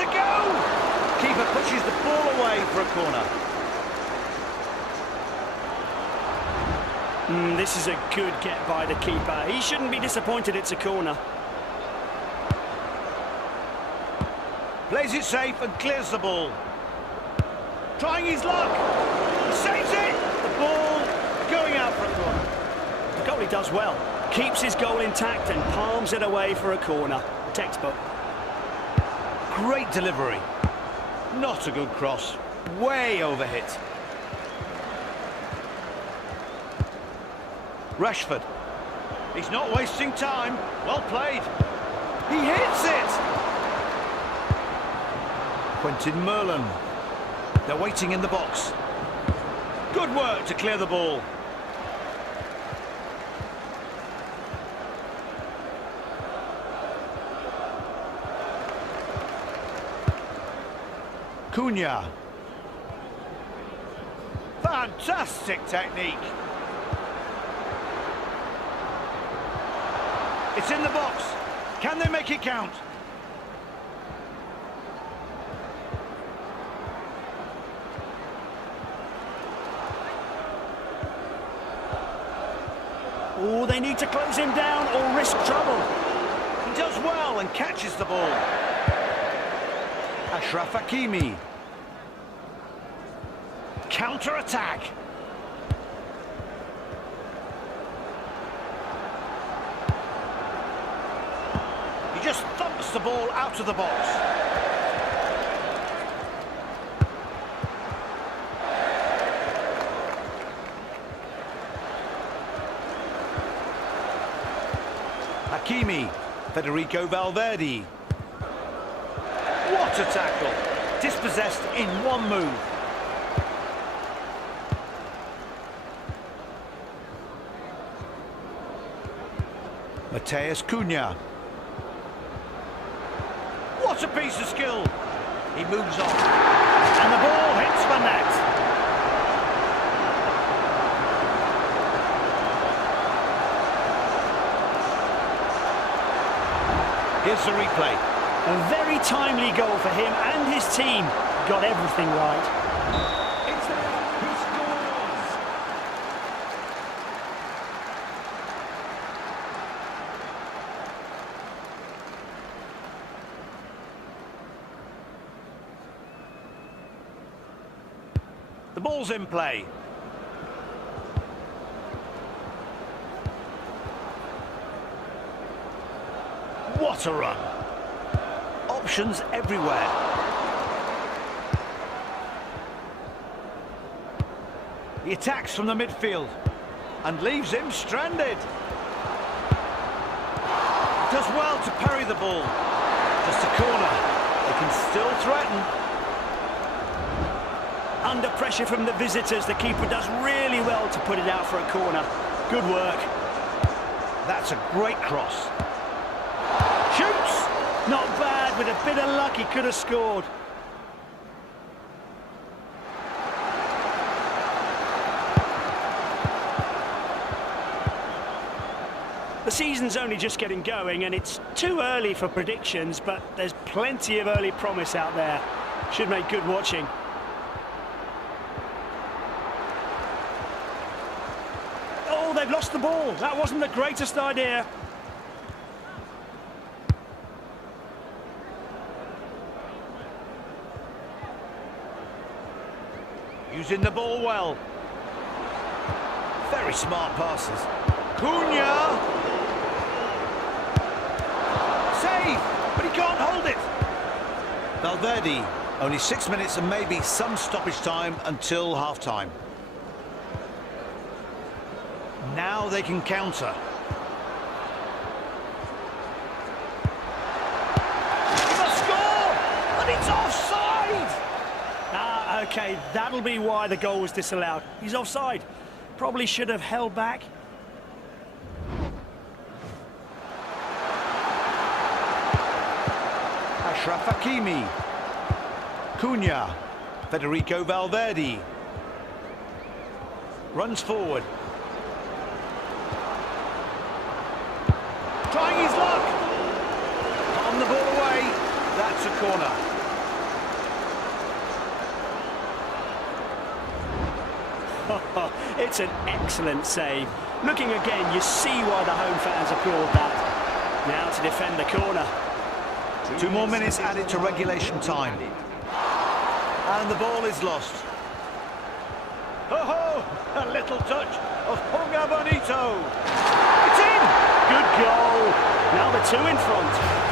a go! Keeper pushes the ball away for a corner. This is a good get by the keeper. He shouldn't be disappointed it's a corner. Plays it safe and clears the ball. Trying his luck. He saves it. The ball going out for a corner. The goalie does well. Keeps his goal intact and palms it away for a corner. Textbook. Great delivery. Not a good cross. Way overhit. Rashford. He's not wasting time. Well played. He hits it. Quentin Merlin. They're waiting in the box. Good work to clear the ball. Cunha. Fantastic technique. It's in the box. Can they make it count? Oh, they need to close him down or risk trouble. He does well and catches the ball. Ashraf Hakimi. Counter-attack. He just thumps the ball out of the box. Hakimi. Federico Valverde. What a tackle! Dispossessed in one move. Mateus Cunha. What a piece of skill! He moves on. And the ball hits the net. Here's the replay. A very timely goal for him and his team. Got everything right. It's there. He scores. The ball's in play. What a run. Options everywhere. He attacks from the midfield and leaves him stranded. Does well to parry the ball. Just a corner. They can still threaten. Under pressure from the visitors, the keeper does really well to put it out for a corner. Good work. That's a great cross. Shoots! Not bad, with a bit of luck he could have scored. The season's only just getting going and it's too early for predictions, but there's plenty of early promise out there. Should make good watching. Oh, they've lost the ball. That wasn't the greatest idea. Using the ball well. Very smart passes. Cunha! Save! But he can't hold it. Valverde, only 6 minutes and maybe some stoppage time until half-time. Now they can counter. He must score! And it's offside! Ah, OK, that'll be why the goal was disallowed. He's offside. Probably should have held back. Ashraf Hakimi. Cunha. Federico Valverde. Runs forward. Trying his luck. On the ball away. That's a corner. It's an excellent save. Looking again, you see why the home fans applaud that. Now to defend the corner. 2 more minutes added to regulation time. And the ball is lost. Oh, a little touch of Hunga Bonito. It's in! Good goal. Now the 2 in front.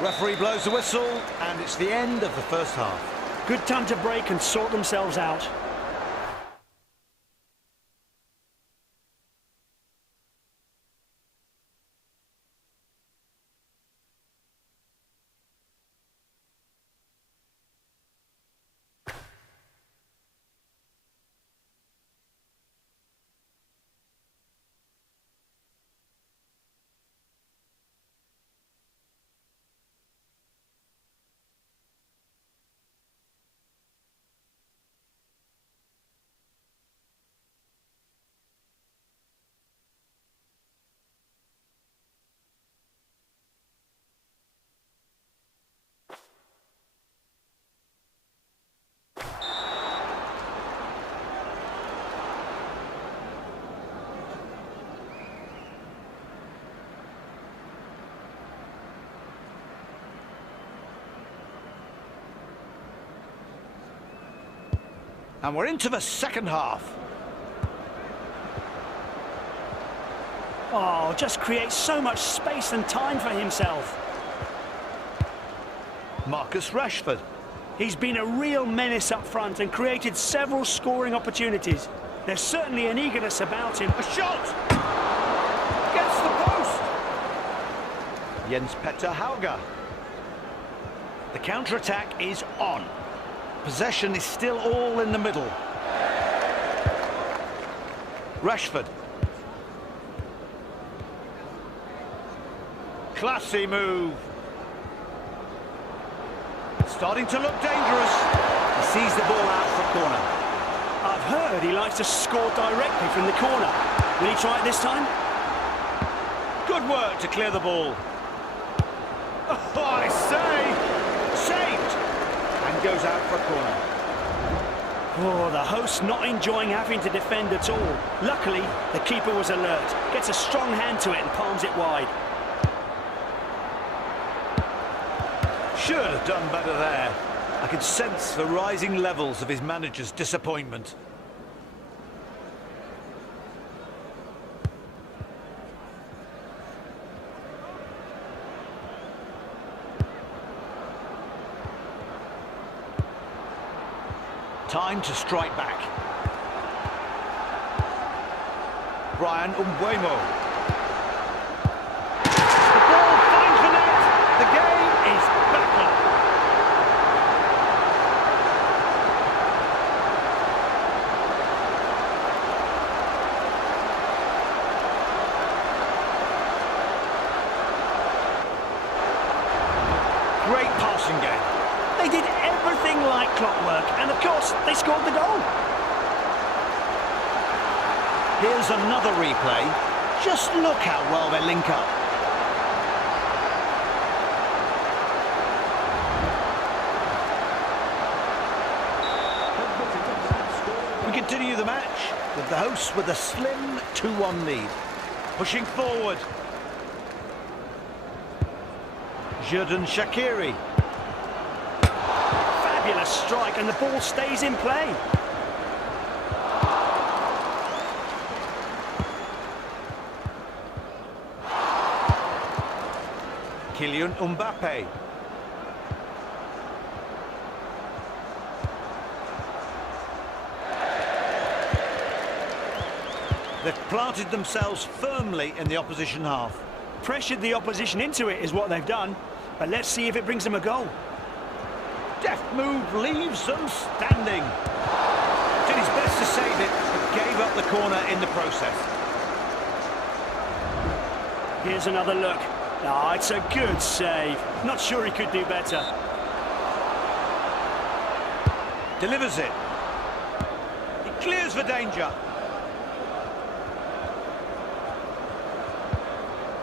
Referee blows the whistle, and it's the end of the first half. Good time to break and sort themselves out. And we're into the second half. Oh, just creates so much space and time for himself. Marcus Rashford. He's been a real menace up front and created several scoring opportunities. There's certainly an eagerness about him. A shot! Gets the post! Jens Petter Hauger. The counter-attack is on. Possession is still all in the middle. Rashford. Classy move. Starting to look dangerous. He sees the ball out for corner. I've heard he likes to score directly from the corner. Will he try it this time? Good work to clear the ball. Oh, I say! Saved! And goes out for a corner. Oh, the host not enjoying having to defend at all. Luckily, the keeper was alert. Gets a strong hand to it and palms it wide. Should have done better there. I could sense the rising levels of his manager's disappointment. Time to strike back. Brian Umbuemo. The ball finds the net. The game is back on. Great passing game. They did everything like clockwork, and of course, they scored the goal. Here's another replay. Just look how well they link up. We continue the match with the hosts with a slim 2-1 lead. Pushing forward. Xherdan Shaqiri. Fabulous strike, and the ball stays in play. Kylian Mbappe. They've planted themselves firmly in the opposition half. Pressured the opposition into it is what they've done, but let's see if it brings them a goal. Deft move leaves them standing. Did his best to save it, but gave up the corner in the process. Here's another look. Ah, it's a good save. Not sure he could do better. Delivers it. Clears for danger.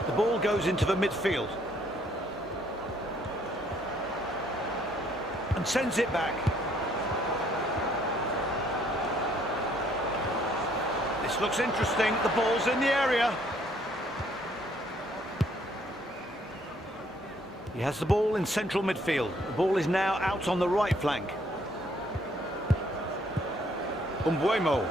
The ball goes into the midfield. And sends it back. This looks interesting. The ball's in the area. He has the ball in central midfield. The ball is now out on the right flank. Umbuemo.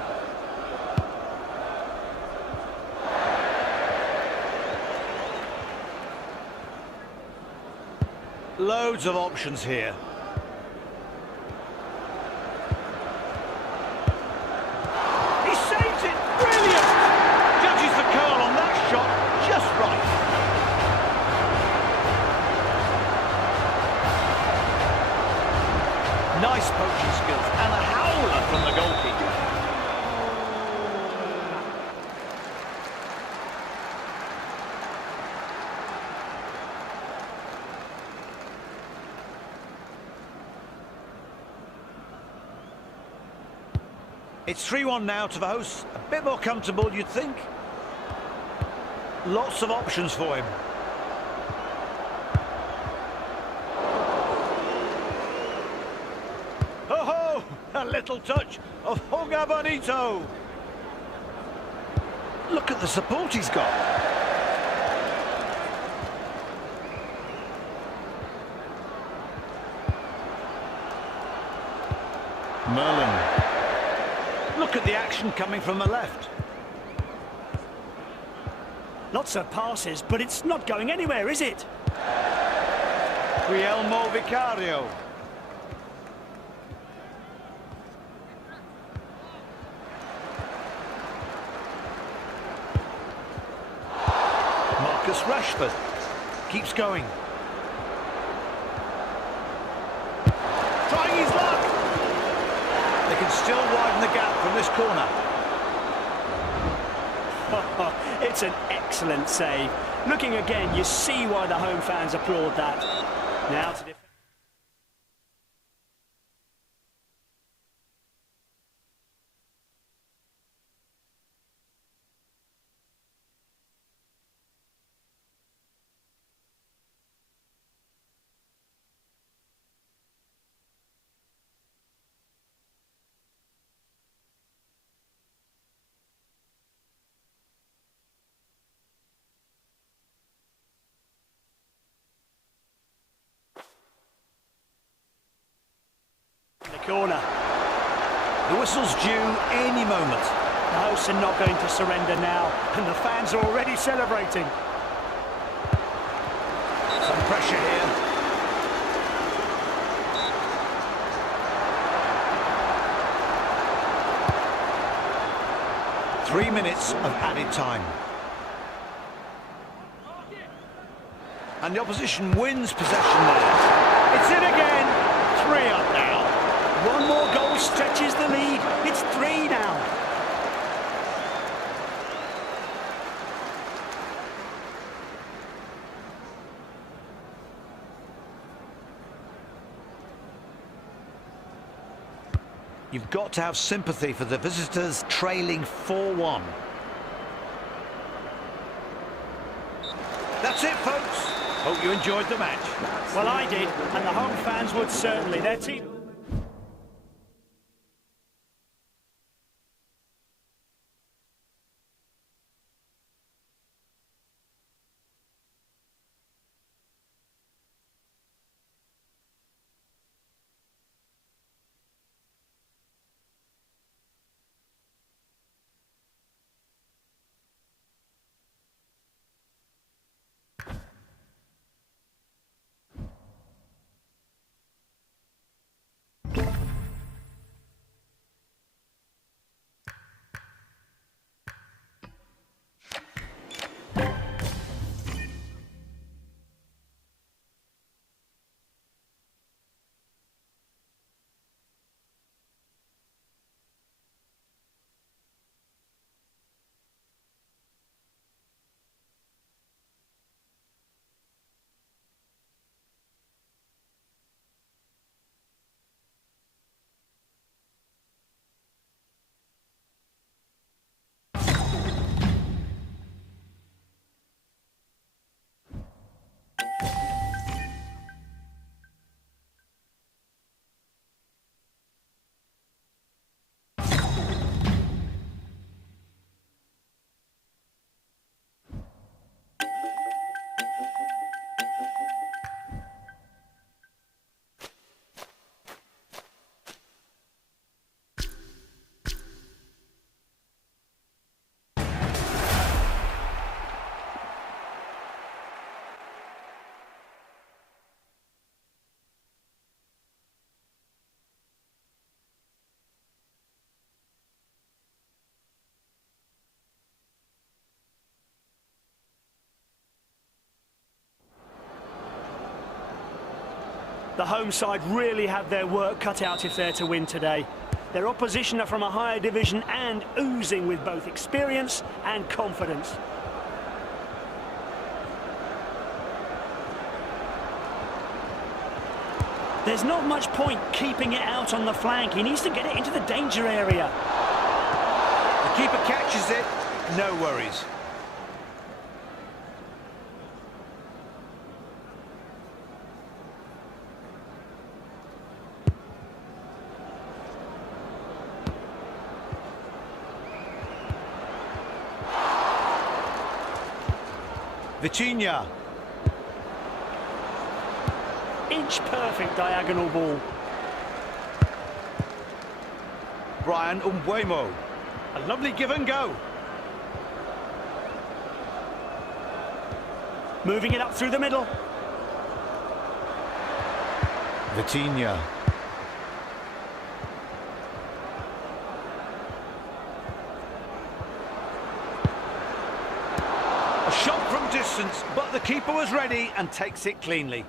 Loads of options here. He saves it! Brilliant! Judges the curl on that shot just right. Nice poaching skills and a howler from the goalkeeper. It's 3-1 now to the hosts. A bit more comfortable, you'd think. Lots of options for him. Oh, a little touch of Hoga Bonito. Look at the support he's got. Merlin. Look at the action coming from the left. Lots of passes, but it's not going anywhere, is it? Guillermo Vicario. Marcus Rashford keeps going. Trying his luck. They can still widen the gap from this corner. It's an excellent save. Looking again, you see why the home fans applaud that. Now to defend. The corner. The whistle's due any moment. The hosts are not going to surrender now, and the fans are already celebrating. Some pressure here. Three minutes of added time. And the opposition wins possession there. It's in again. 3 up now. One more goal stretches the lead. It's 3 now. You've got to have sympathy for the visitors trailing 4-1. That's it, folks. Hope you enjoyed the match. Well, I did, and the home fans would certainly. Their team... The home side really have their work cut out if they're to win today. Their opposition are from a higher division and oozing with both experience and confidence. There's not much point keeping it out on the flank. He needs to get it into the danger area. The keeper catches it, no worries. Vitinha. Inch perfect diagonal ball. Brian Umbuemo. A lovely give and go. Moving it up through the middle. Vitinha. A shot from distance, but the keeper was ready and takes it cleanly.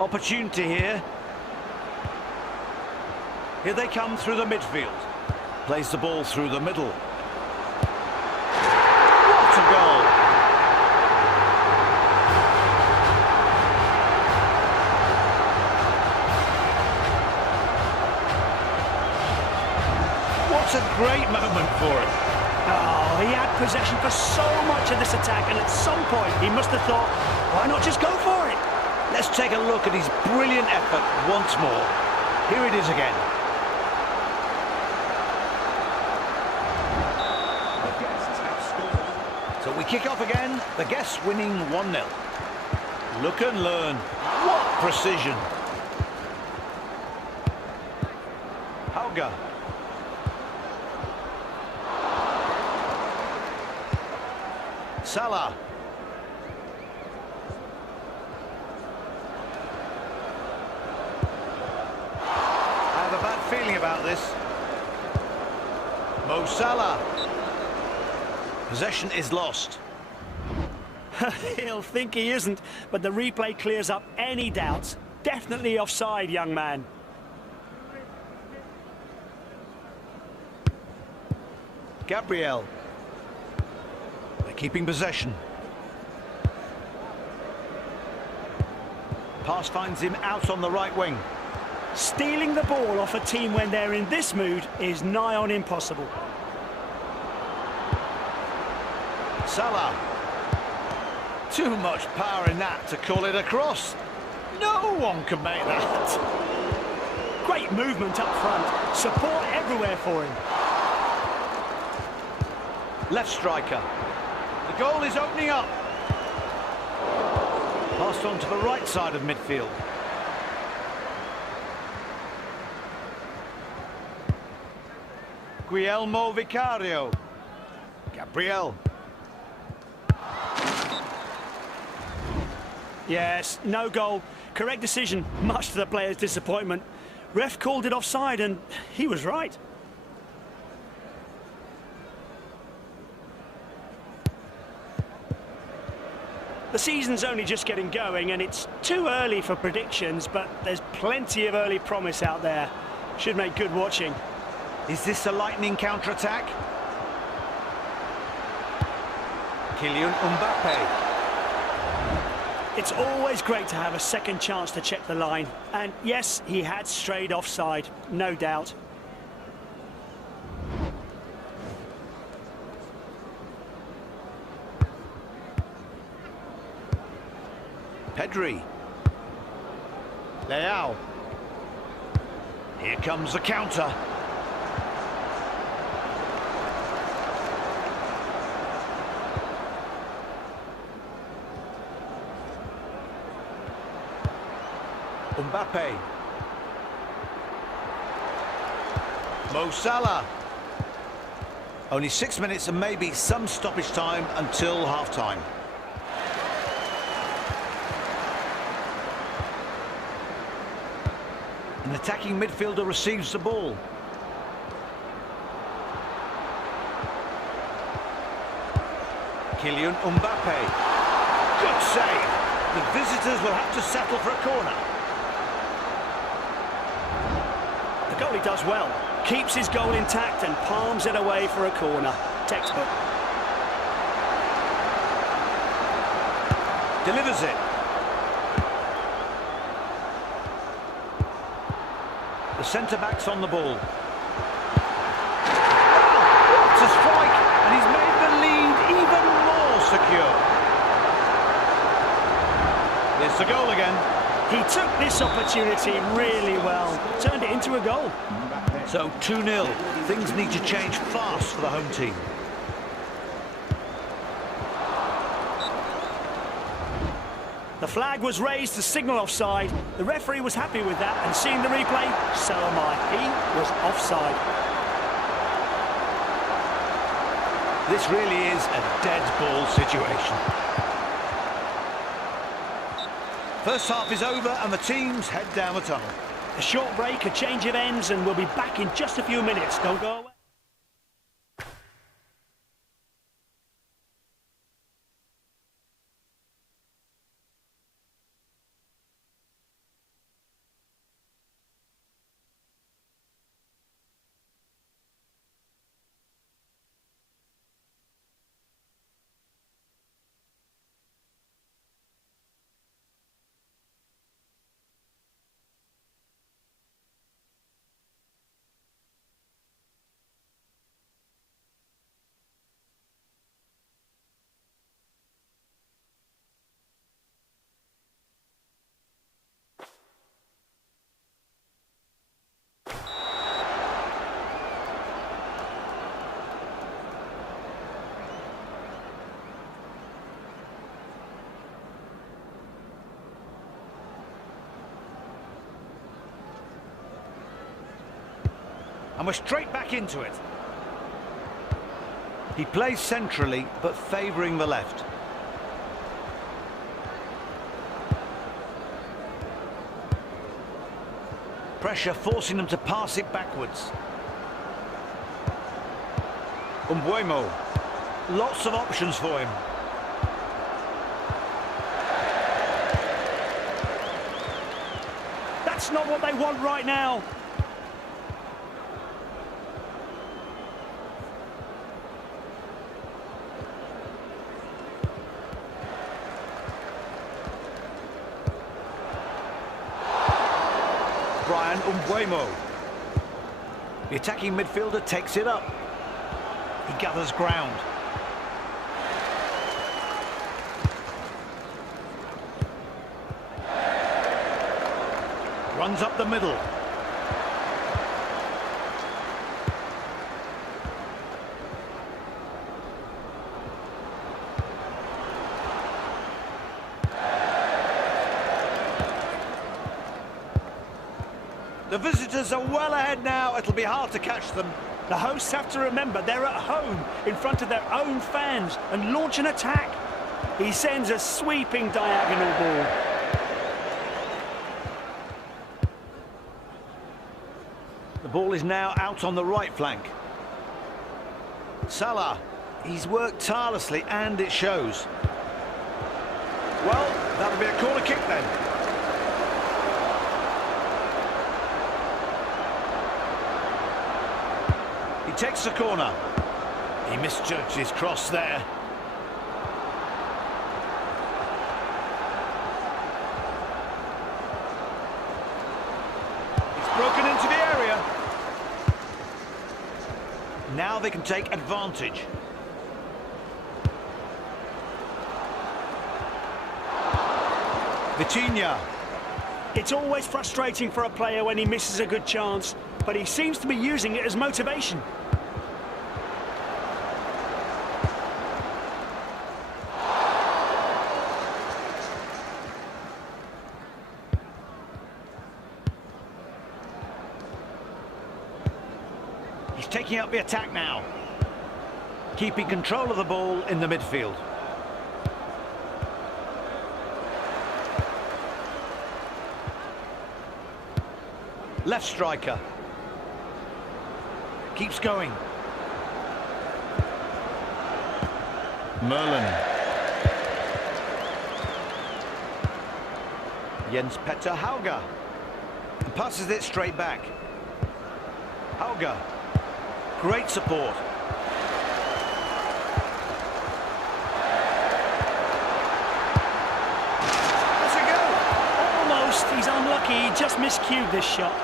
Opportunity here. Here they come through the midfield. Plays the ball through the middle. What a goal! What a great moment for him. Oh, he had possession for so much of this attack, and at some point he must have thought, why not just go for it? Let's take a look at his brilliant effort once more. Here it is again. The guests have scored. So we kick off again, the guests winning 1-0. Look and learn. What precision. Hauger. Salah. I have a bad feeling about this. Mo Salah. Possession is lost. He'll think he isn't, but the replay clears up any doubts. Definitely offside, young man. Gabriel. They're keeping possession. Pass finds him out on the right wing. Stealing the ball off a team when they're in this mood is nigh on impossible. Salah. Too much power in that to call it a cross. No one can make that. Great movement up front. Support everywhere for him. Left striker. The goal is opening up. Passed on to the right side of midfield. Guillermo Vicario. Gabriel. Yes, no goal. Correct decision, much to the player's disappointment. Ref called it offside and he was right. The season's only just getting going and it's too early for predictions, but there's plenty of early promise out there. Should make good watching. Is this a lightning counter-attack? Kylian Mbappe. It's always great to have a second chance to check the line. And yes, he had strayed offside, no doubt. Pedri. Leao. Here comes the counter. Mbappe. Mo Salah. Only 6 minutes and maybe some stoppage time until half-time. An attacking midfielder receives the ball. Kylian Mbappe. Good save. The visitors will have to settle for a corner. The goalie does well. Keeps his goal intact and palms it away for a corner. Textbook. Delivers it. The centre-back's on the ball. What a strike! And he's made the lead even more secure. Here's the goal again. He took this opportunity really well. Turned it into a goal. So 2-0. Things need to change fast for the home team. The flag was raised to signal offside. The referee was happy with that, and seeing the replay, so am I. He was offside. This really is a dead ball situation. First half is over and the teams head down the tunnel. A short break, a change of ends, and we'll be back in just a few minutes. Don't go away. And we're straight back into it. He plays centrally, but favouring the left. Pressure forcing them to pass it backwards. Umbuemo. Lots of options for him. That's not what they want right now. Umbuemo. The attacking midfielder takes it up. He gathers ground. Runs up the middle. The visitors are well ahead now. It'll be hard to catch them. The hosts have to remember they're at home in front of their own fans and launch an attack. He sends a sweeping diagonal ball. The ball is now out on the right flank. Salah, he's worked tirelessly and it shows. Well, that'll be a corner kick then. He takes the corner. He misjudged his cross there. He's broken into the area. Now they can take advantage. Vitinha. It's always frustrating for a player when he misses a good chance, but he seems to be using it as motivation. He's taking up the attack now, keeping control of the ball in the midfield. Left striker. Keeps going. Merlin. Jens Petter Hauger. And passes it straight back. Hauger. Great support. That's a goal! Almost. He's unlucky. He just miscued this shot.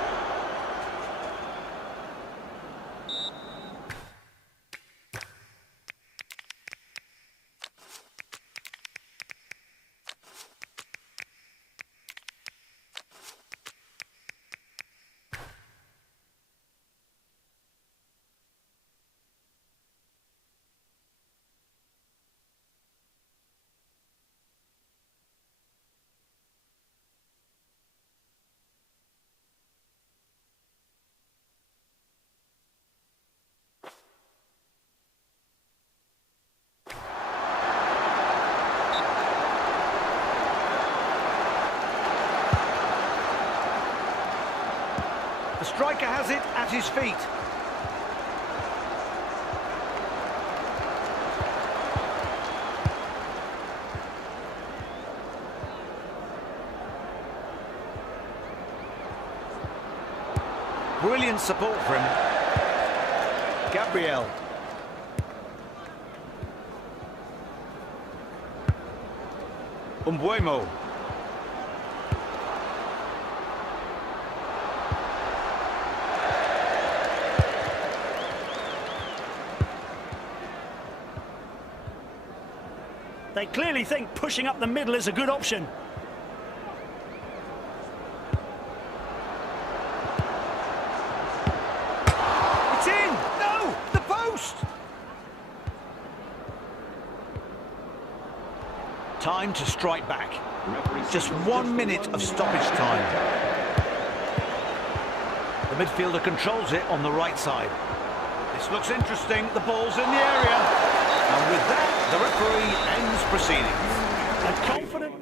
The striker has it at his feet. Brilliant support for him. Gabriel. Umbuemo. They clearly think pushing up the middle is a good option. It's in! No! The post! Time to strike back. Just 1 minute of stoppage time. The midfielder controls it on the right side. This looks interesting. The ball's in the area. And with that, the referee ends proceedings. A confident...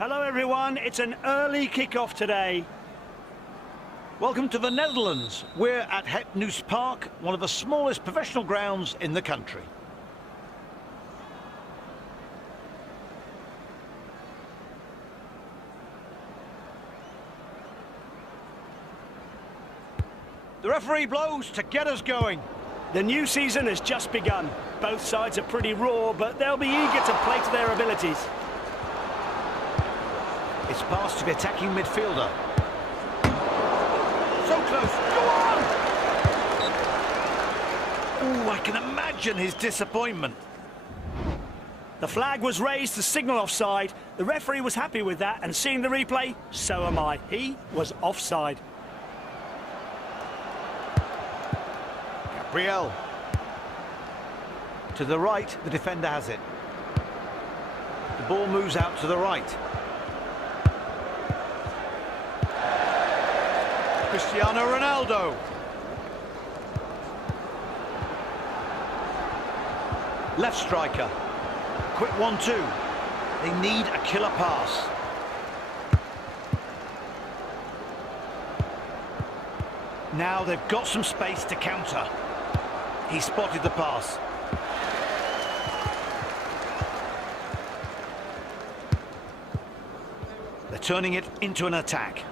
Hello everyone, it's an early kick-off today. Welcome to the Netherlands. We're at Het Nieuws Park, one of the smallest professional grounds in the country. The referee blows to get us going. The new season has just begun. Both sides are pretty raw, but they'll be eager to play to their abilities. It's passed to the attacking midfielder. So close. Go on! Oh, I can imagine his disappointment. The flag was raised to signal offside. The referee was happy with that, and seeing the replay, so am I. He was offside. Gabriel. To the right, the defender has it. The ball moves out to the right. Cristiano Ronaldo. Left striker. Quick 1-2. They need a killer pass. Now they've got some space to counter. He spotted the pass. They're turning it into an attack.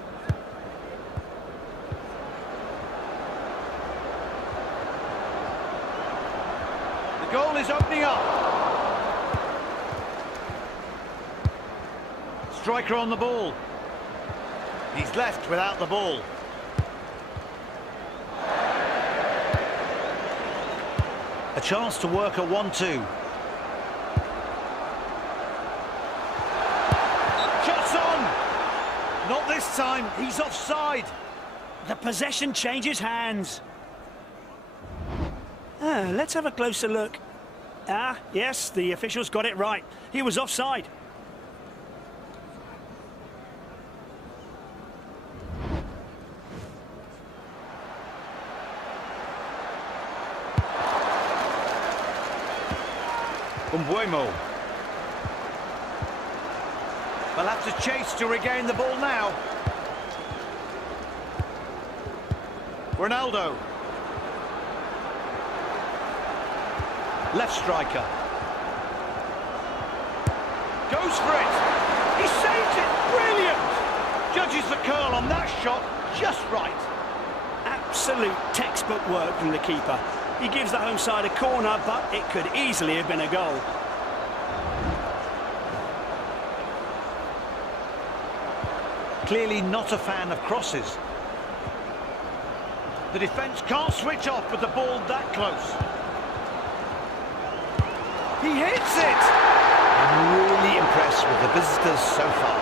The goal is opening up. Striker on the ball. He's left without the ball. A chance to work a 1-2. Shots on! Not this time, he's offside. The possession changes hands. Let's have a closer look. Yes, the officials got it right. He was offside. Umbuemo. They'll have to chase to regain the ball now. Ronaldo. Left striker. Goes for it. He saves it. Brilliant. Judges the curl on that shot just right. Absolute textbook work from the keeper. He gives the home side a corner, but it could easily have been a goal. Clearly not a fan of crosses. The defence can't switch off with the ball that close. He hits it! I'm really impressed with the visitors so far.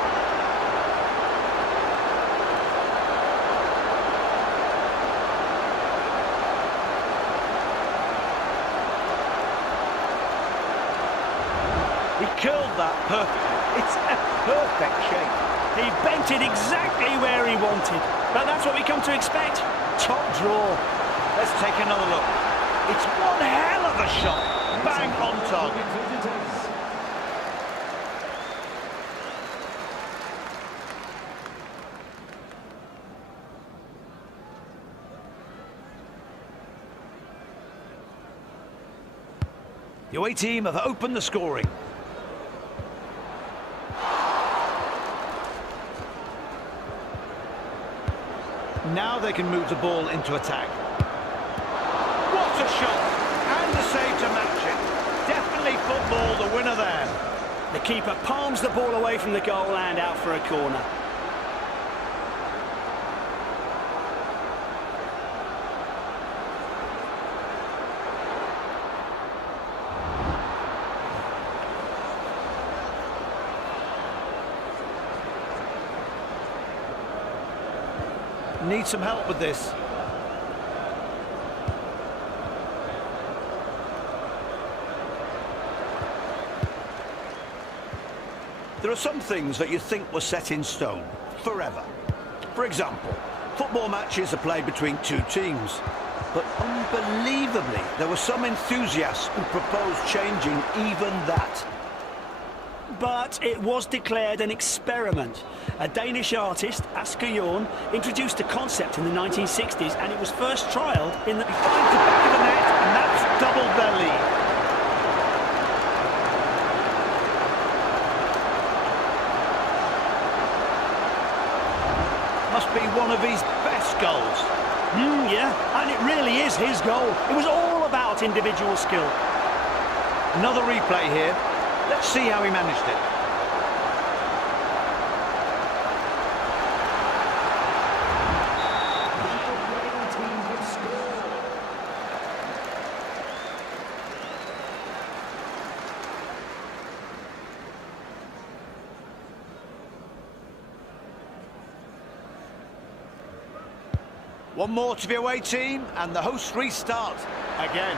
He curled that perfectly. It's a perfect shape. He bent it exactly where he wanted. But that's what we come to expect. Top draw. Let's take another look. It's one hell of a shot. Bang on target. The away team have opened the scoring. Now they can move the ball into attack. What a shot! And the save to match it. Definitely football, the winner there. The keeper palms the ball away from the goal and out for a corner. Need some help with this. There are some things that you think were set in stone forever. For example, football matches are played between two teams. But unbelievably, there were some enthusiasts who proposed changing even that. but it was declared an experiment. A Danish artist, Asger Jorn, introduced the concept in the 1960s, and it was first trialled in the... He finds the back of the net, and that's doubled their lead. Must be one of his best goals. Yeah, and it really is his goal. It was all about individual skill. Another replay here. Let's see how he managed it. One more to the away team, and the hosts restart again.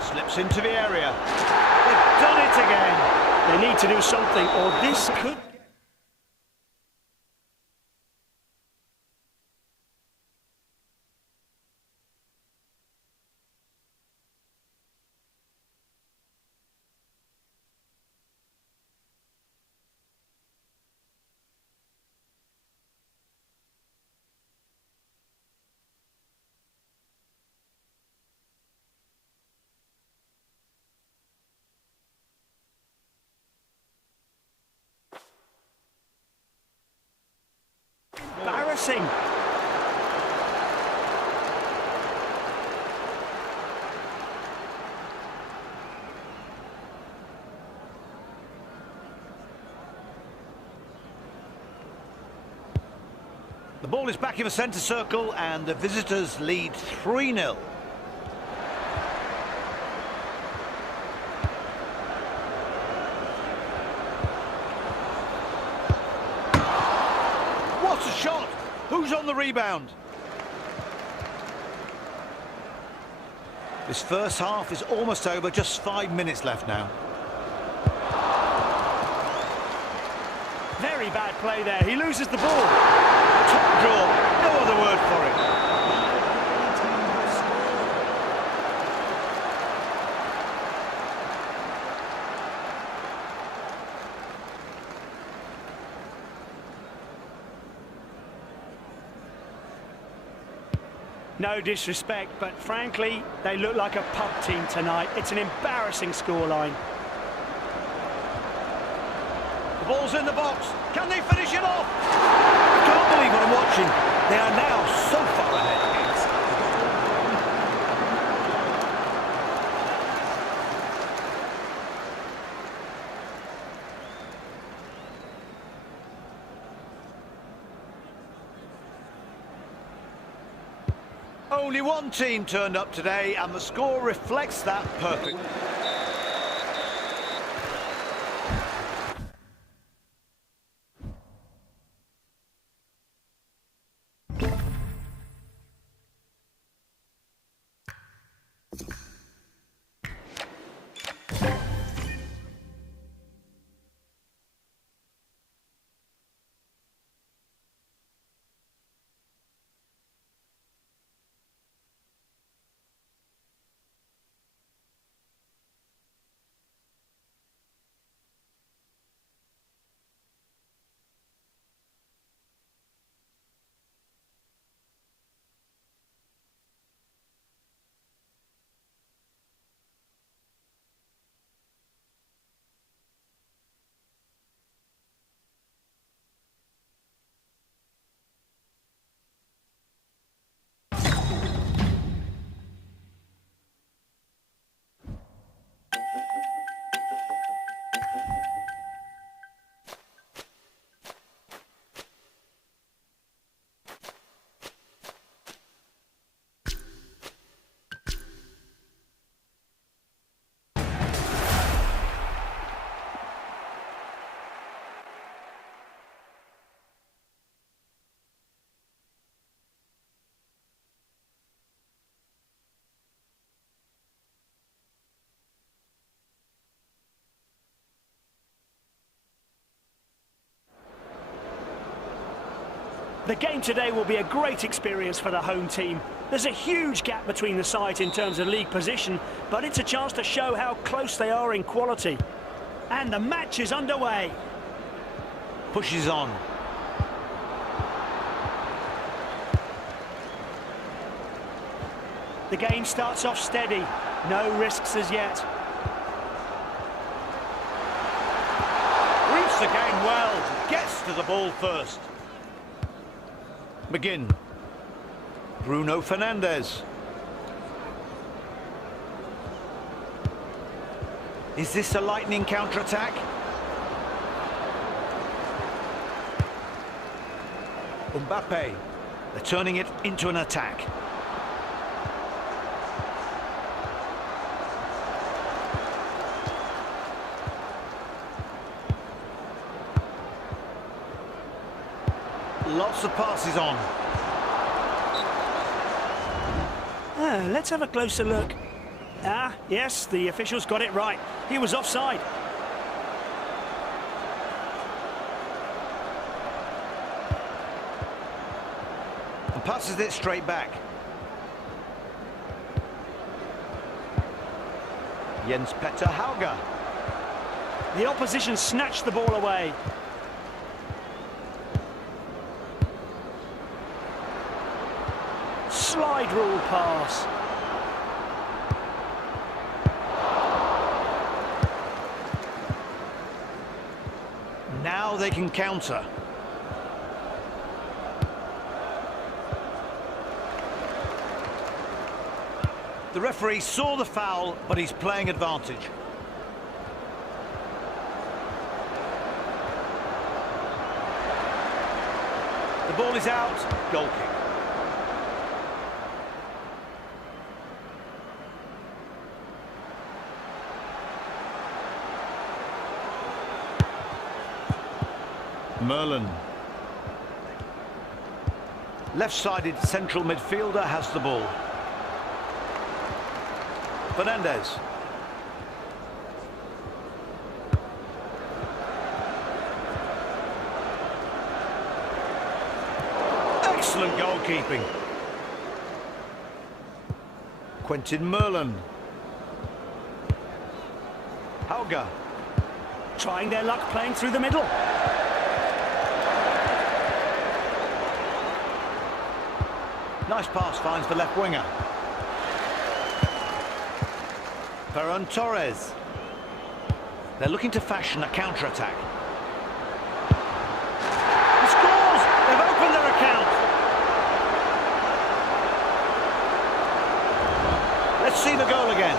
Slips into the area. They've done it again. They need to do something, or this could... Embarrassing. The ball is back in the centre circle, and the visitors lead 3-0. What a shot! Who's on the rebound? This first half is almost over, just 5 minutes left now. Very bad play there. He loses the ball. Top draw, no other word for it. No disrespect, but frankly, they look like a pub team tonight. It's an embarrassing scoreline. The ball's in the box. Can they finish it off? I can't believe what I'm watching. They are now so far ahead. Only one team turned up today, and the score reflects that perfectly. The game today will be a great experience for the home team. There's a huge gap between the sides in terms of league position, but it's a chance to show how close they are in quality. And the match is underway. Pushes on. The game starts off steady. No risks as yet. Reads the game well. Gets to the ball first. Begin. Bruno Fernandes. Is this a lightning counter-attack? Mbappe. They're turning it into an attack. Lots of passes on. Let's have a closer look. Yes, the officials got it right. He was offside. And passes it straight back. Jens Petter Hauge. The opposition snatched the ball away. Slide rule pass. Now they can counter. The referee saw the foul, but he's playing advantage. The ball is out. Goal kick. Merlin. Left-sided central midfielder has the ball. Fernandes. Excellent goalkeeping. Quentin Merlin. Hauge. Trying their luck playing through the middle. Nice pass finds the left winger. Ferran Torres. They're looking to fashion a counter-attack. He scores! They've opened their account. Let's see the goal again.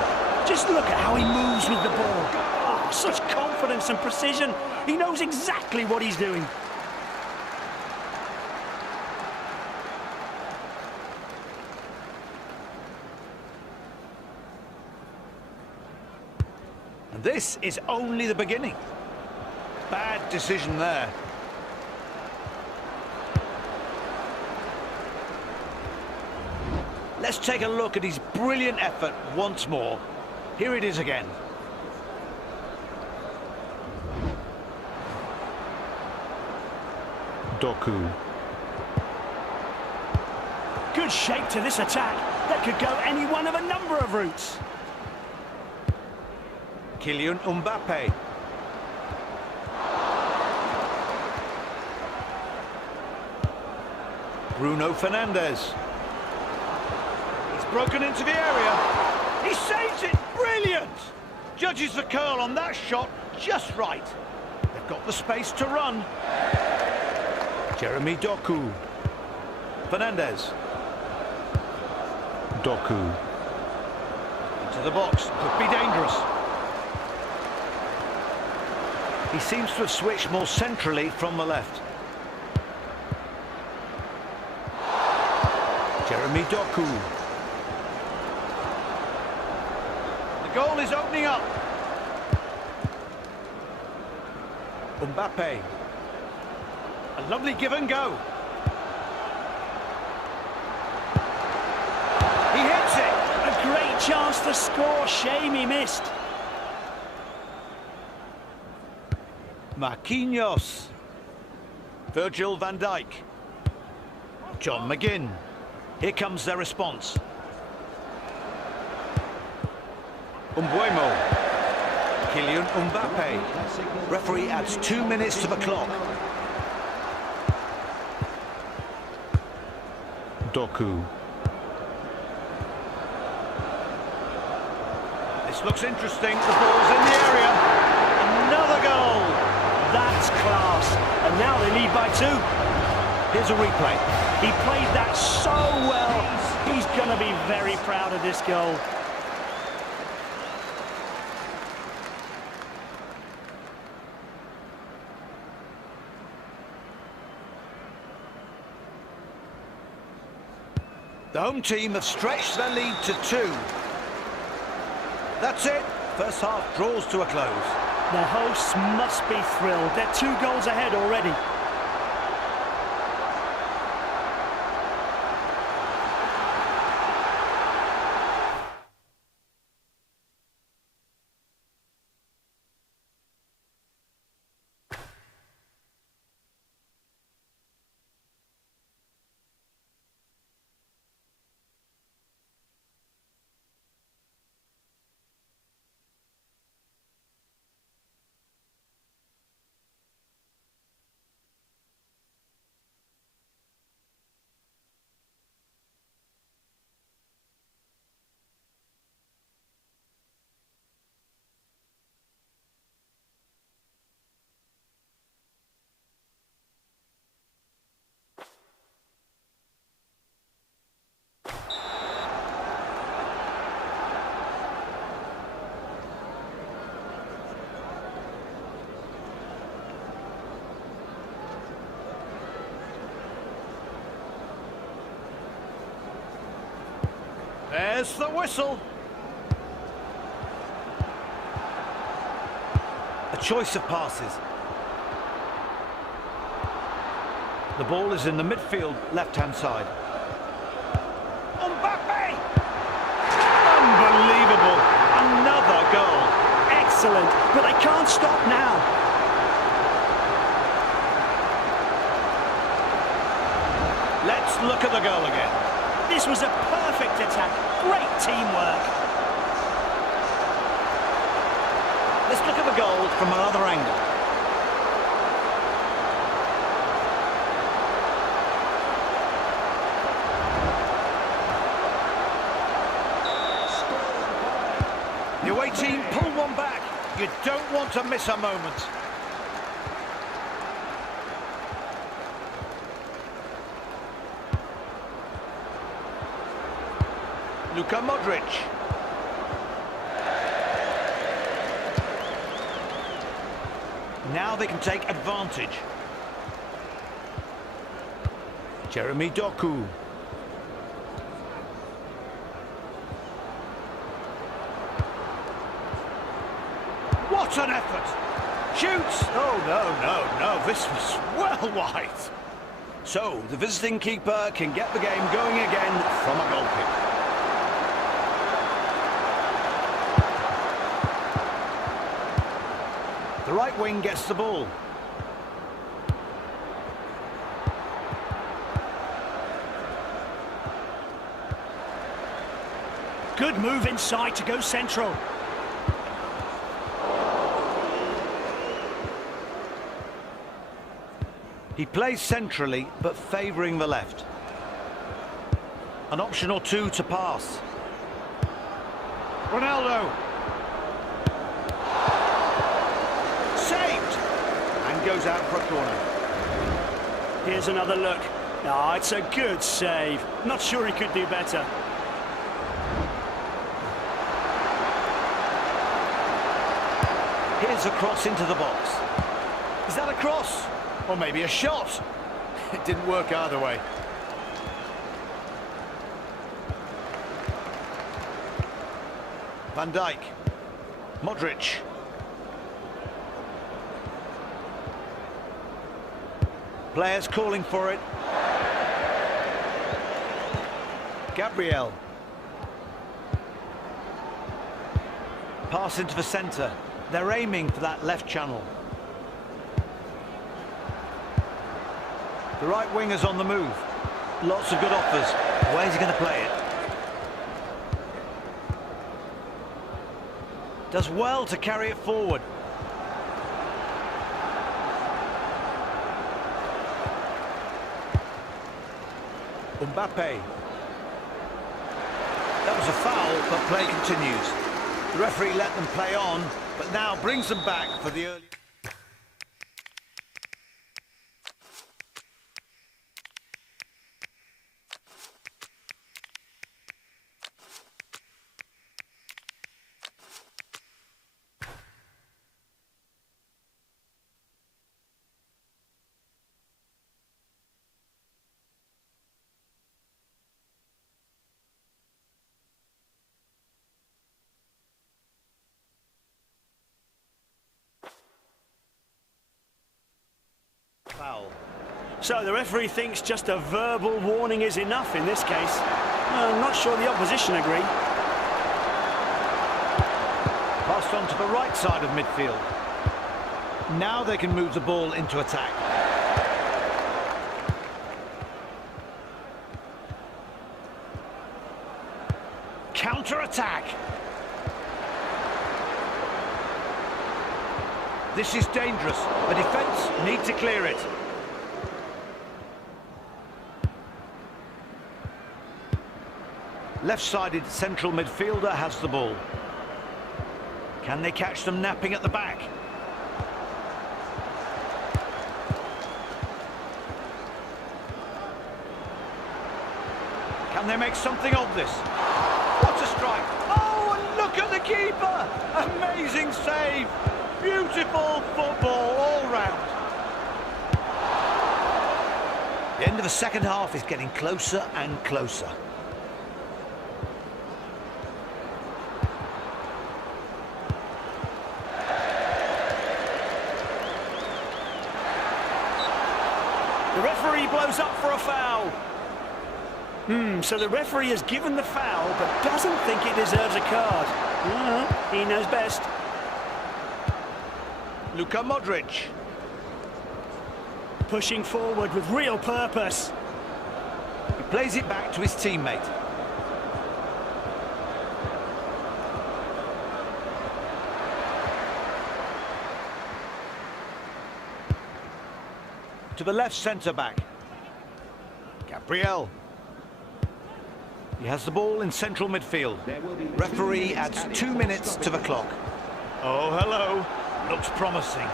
Just look at how he moves with the ball. Oh, such confidence and precision. He knows exactly what he's doing. And this is only the beginning. Bad decision there. Let's take a look at his brilliant effort once more. Here it is again. Doku. Good shape to this attack. That could go any one of a number of routes. Kylian Mbappe. Bruno Fernandes. He's broken into the area. He saves it. Brilliant. Judges the curl on that shot just right. They've got the space to run. Jeremy Doku. Fernandes. Doku. Into the box. Could be dangerous. He seems to have switched more centrally from the left. Jeremy Doku. The goal is opening up. Mbappe. A lovely give and go. He hits it. A great chance to score. Shame he missed. Marquinhos. Virgil van Dijk. John McGinn. Here comes their response. Umbuemo. Kylian Mbappe. Referee adds 2 minutes to the clock. Doku. This looks interesting. The ball's in the area. Another goal. That's class. And now they lead by 2. Here's a replay. He played that so well. He's going to be very proud of this goal. The home team have stretched their lead to 2. That's it. First half draws to a close. The hosts must be thrilled. They're 2 goals ahead already. There's the whistle. A choice of passes. The ball is in the midfield, left-hand side. Mbappe! Unbelievable! Another goal. Excellent, but they can't stop now. Let's look at the goal again. This was a perfect attack. Great teamwork. Let's look at the goal from another angle. The away team pull one back. You don't want to miss a moment. Luka Modric. Now they can take advantage. Jeremy Doku. What an effort! Shoots! Oh, no. This was well wide. So, the visiting keeper can get the game going again from a goal kick. The right wing gets the ball. Good move inside to go central. He plays centrally, but favouring the left. An option or two to pass. Ronaldo. Saved! And goes out for a corner. Here's another look. Ah, it's a good save. Not sure he could do better. Here's a cross into the box. Is that a cross? Or maybe a shot? It didn't work either way. Van Dijk. Modric. Players calling for it. Gabriel. Pass into the centre. They're aiming for that left channel. The right winger's on the move. Lots of good offers. Where's he going to play it? Does well to carry it forward. Mbappe. That was a foul, but play continues. The referee let them play on, but now brings them back for the early... Foul. So the referee thinks just a verbal warning is enough in this case. I'm not sure the opposition agree. Passed on to the right side of midfield. Now they can move the ball into attack. Counter-attack. This is dangerous. The defence need to clear it. Left-sided central midfielder has the ball. Can they catch them napping at the back? Can they make something of this? What a strike! Oh, and look at the keeper! Amazing save! Beautiful football all round. The end of the second half is getting closer and closer. The referee blows up for a foul. So the referee has given the foul, but doesn't think it deserves a card. He knows best. Luka Modric. Pushing forward with real purpose. He plays it back to his teammate. To the left centre-back. Gabriel. He has the ball in central midfield. Referee adds 2 minutes to the clock. Oh, hello. Looks promising.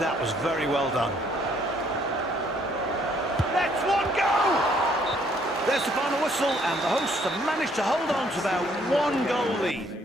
That was very well done. Let's one go! There's the final whistle, and the hosts have managed to hold on to their 1-goal lead.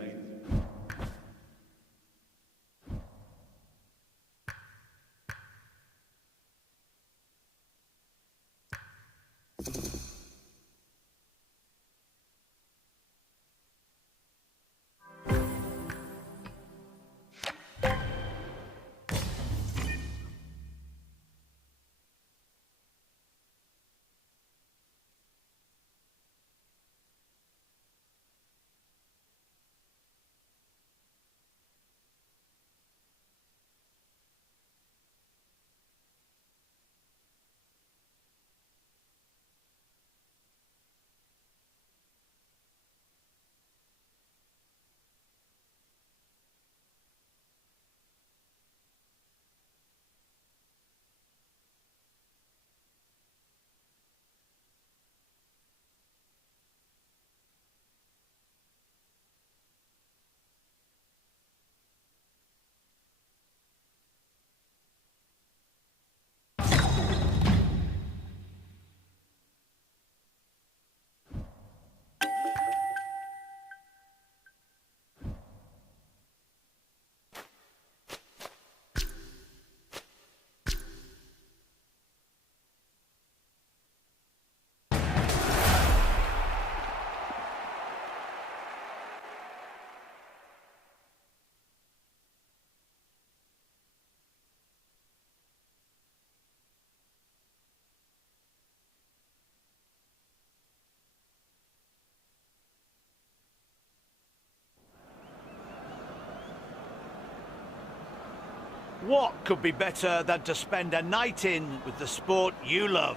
What could be better than to spend a night in with the sport you love?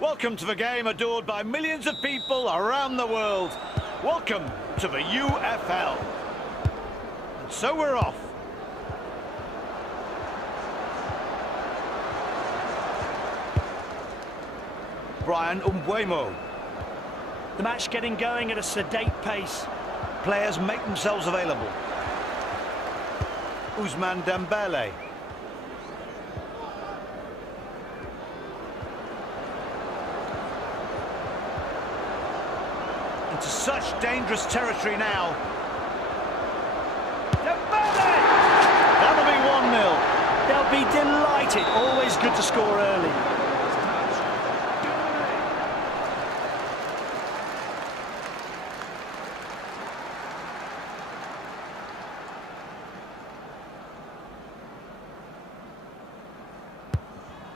Welcome to the game adored by millions of people around the world. Welcome to the UFL. And so we're off. Brian Umbuemo. The match getting going at a sedate pace. Players make themselves available. Ousmane Dembele. Into such dangerous territory now. Dembele! That'll be 1-0. They'll be delighted. Always good to score early.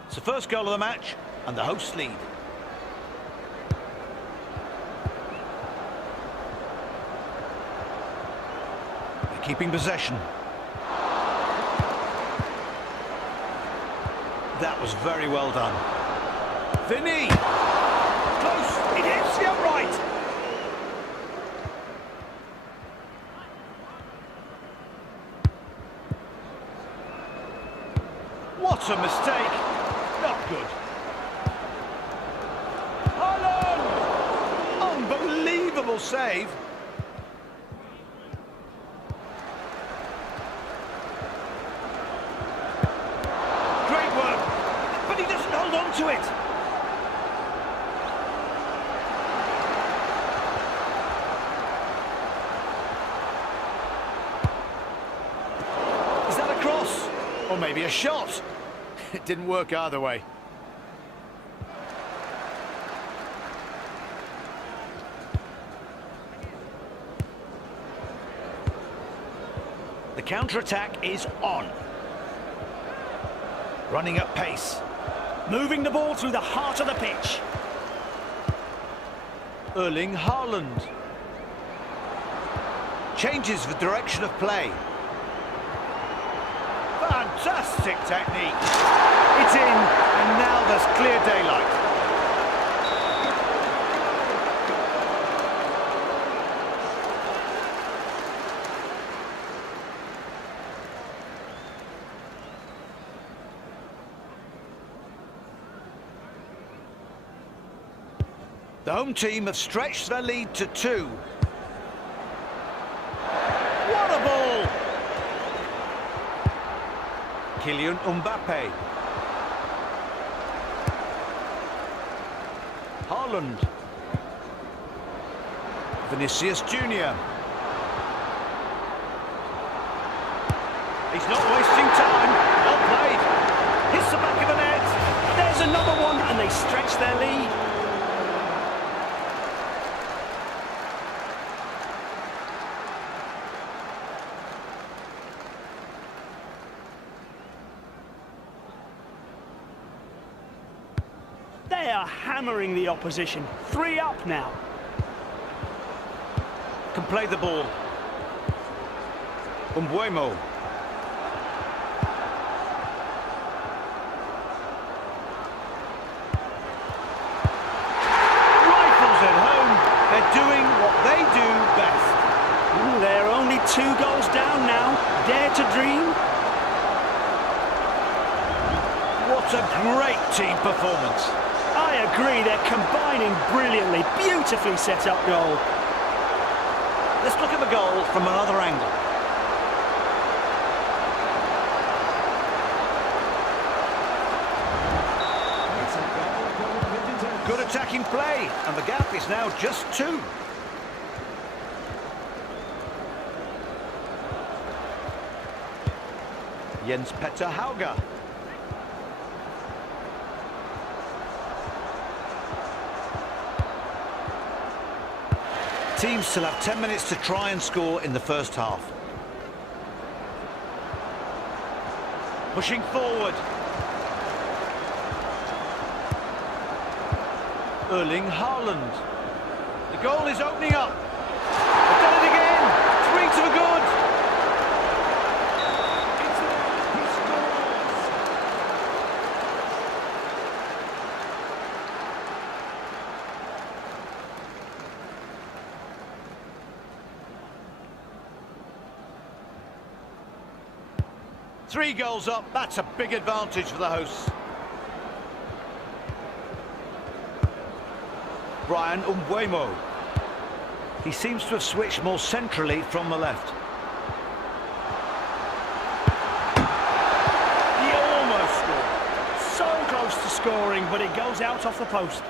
It's the first goal of the match, and the hosts lead. They're keeping possession. That was very well done. Vinny! Close! It hits the upright! What a mistake! Not good. Haaland! Unbelievable save. Great work, but he doesn't hold on to it. Is that a cross? Or maybe a shot? It didn't work either way. The counter-attack is on. Running at pace. Moving the ball through the heart of the pitch. Erling Haaland. Changes the direction of play. Fantastic technique. It's in, and now there's clear daylight. The home team have stretched their lead to 2. What a ball! Kylian Mbappe. Haaland. Vinicius Junior. He's not wasting time. Well played. Hits the back of the net. There's another one, and they stretch their lead. They are hammering the opposition. 3 up now. Can play the ball. Umbuemo. Rifles at home. They're doing what they do best. They're only 2 goals down now. Dare to dream. What a great team performance. I agree, they're combining brilliantly. Beautifully set up goal. Let's look at the goal from another angle. Good attacking play, and the gap is now just 2. Jens Petter Hauger. Teams still have 10 minutes to try and score in the first half. Pushing forward. Erling Haaland. The goal is opening up. They've done it again. 3 to the good. 3 goals up, that's a big advantage for the hosts. Brian Umbuemo. He seems to have switched more centrally from the left. He almost scored. So close to scoring, but it goes out off the post.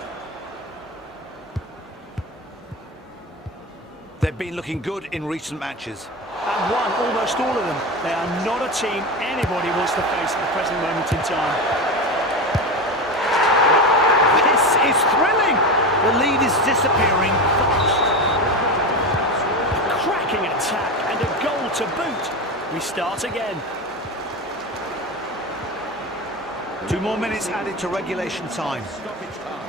They've been looking good in recent matches. And won almost all of them. They are not a team anybody wants to face at the present moment in time. This is thrilling! The lead is disappearing fast. A cracking attack and a goal to boot. We start again. 2 more minutes added to regulation time. Stoppage time.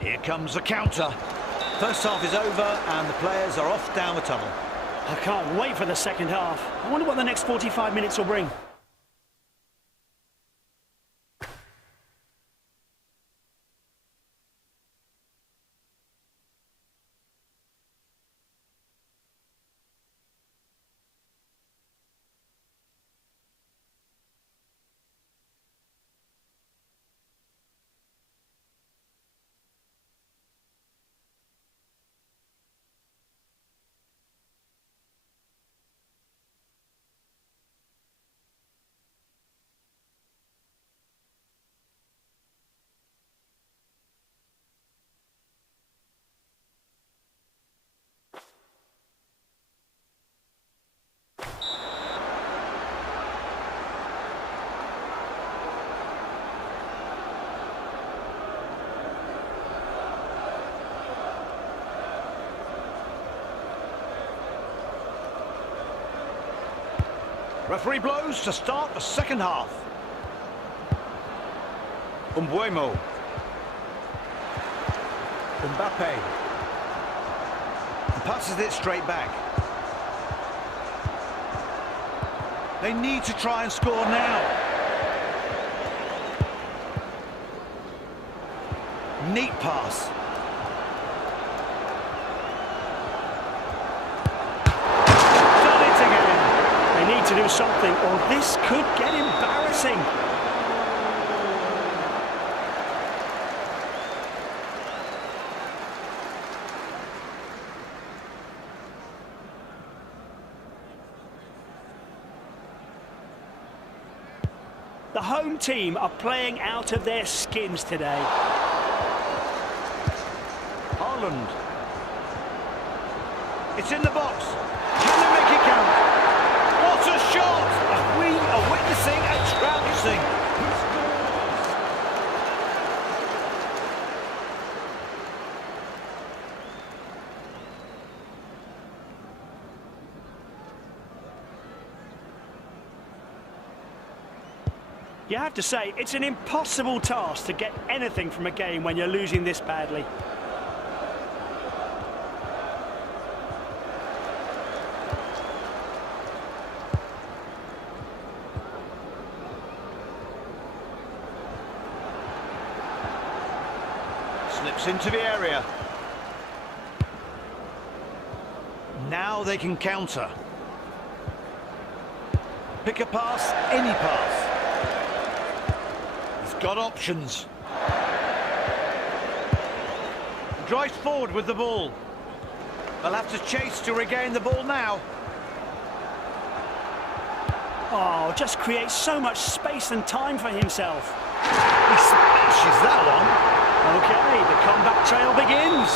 Here comes the counter. First half is over and the players are off down the tunnel. I can't wait for the second half. I wonder what the next 45 minutes will bring. Referee blows to start the second half. Umbuemo. Mbappe. And passes it straight back. They need to try and score now. Neat pass. To do something, or this could get embarrassing. The home team are playing out of their skins today. Haaland. It's in the box. Can they make it count? What a shot! We are witnessing a trouncing. You have to say, it's an impossible task to get anything from a game when you're losing this badly. Slips into the area. Now they can counter. Pick a pass, any pass. He's got options. Drives forward with the ball. They'll have to chase to regain the ball now. Oh, just creates so much space and time for himself. He smashes that one. Okay, the comeback trail begins.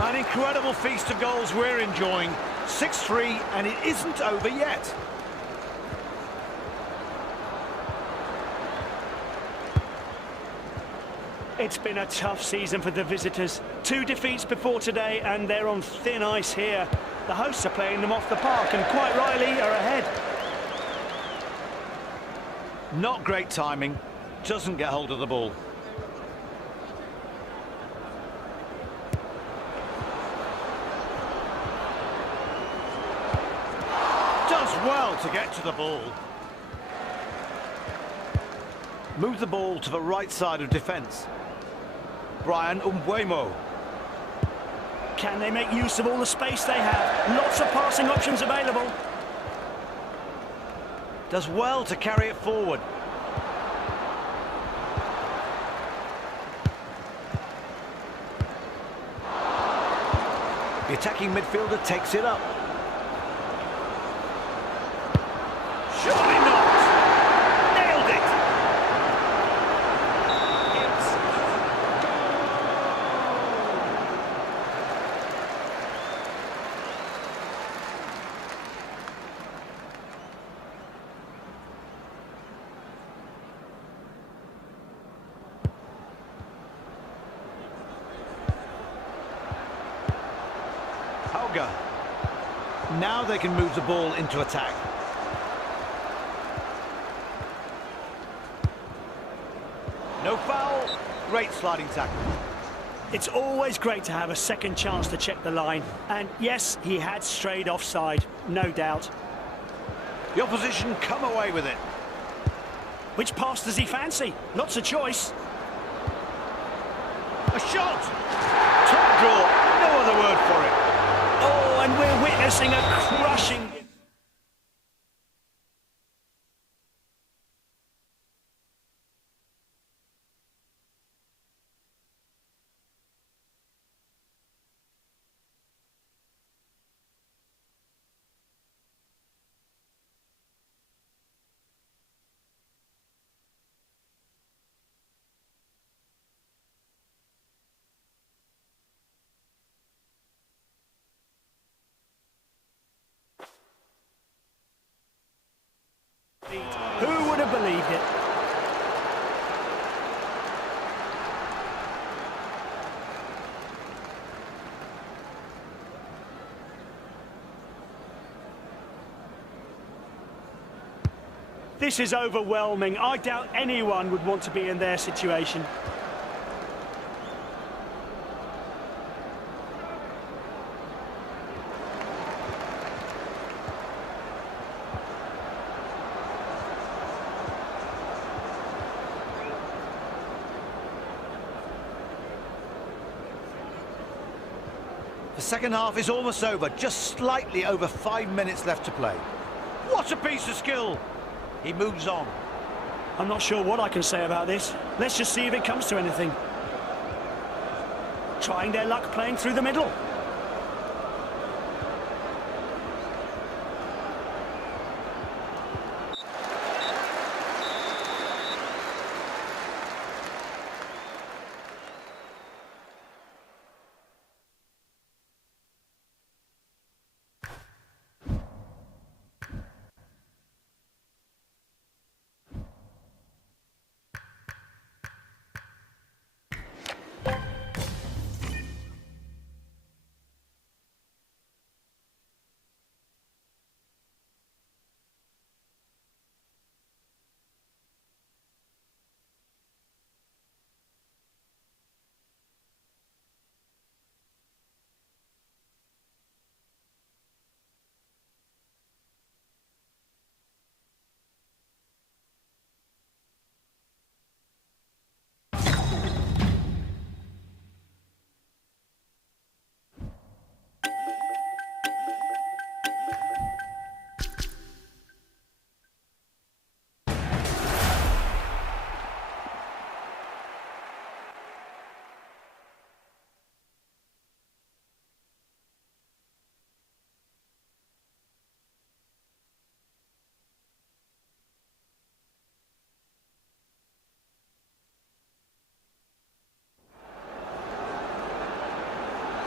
An incredible feast of goals we're enjoying. 6-3, and it isn't over yet. It's been a tough season for the visitors. 2 defeats before today, and they're on thin ice here. The hosts are playing them off the park, and quite rightly are ahead. Not great timing. Doesn't get hold of the ball. Does well to get to the ball. Move the ball to the right side of defence. Brian Umbuemo. Can they make use of all the space they have? Lots of passing options available. Does well to carry it forward. The attacking midfielder takes it up. Surely not! Nailed it! It's Hauger. Now they can move the ball into attack. No foul. Great sliding tackle. It's always great to have a second chance to check the line. And yes, he had strayed offside, no doubt. The opposition come away with it. Which pass does he fancy? Lots of choice. A shot! Top draw. No other word for it. Oh, and we're witnessing a crushing... Who would have believed it? This is overwhelming. I doubt anyone would want to be in their situation. The second half is almost over, just slightly over 5 minutes left to play. What a piece of skill! He moves on. I'm not sure what I can say about this. Let's just see if it comes to anything. Trying their luck playing through the middle.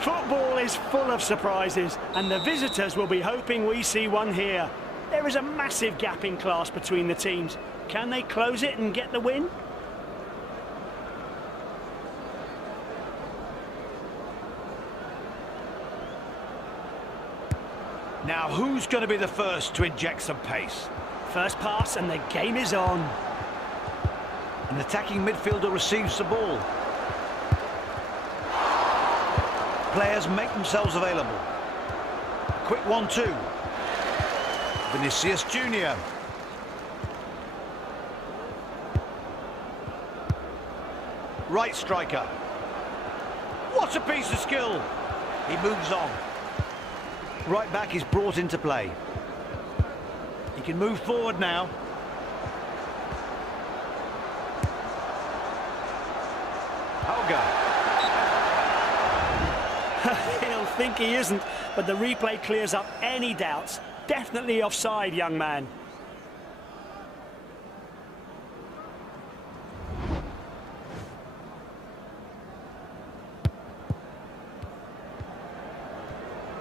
Football is full of surprises, and the visitors will be hoping we see one here. There is a massive gap in class between the teams. Can they close it and get the win? Now, who's going to be the first to inject some pace? First pass and the game is on. An attacking midfielder receives the ball. Players make themselves available. Quick 1-2. Vinicius Junior. Right striker. What a piece of skill. He moves on. Right back is brought into play. He can move forward now. Holger. He'll think he isn't, but the replay clears up any doubts. Definitely offside, young man.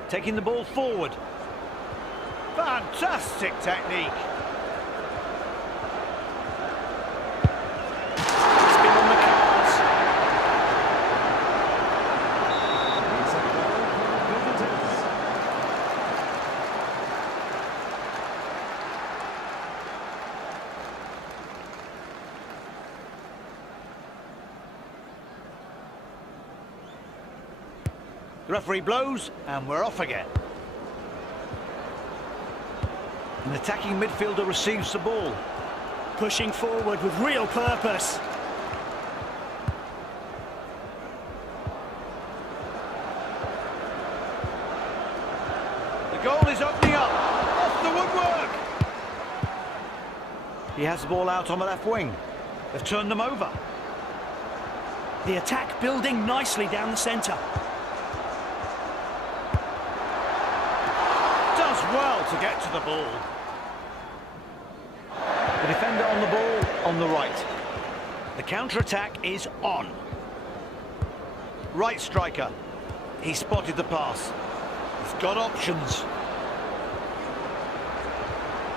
Taking the ball forward. Fantastic technique. Spin on the cards. It's a goal for visitors. The referee blows and we're off again. An attacking midfielder receives the ball. Pushing forward with real purpose. The goal is opening up. Off the woodwork. He has the ball out on the left wing. They've turned them over. The attack building nicely down the centre. Does well to get to the ball. The defender on the ball on the right. The counter-attack is on. Right striker. He spotted the pass. He's got options.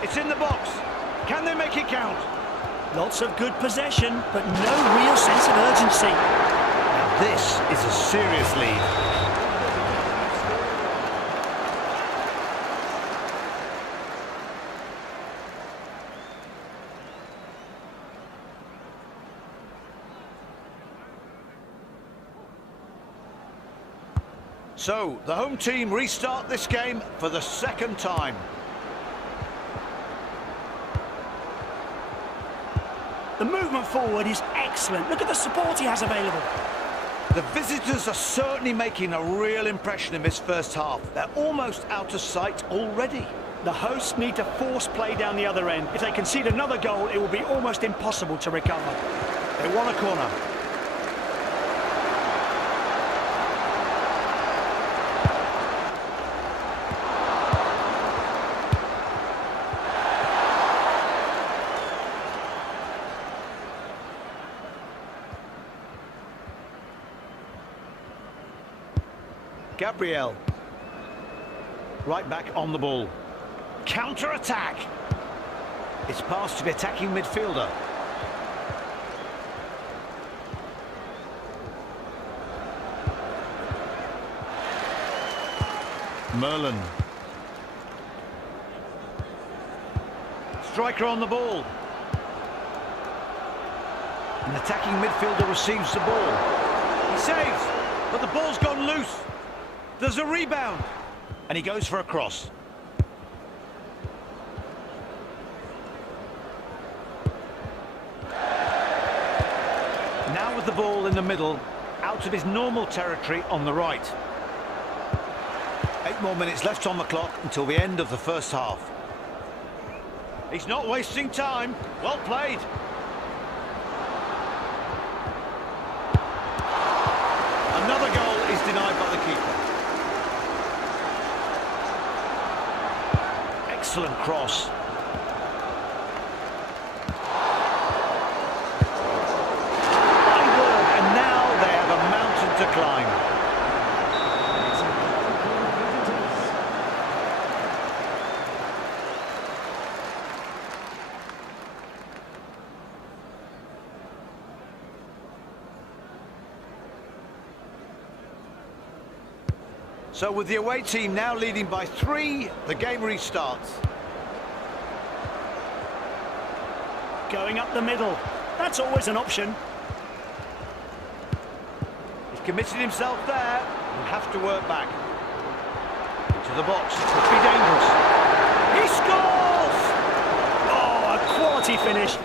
It's in the box. Can they make it count? Lots of good possession, but no real sense of urgency. Now this is a serious lead. So, the home team restart this game for the second time. The movement forward is excellent. Look at the support he has available. The visitors are certainly making a real impression in this first half. They're almost out of sight already. The hosts need to force play down the other end. If they concede another goal, it will be almost impossible to recover. They want a corner. Gabriel. Right back on the ball. Counter-attack. It's passed to the attacking midfielder. Merlin. Striker on the ball. An attacking midfielder receives the ball. He saves, but the ball's gone loose. There's a rebound, and he goes for a cross. Now with the ball in the middle, out of his normal territory on the right. 8 more minutes left on the clock until the end of the first half. He's not wasting time. Well played. Another goal is denied by the keeper. Excellent cross. Fine work, and now they have a mountain to climb. It's a goal for visitors. So with the away team now leading by 3, the game restarts. Going up the middle. That's always an option. He's committed himself there. He'll have to work back. Into the box. Could be dangerous. He scores! Oh, a quality finish.